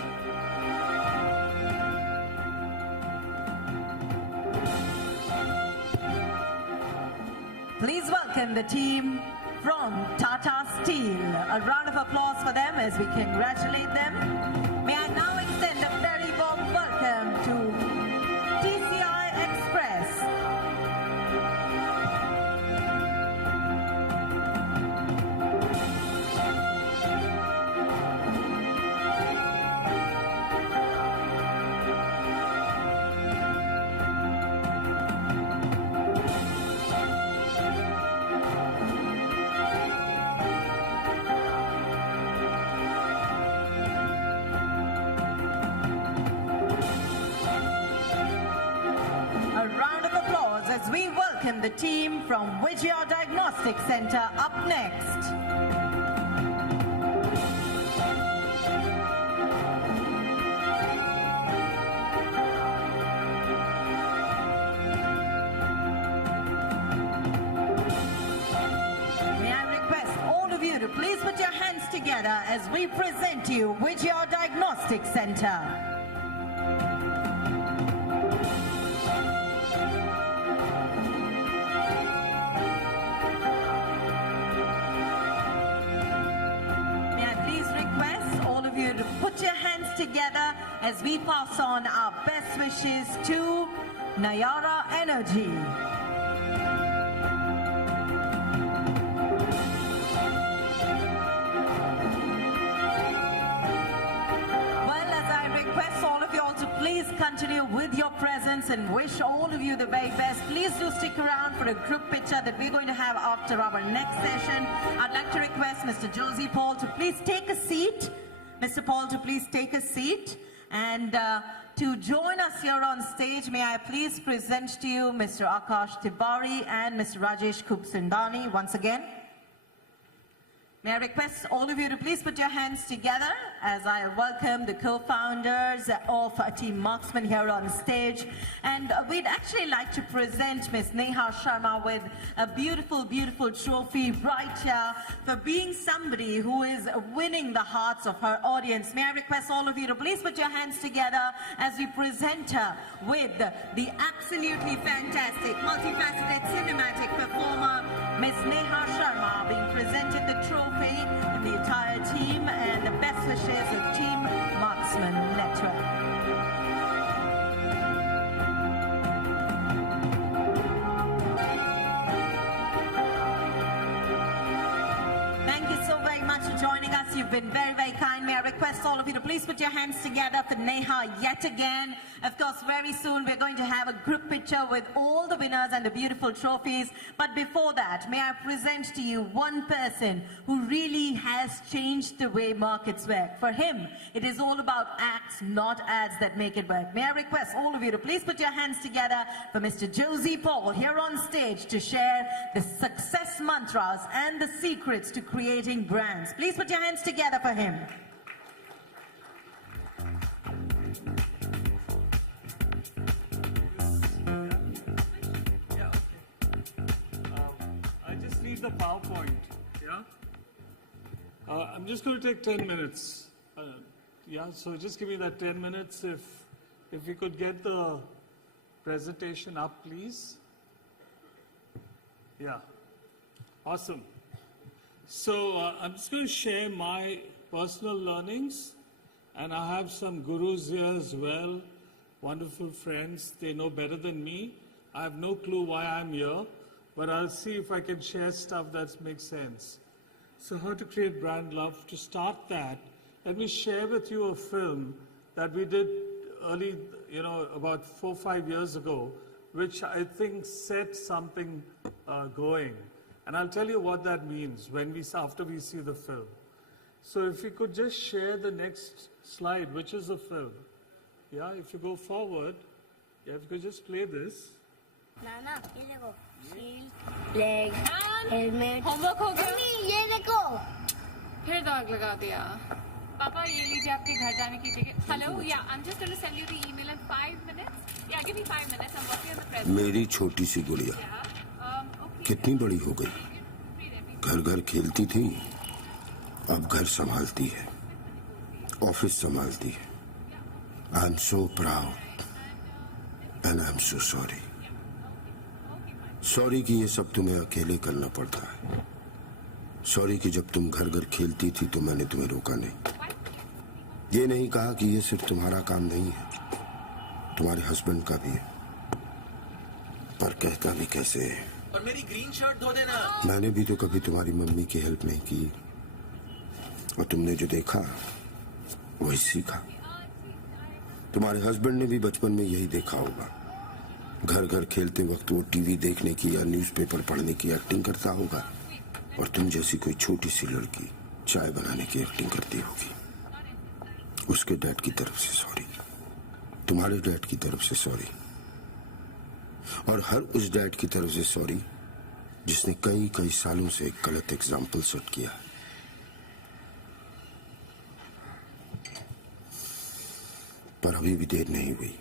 Please welcome the team from Tata Steel. A round of applause for them as we congratulate them. May I now extend a very warm welcome to TCI Express. As we welcome the team from Vijaya Diagnostic Center up next. May I request all of you to please put your hands together as we present you Vijaya Diagnostic Center. Put your hands together as we pass on our best wishes to Nayara Energy. Well, as I request all of you all to please continue with your presence and wish all of you the very best. Please do stick around for a group picture that we're going to have after our next session. I'd like to request Mr. Josie Paul to please take a seat. Mr. Paul to please take a seat. And to join us here on stage, may I please present to you Mr. Akash Tibari and Mr. Rajesh Kubsundani once again. May I request all of you to please put your hands together as I welcome the co-founders of Team Marksman here on stage. And we'd actually like to present Ms. Neha Sharma with a beautiful, beautiful trophy right here for being somebody who is winning the hearts of her audience. May I request all of you to please put your hands together as we present her with the absolutely fantastic, multifaceted cinematic performer, Ms. Neha Sharma, being presented the trophy and the entire team, and the best wishes of Team Marksman Network. Thank you so very much for joining us. You've been very, very kind. May I request all of you to please put your hands together for Neha yet again. Of course, very soon we're going to have a group picture with all the winners and the beautiful trophies. But before that, may I present to you one person who really has changed the way markets work. For him, it is all about acts, not ads, that make it work. May I request all of you to please put your hands together for Mr. Josie Paul here on stage to share the success mantras and the secrets to creating brands. Please put your hands together for him. I just need the PowerPoint, yeah? I'm just going to take 10 minutes. Yeah, so just give me that 10 minutes. If we could get the presentation up, please. Yeah, awesome. So I'm just going to share my personal learnings, and I have some gurus here as well, wonderful friends. They know better than me. I have no clue why I'm here, but I'll see if I can share stuff that makes sense. So how to create brand love. To start that, let me share with you a film that we did early, about 4 or 5 years ago, which I think set something going. And I'll tell you what that means after we see the film. So if you could just share the next slide, which is the film. Yeah, if you go forward, yeah, if you could just play this. Nana, ये देखो, shield, leg, helmet. Homework हो गया? Mummy ये देखो. फिर दाग लगा दिया. पापा ये लीजिए आपके घर जाने की ticket. Hello, yeah, I'm just going to send you the email in 5 minutes. Yeah, give me 5 minutes. I'm working on the presentation. मेरी छोटी सी गुड़िया कितनी बड़ी हो गई. घर घर खेलती थी, अब घर संभालती है, ऑफिस संभालती है. I am so proud and I am so sorry. Sorry कि ये सब तुम्हें अकेले करना पड़ता है. सॉरी कि जब तुम घर घर खेलती थी तो मैंने तुम्हें रोका नहीं. ये नहीं कहा कि ये सिर्फ तुम्हारा काम नहीं है, तुम्हारे हस्बैंड का भी है. पर कहता भी कैसे है. और मेरी ग्रीन शर्ट धो देना. मैंने भी तो कभी तुम्हारी मम्मी की हेल्प नहीं की, और तुमने जो देखा वही सीखा. तुम्हारे हस्बैंड ने भी बचपन में यही देखा होगा. घर घर खेलते वक्त वो टीवी देखने की या न्यूज़पेपर पढ़ने की एक्टिंग करता होगा, और तुम जैसी कोई छोटी सी लड़की चाय बनाने की एक्टिंग करती होगी. उसके डैड की तरफ से सॉरी, तुम्हारे डैड की तरफ से सॉरी, और हर उस डैड की तरफ से सॉरी जिसने कई कई सालों से एक गलत एग्जाम्पल सेट किया. पर अभी भी देर नहीं हुई.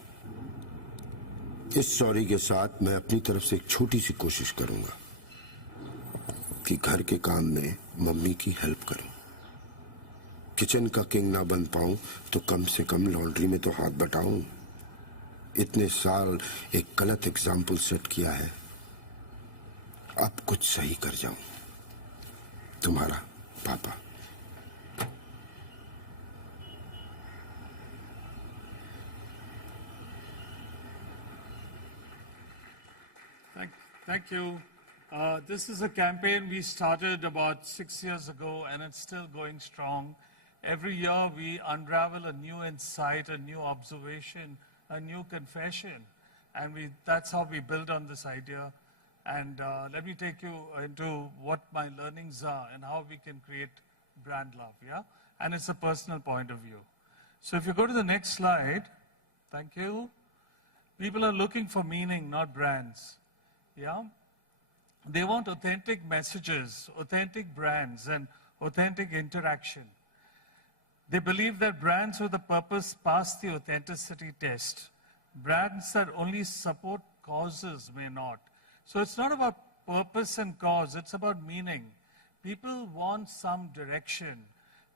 इस सॉरी के साथ मैं अपनी तरफ से एक छोटी सी कोशिश करूंगा कि घर के काम में मम्मी की हेल्प करूं. किचन का किंग ना बन पाऊं तो कम से कम लॉन्ड्री में तो हाथ बटाऊं. इतने साल एक गलत एग्जाम्पल सेट किया है, अब कुछ सही कर जाऊं. तुम्हारा पापा. Thank you. This is a campaign we started about 6 years ago, and it's still going strong. Every year we unravel a new insight, a new observation, a new confession, and that's how we build on this idea. And let me take you into what my learnings are and how we can create brand love, yeah? And it's a personal point of view. So if you go to the next slide, thank you. People are looking for meaning, not brands, yeah? They want authentic messages, authentic brands, and authentic interaction. They believe that brands with a purpose pass the authenticity test. Brands that only support causes may not. So it's not about purpose and cause, it's about meaning. People want some direction.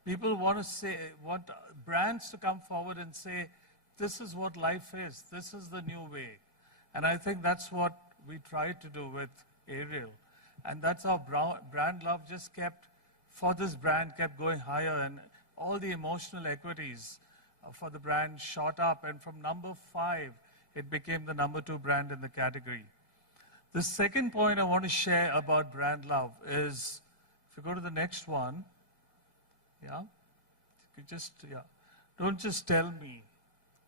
People want brands to come forward and say, this is what life is, this is the new way. And I think that's what we tried to do with Ariel. And that's how brand love just for this brand kept going higher, and all the emotional equities for the brand shot up, and from number 5, it became the number 2 brand in the category. The second point I want to share about brand love is, if you go to the next one, don't just tell me,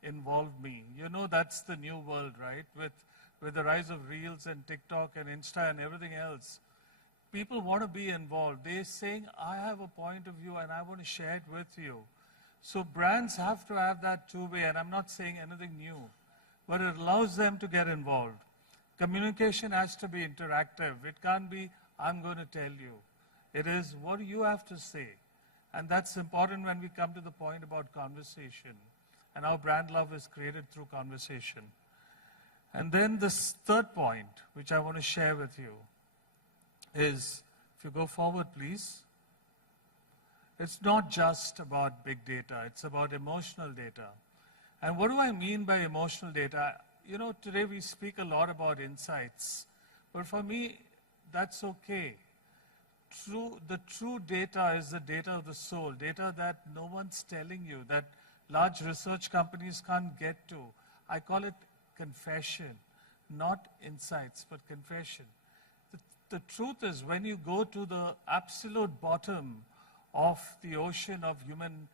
involve me. You know that's the new world, right? With the rise of Reels and TikTok and Insta and everything else. People want to be involved. They're saying, I have a point of view and I want to share it with you. So brands have to have that two-way, and I'm not saying anything new, but it allows them to get involved. Communication has to be interactive. It can't be, I'm going to tell you. It is, what do you have to say? And that's important when we come to the point about conversation and how brand love is created through conversation. And then this third point, which I want to share with you, is, if you go forward, please. It's not just about big data, it's about emotional data. And what do I mean by emotional data? You know, today we speak a lot about insights, but for me, that's okay. The true data is the data of the soul, data that no one's telling you, that large research companies can't get to. I call it confession, not insights, but confession. The truth is, when you go to the absolute bottom of the ocean of human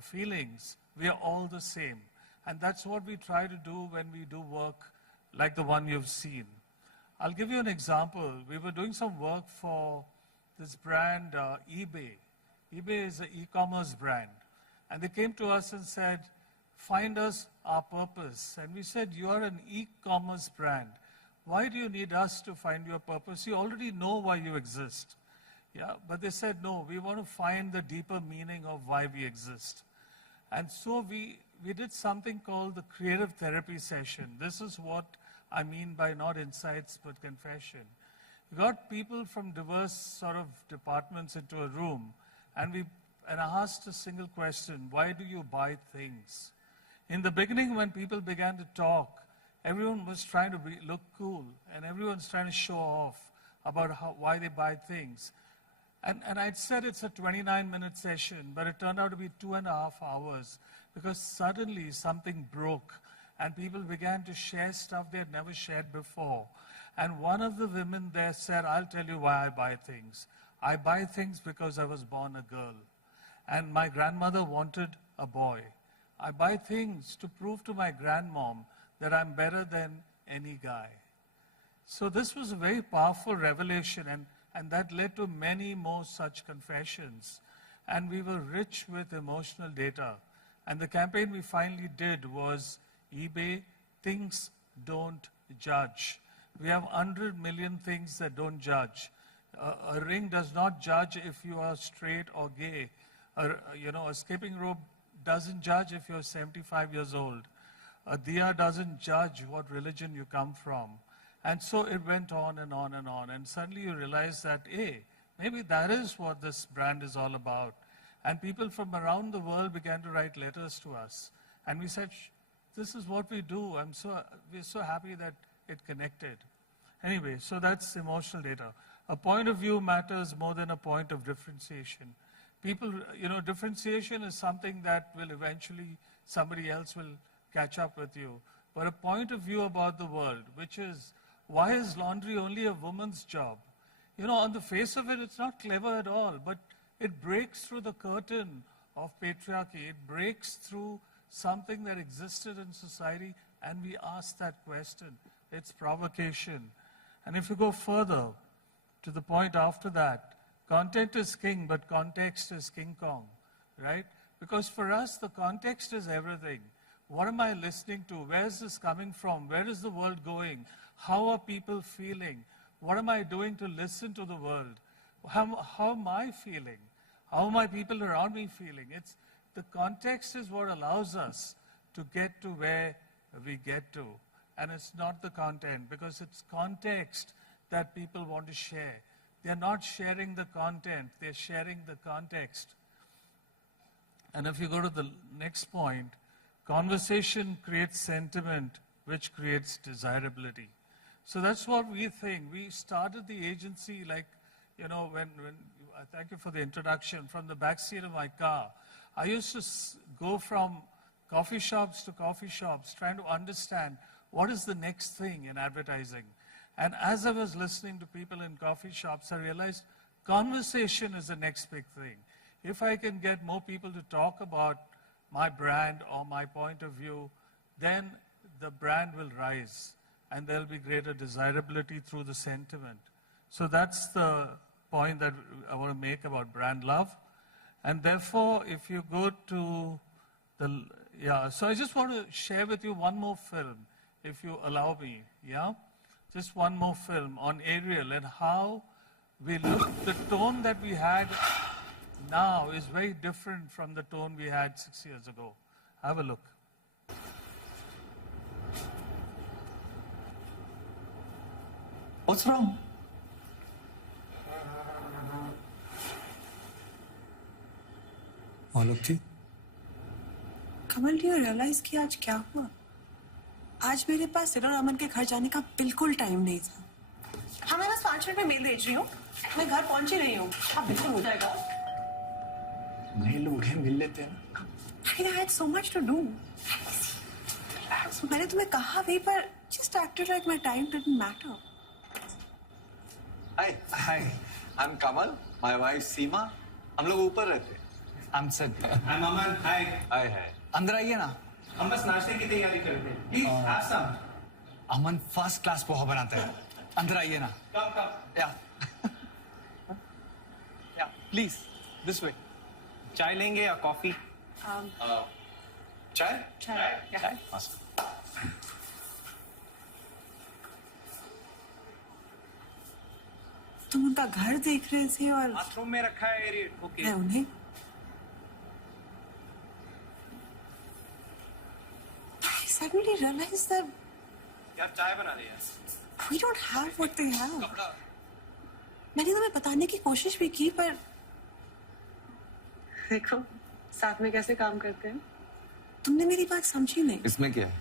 feelings, we are all the same. And that's what we try to do when we do work like the one you've seen. I'll give you an example. We were doing some work for this brand, eBay. eBay is an e-commerce brand. And they came to us and said, find us our purpose. And we said, you are an e-commerce brand. Why do you need us to find your purpose? You already know why you exist. Yeah, but they said, no, we want to find the deeper meaning of why we exist. And so we did something called the creative therapy session. This is what I mean by not insights, but confession. We got people from diverse sort of departments into a room, and I asked a single question: why do you buy things? In the beginning, when people began to talk, everyone was trying to look cool, and everyone's trying to show off about why they buy things. And I'd said it's a 29-minute session, but it turned out to be 2.5 hours, because suddenly something broke, and people began to share stuff they had never shared before. And one of the women there said, I'll tell you why I buy things. I buy things because I was born a girl, and my grandmother wanted a boy. I buy things to prove to my grandmom that I'm better than any guy. So this was a very powerful revelation, and that led to many more such confessions. And we were rich with emotional data. And the campaign we finally did was eBay, Things Don't Judge. We have 100 million things that don't judge. A ring does not judge if you are straight or gay. A skipping rope doesn't judge if you're 75 years old. A diya doesn't judge what religion you come from. And so it went on and on and on. And suddenly you realize that, hey, maybe that is what this brand is all about. And people from around the world began to write letters to us. And we said, this is what we do. We're so happy that it connected. Anyway, so that's emotional data. A point of view matters more than a point of differentiation. People, differentiation is something that will eventually, somebody else will catch up with you. But a point of view about the world, which is, why is laundry only a woman's job? On the face of it, it's not clever at all, but it breaks through the curtain of patriarchy. It breaks through something that existed in society, and we ask that question. It's provocation. And if you go further to the point after that, content is king, but context is King Kong, right? Because for us, the context is everything. What am I listening to? Where is this coming from? Where is the world going? How are people feeling? What am I doing to listen to the world? How am I feeling? How are my people around me feeling? The context is what allows us to get to where we get to. And it's not the content, because it's context that people want to share. They're not sharing the content, they're sharing the context. And if you go to the next point, conversation creates sentiment, which creates desirability. So that's what we think. We started the agency like, when thank you for the introduction, from the backseat of my car. I used to go from coffee shops to coffee shops, trying to understand what is the next thing in advertising. And as I was listening to people in coffee shops, I realized conversation is the next big thing. If I can get more people to talk about my brand or my point of view, then the brand will rise and there'll be greater desirability through the sentiment. So that's the point that I want to make about brand love. And therefore, if you go to so I just want to share with you one more film, if you allow me, Just one more film on Ariel and how we look, the tone that we had now is very different from the tone we had 6 years ago. Have a look. What's wrong? Alok ji? Kamal, do you realize कि आज क्या हुआ? आज मेरे पास सिर और अमन के घर जाने का बिल्कुल टाइम नहीं था। हाँ, मैं बस 5 मिनट में मेल भेज रही हूँ। मैं घर पहुंच ही रही हूँ। हाँ, बिल्कुल हो जाएगा। नए लोग हैं, मिल लेते हैं ना। I had so much to do. मैंने तुम्हें कहा भी, पर just acted like my time didn't matter. Hi, I'm Kamal. My wife Seema. हम लोग ऊपर रहते हैं। I'm Sid. I'm Aman. Hi. अंदर आइए ना। हम बस नाश्ते की तैयारी करते हैं। Please have some. Aman first class poha बनाता है। अंदर आइए ना। Come. Yeah. Please, this way. चाय लेंगे या कॉफी? चाय? चाय. तुम उनका घर देख रहे थे और बाथरूम में रखा है एरियल। ओके। मैं उन्हें I suddenly realized that यार चाय बना दे यार। we don't have what they have. मैंने तुम्हें बताने की कोशिश भी की, पर देखो साथ में कैसे काम करते हैं। तुमने मेरी बात समझी नहीं। इसमें क्या है?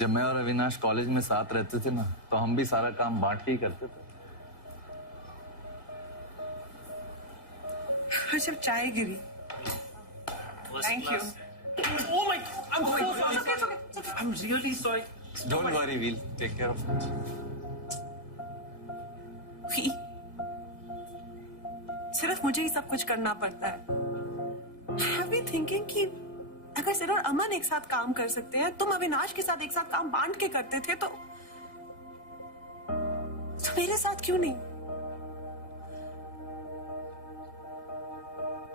जब मैं और अविनाश कॉलेज में साथ रहते थे ना, तो हम भी सारा काम बांट के ही करते थे। और जब चाय गिरी, Thank you. Oh my God, I'm so sorry. It's okay. I'm really sorry. Don't worry, we'll take care of it. सिर्फ मुझे ही सब कुछ करना पड़ता है। I've been thinking कि अगर सिर और अमन एक साथ काम कर सकते हैं, तुम अविनाश के साथ एक साथ काम बांट के करते थे, तो मेरे साथ क्यों नहीं?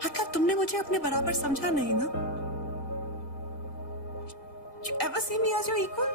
मतलब तुमने मुझे अपने बराबर समझा नहीं ना? You ever see me as your equal?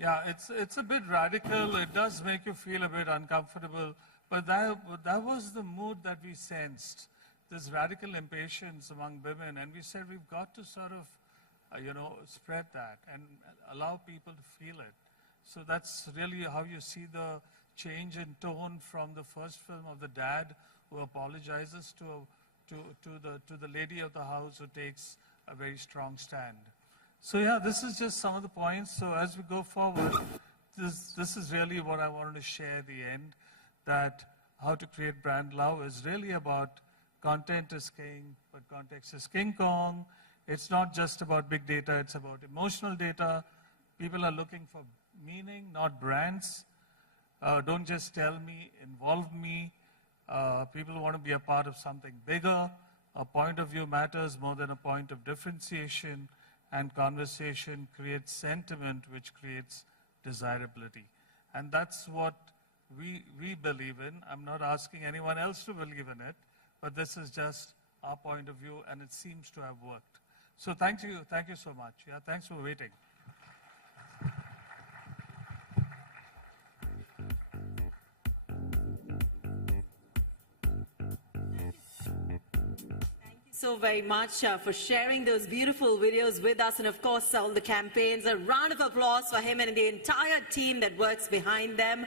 Yeah, it's a bit radical. It does make you feel a bit uncomfortable. But that was the mood that we sensed, this radical impatience among women. And we said we've got to sort of, spread that and allow people to feel it. So that's really how you see the change in tone from the first film of the dad who apologizes to the lady of the house who takes a very strong stand. So yeah, this is just some of the points. So as we go forward, this is really what I wanted to share at the end, that how to create brand love is really about content is king, but context is King Kong. It's not just about big data, it's about emotional data. People are looking for meaning, not brands. Don't just tell me, involve me. People want to be a part of something bigger. A point of view matters more than a point of differentiation, and conversation creates sentiment, which creates desirability. And that's what we believe in. I'm not asking anyone else to believe in it, but this is just our point of view, and it seems to have worked. So thank you so much. Yeah, thanks for waiting. So very much for sharing those beautiful videos with us, and of course all the campaigns. A round of applause for him and the entire team that works behind them.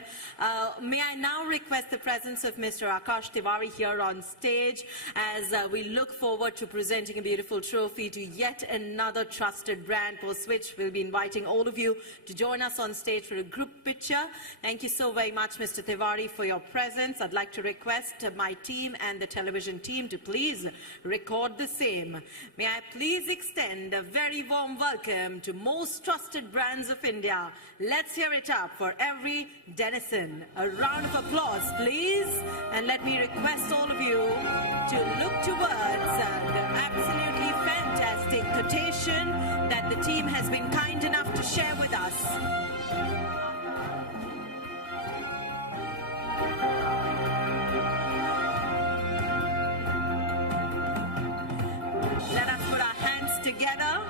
May I now request the presence of Mr. Akash Tiwari here on stage as we look forward to presenting a beautiful trophy to yet another trusted brand, post which we'll be inviting all of you to join us on stage for a group picture. Thank you so very much, Mr. Tiwari, for your presence. I'd like to request my team and the television team to please record the same. May I please extend a very warm welcome to most trusted brands of India. Let's hear it up for every Denison. A round of applause, please. And let me request all of you to look towards the absolutely fantastic quotation that the team has been kind enough to share with us. Let us put our hands together.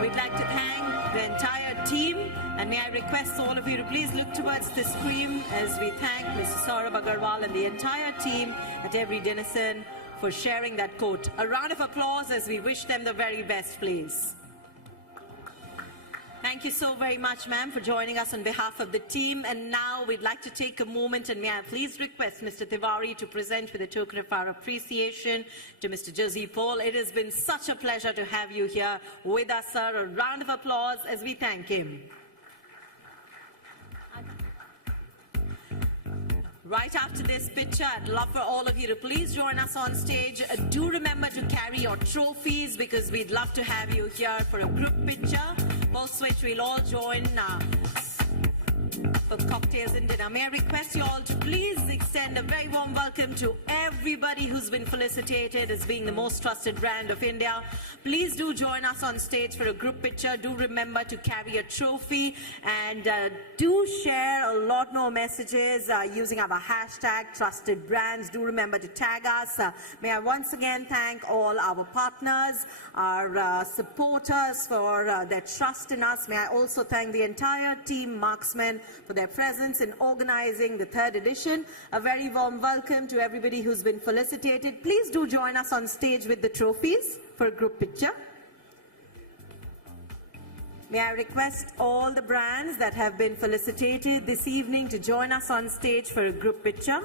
We'd like to thank the entire team, and may I request all of you to please look towards the screen as we thank Mr. Saurabh Agarwal and the entire team at Every Denison for sharing that quote. A round of applause as we wish them the very best, please. Thank you so very much, ma'am, for joining us on behalf of the team. And now we'd like to take a moment, and may I please request Mr. Tiwari to present with a token of our appreciation to Mr. Josie Paul. It has been such a pleasure to have you here with us, sir. A round of applause as we thank him. Right after this picture, I'd love for all of you to please join us on stage. Do remember to carry your trophies because we'd love to have you here for a group picture, post which we'll all join for cocktails and dinner. May I request you all to please extend a very warm welcome to everybody who's been felicitated as being the most trusted brand of India. Please do join us on stage for a group picture. Do remember to carry a trophy and do share a lot more messages using our hashtag trusted brands. Do remember to tag us. May I once again thank all our partners, our supporters for their trust in us. May I also thank the entire team Marksmen for their presence in organizing the third edition. A very warm welcome to everybody who's been felicitated. Please do join us on stage with the trophies for a group picture. May I request all the brands that have been felicitated this evening to join us on stage for a group picture.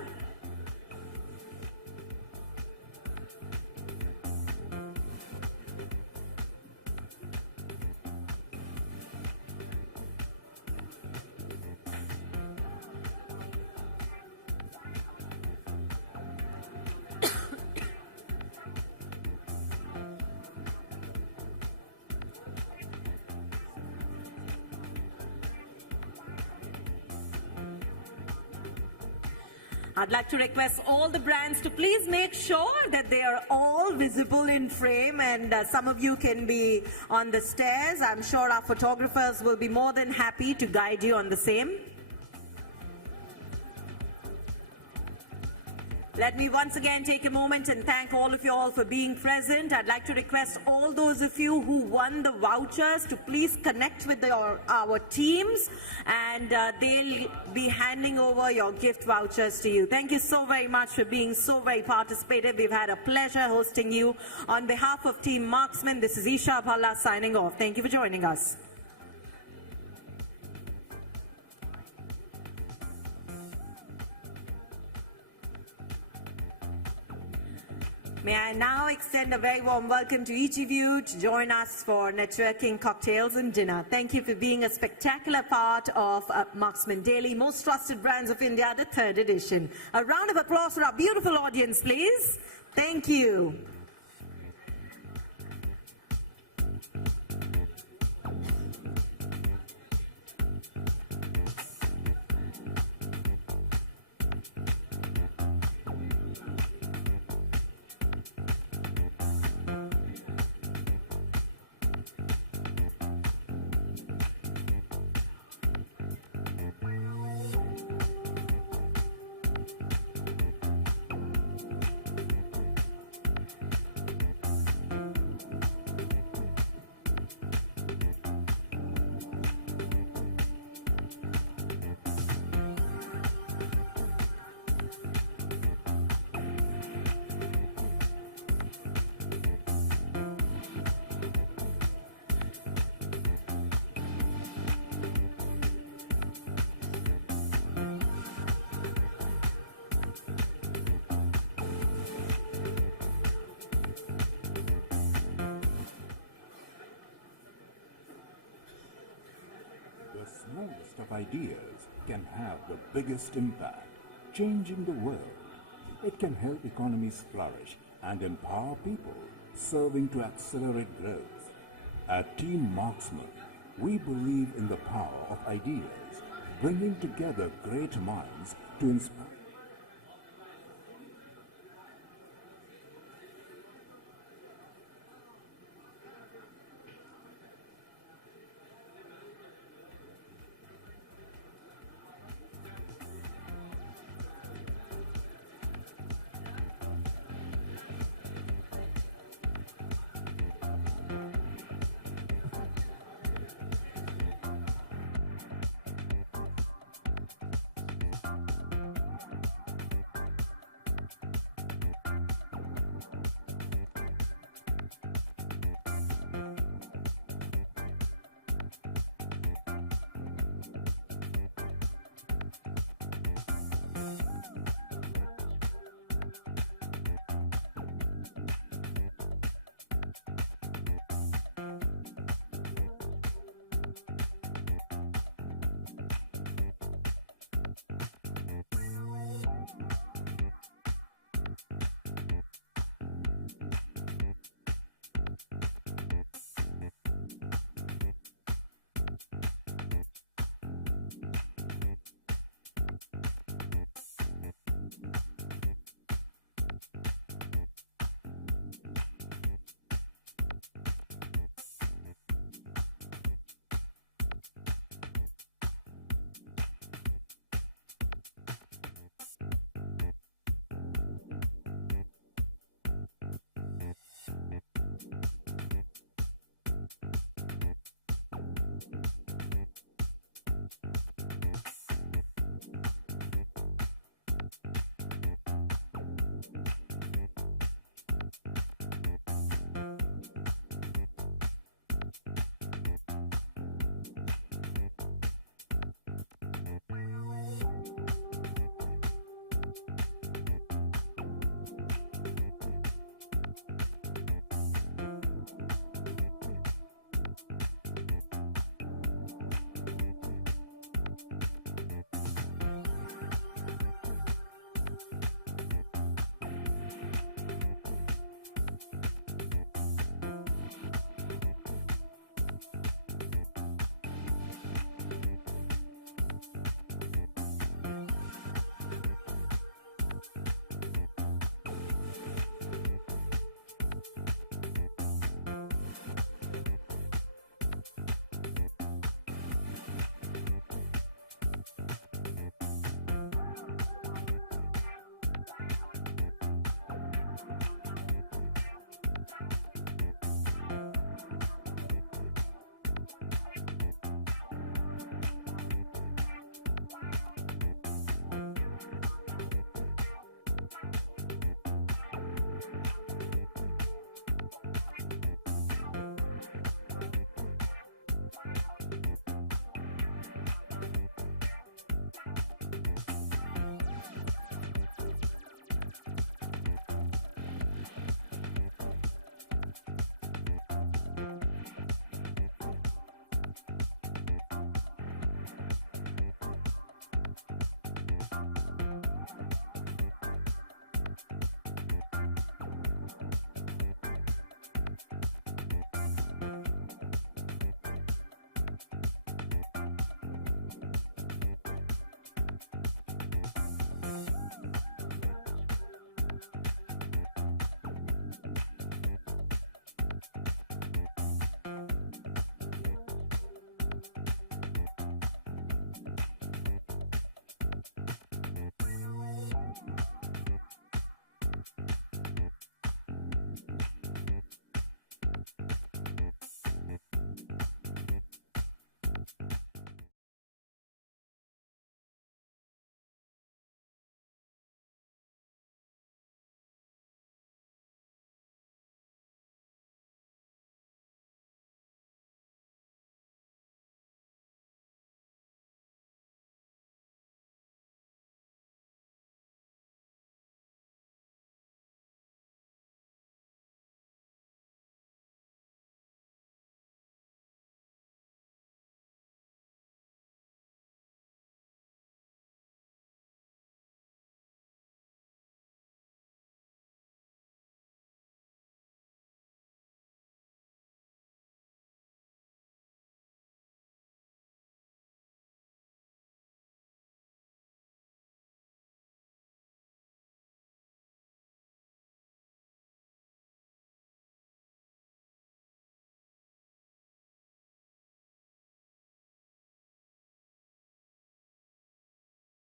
I'd like to request all the brands to please make sure that they are all visible in frame, and some of you can be on the stairs. I'm sure our photographers will be more than happy to guide you on the same. Let me once again take a moment and thank all of you all for being present. I'd like to request all those of you who won the vouchers to please connect with our teams, and they'll be handing over your gift vouchers to you. Thank you so very much for being so very participative. We've had a pleasure hosting you. On behalf of Team Marksmen, this is Isha Bhalla signing off. Thank you for joining us. May I now extend a very warm welcome to each of you to join us for networking, cocktails and dinner. Thank you for being a spectacular part of Marksmen Daily, Most Trusted Brands of India, the third edition. A round of applause for our beautiful audience, please. Thank you. of ideas can have the biggest impact, changing the world. It can help economies flourish and empower people, serving to accelerate growth. At Team Marksman, we believe in the power of ideas, bringing together great minds to inspire.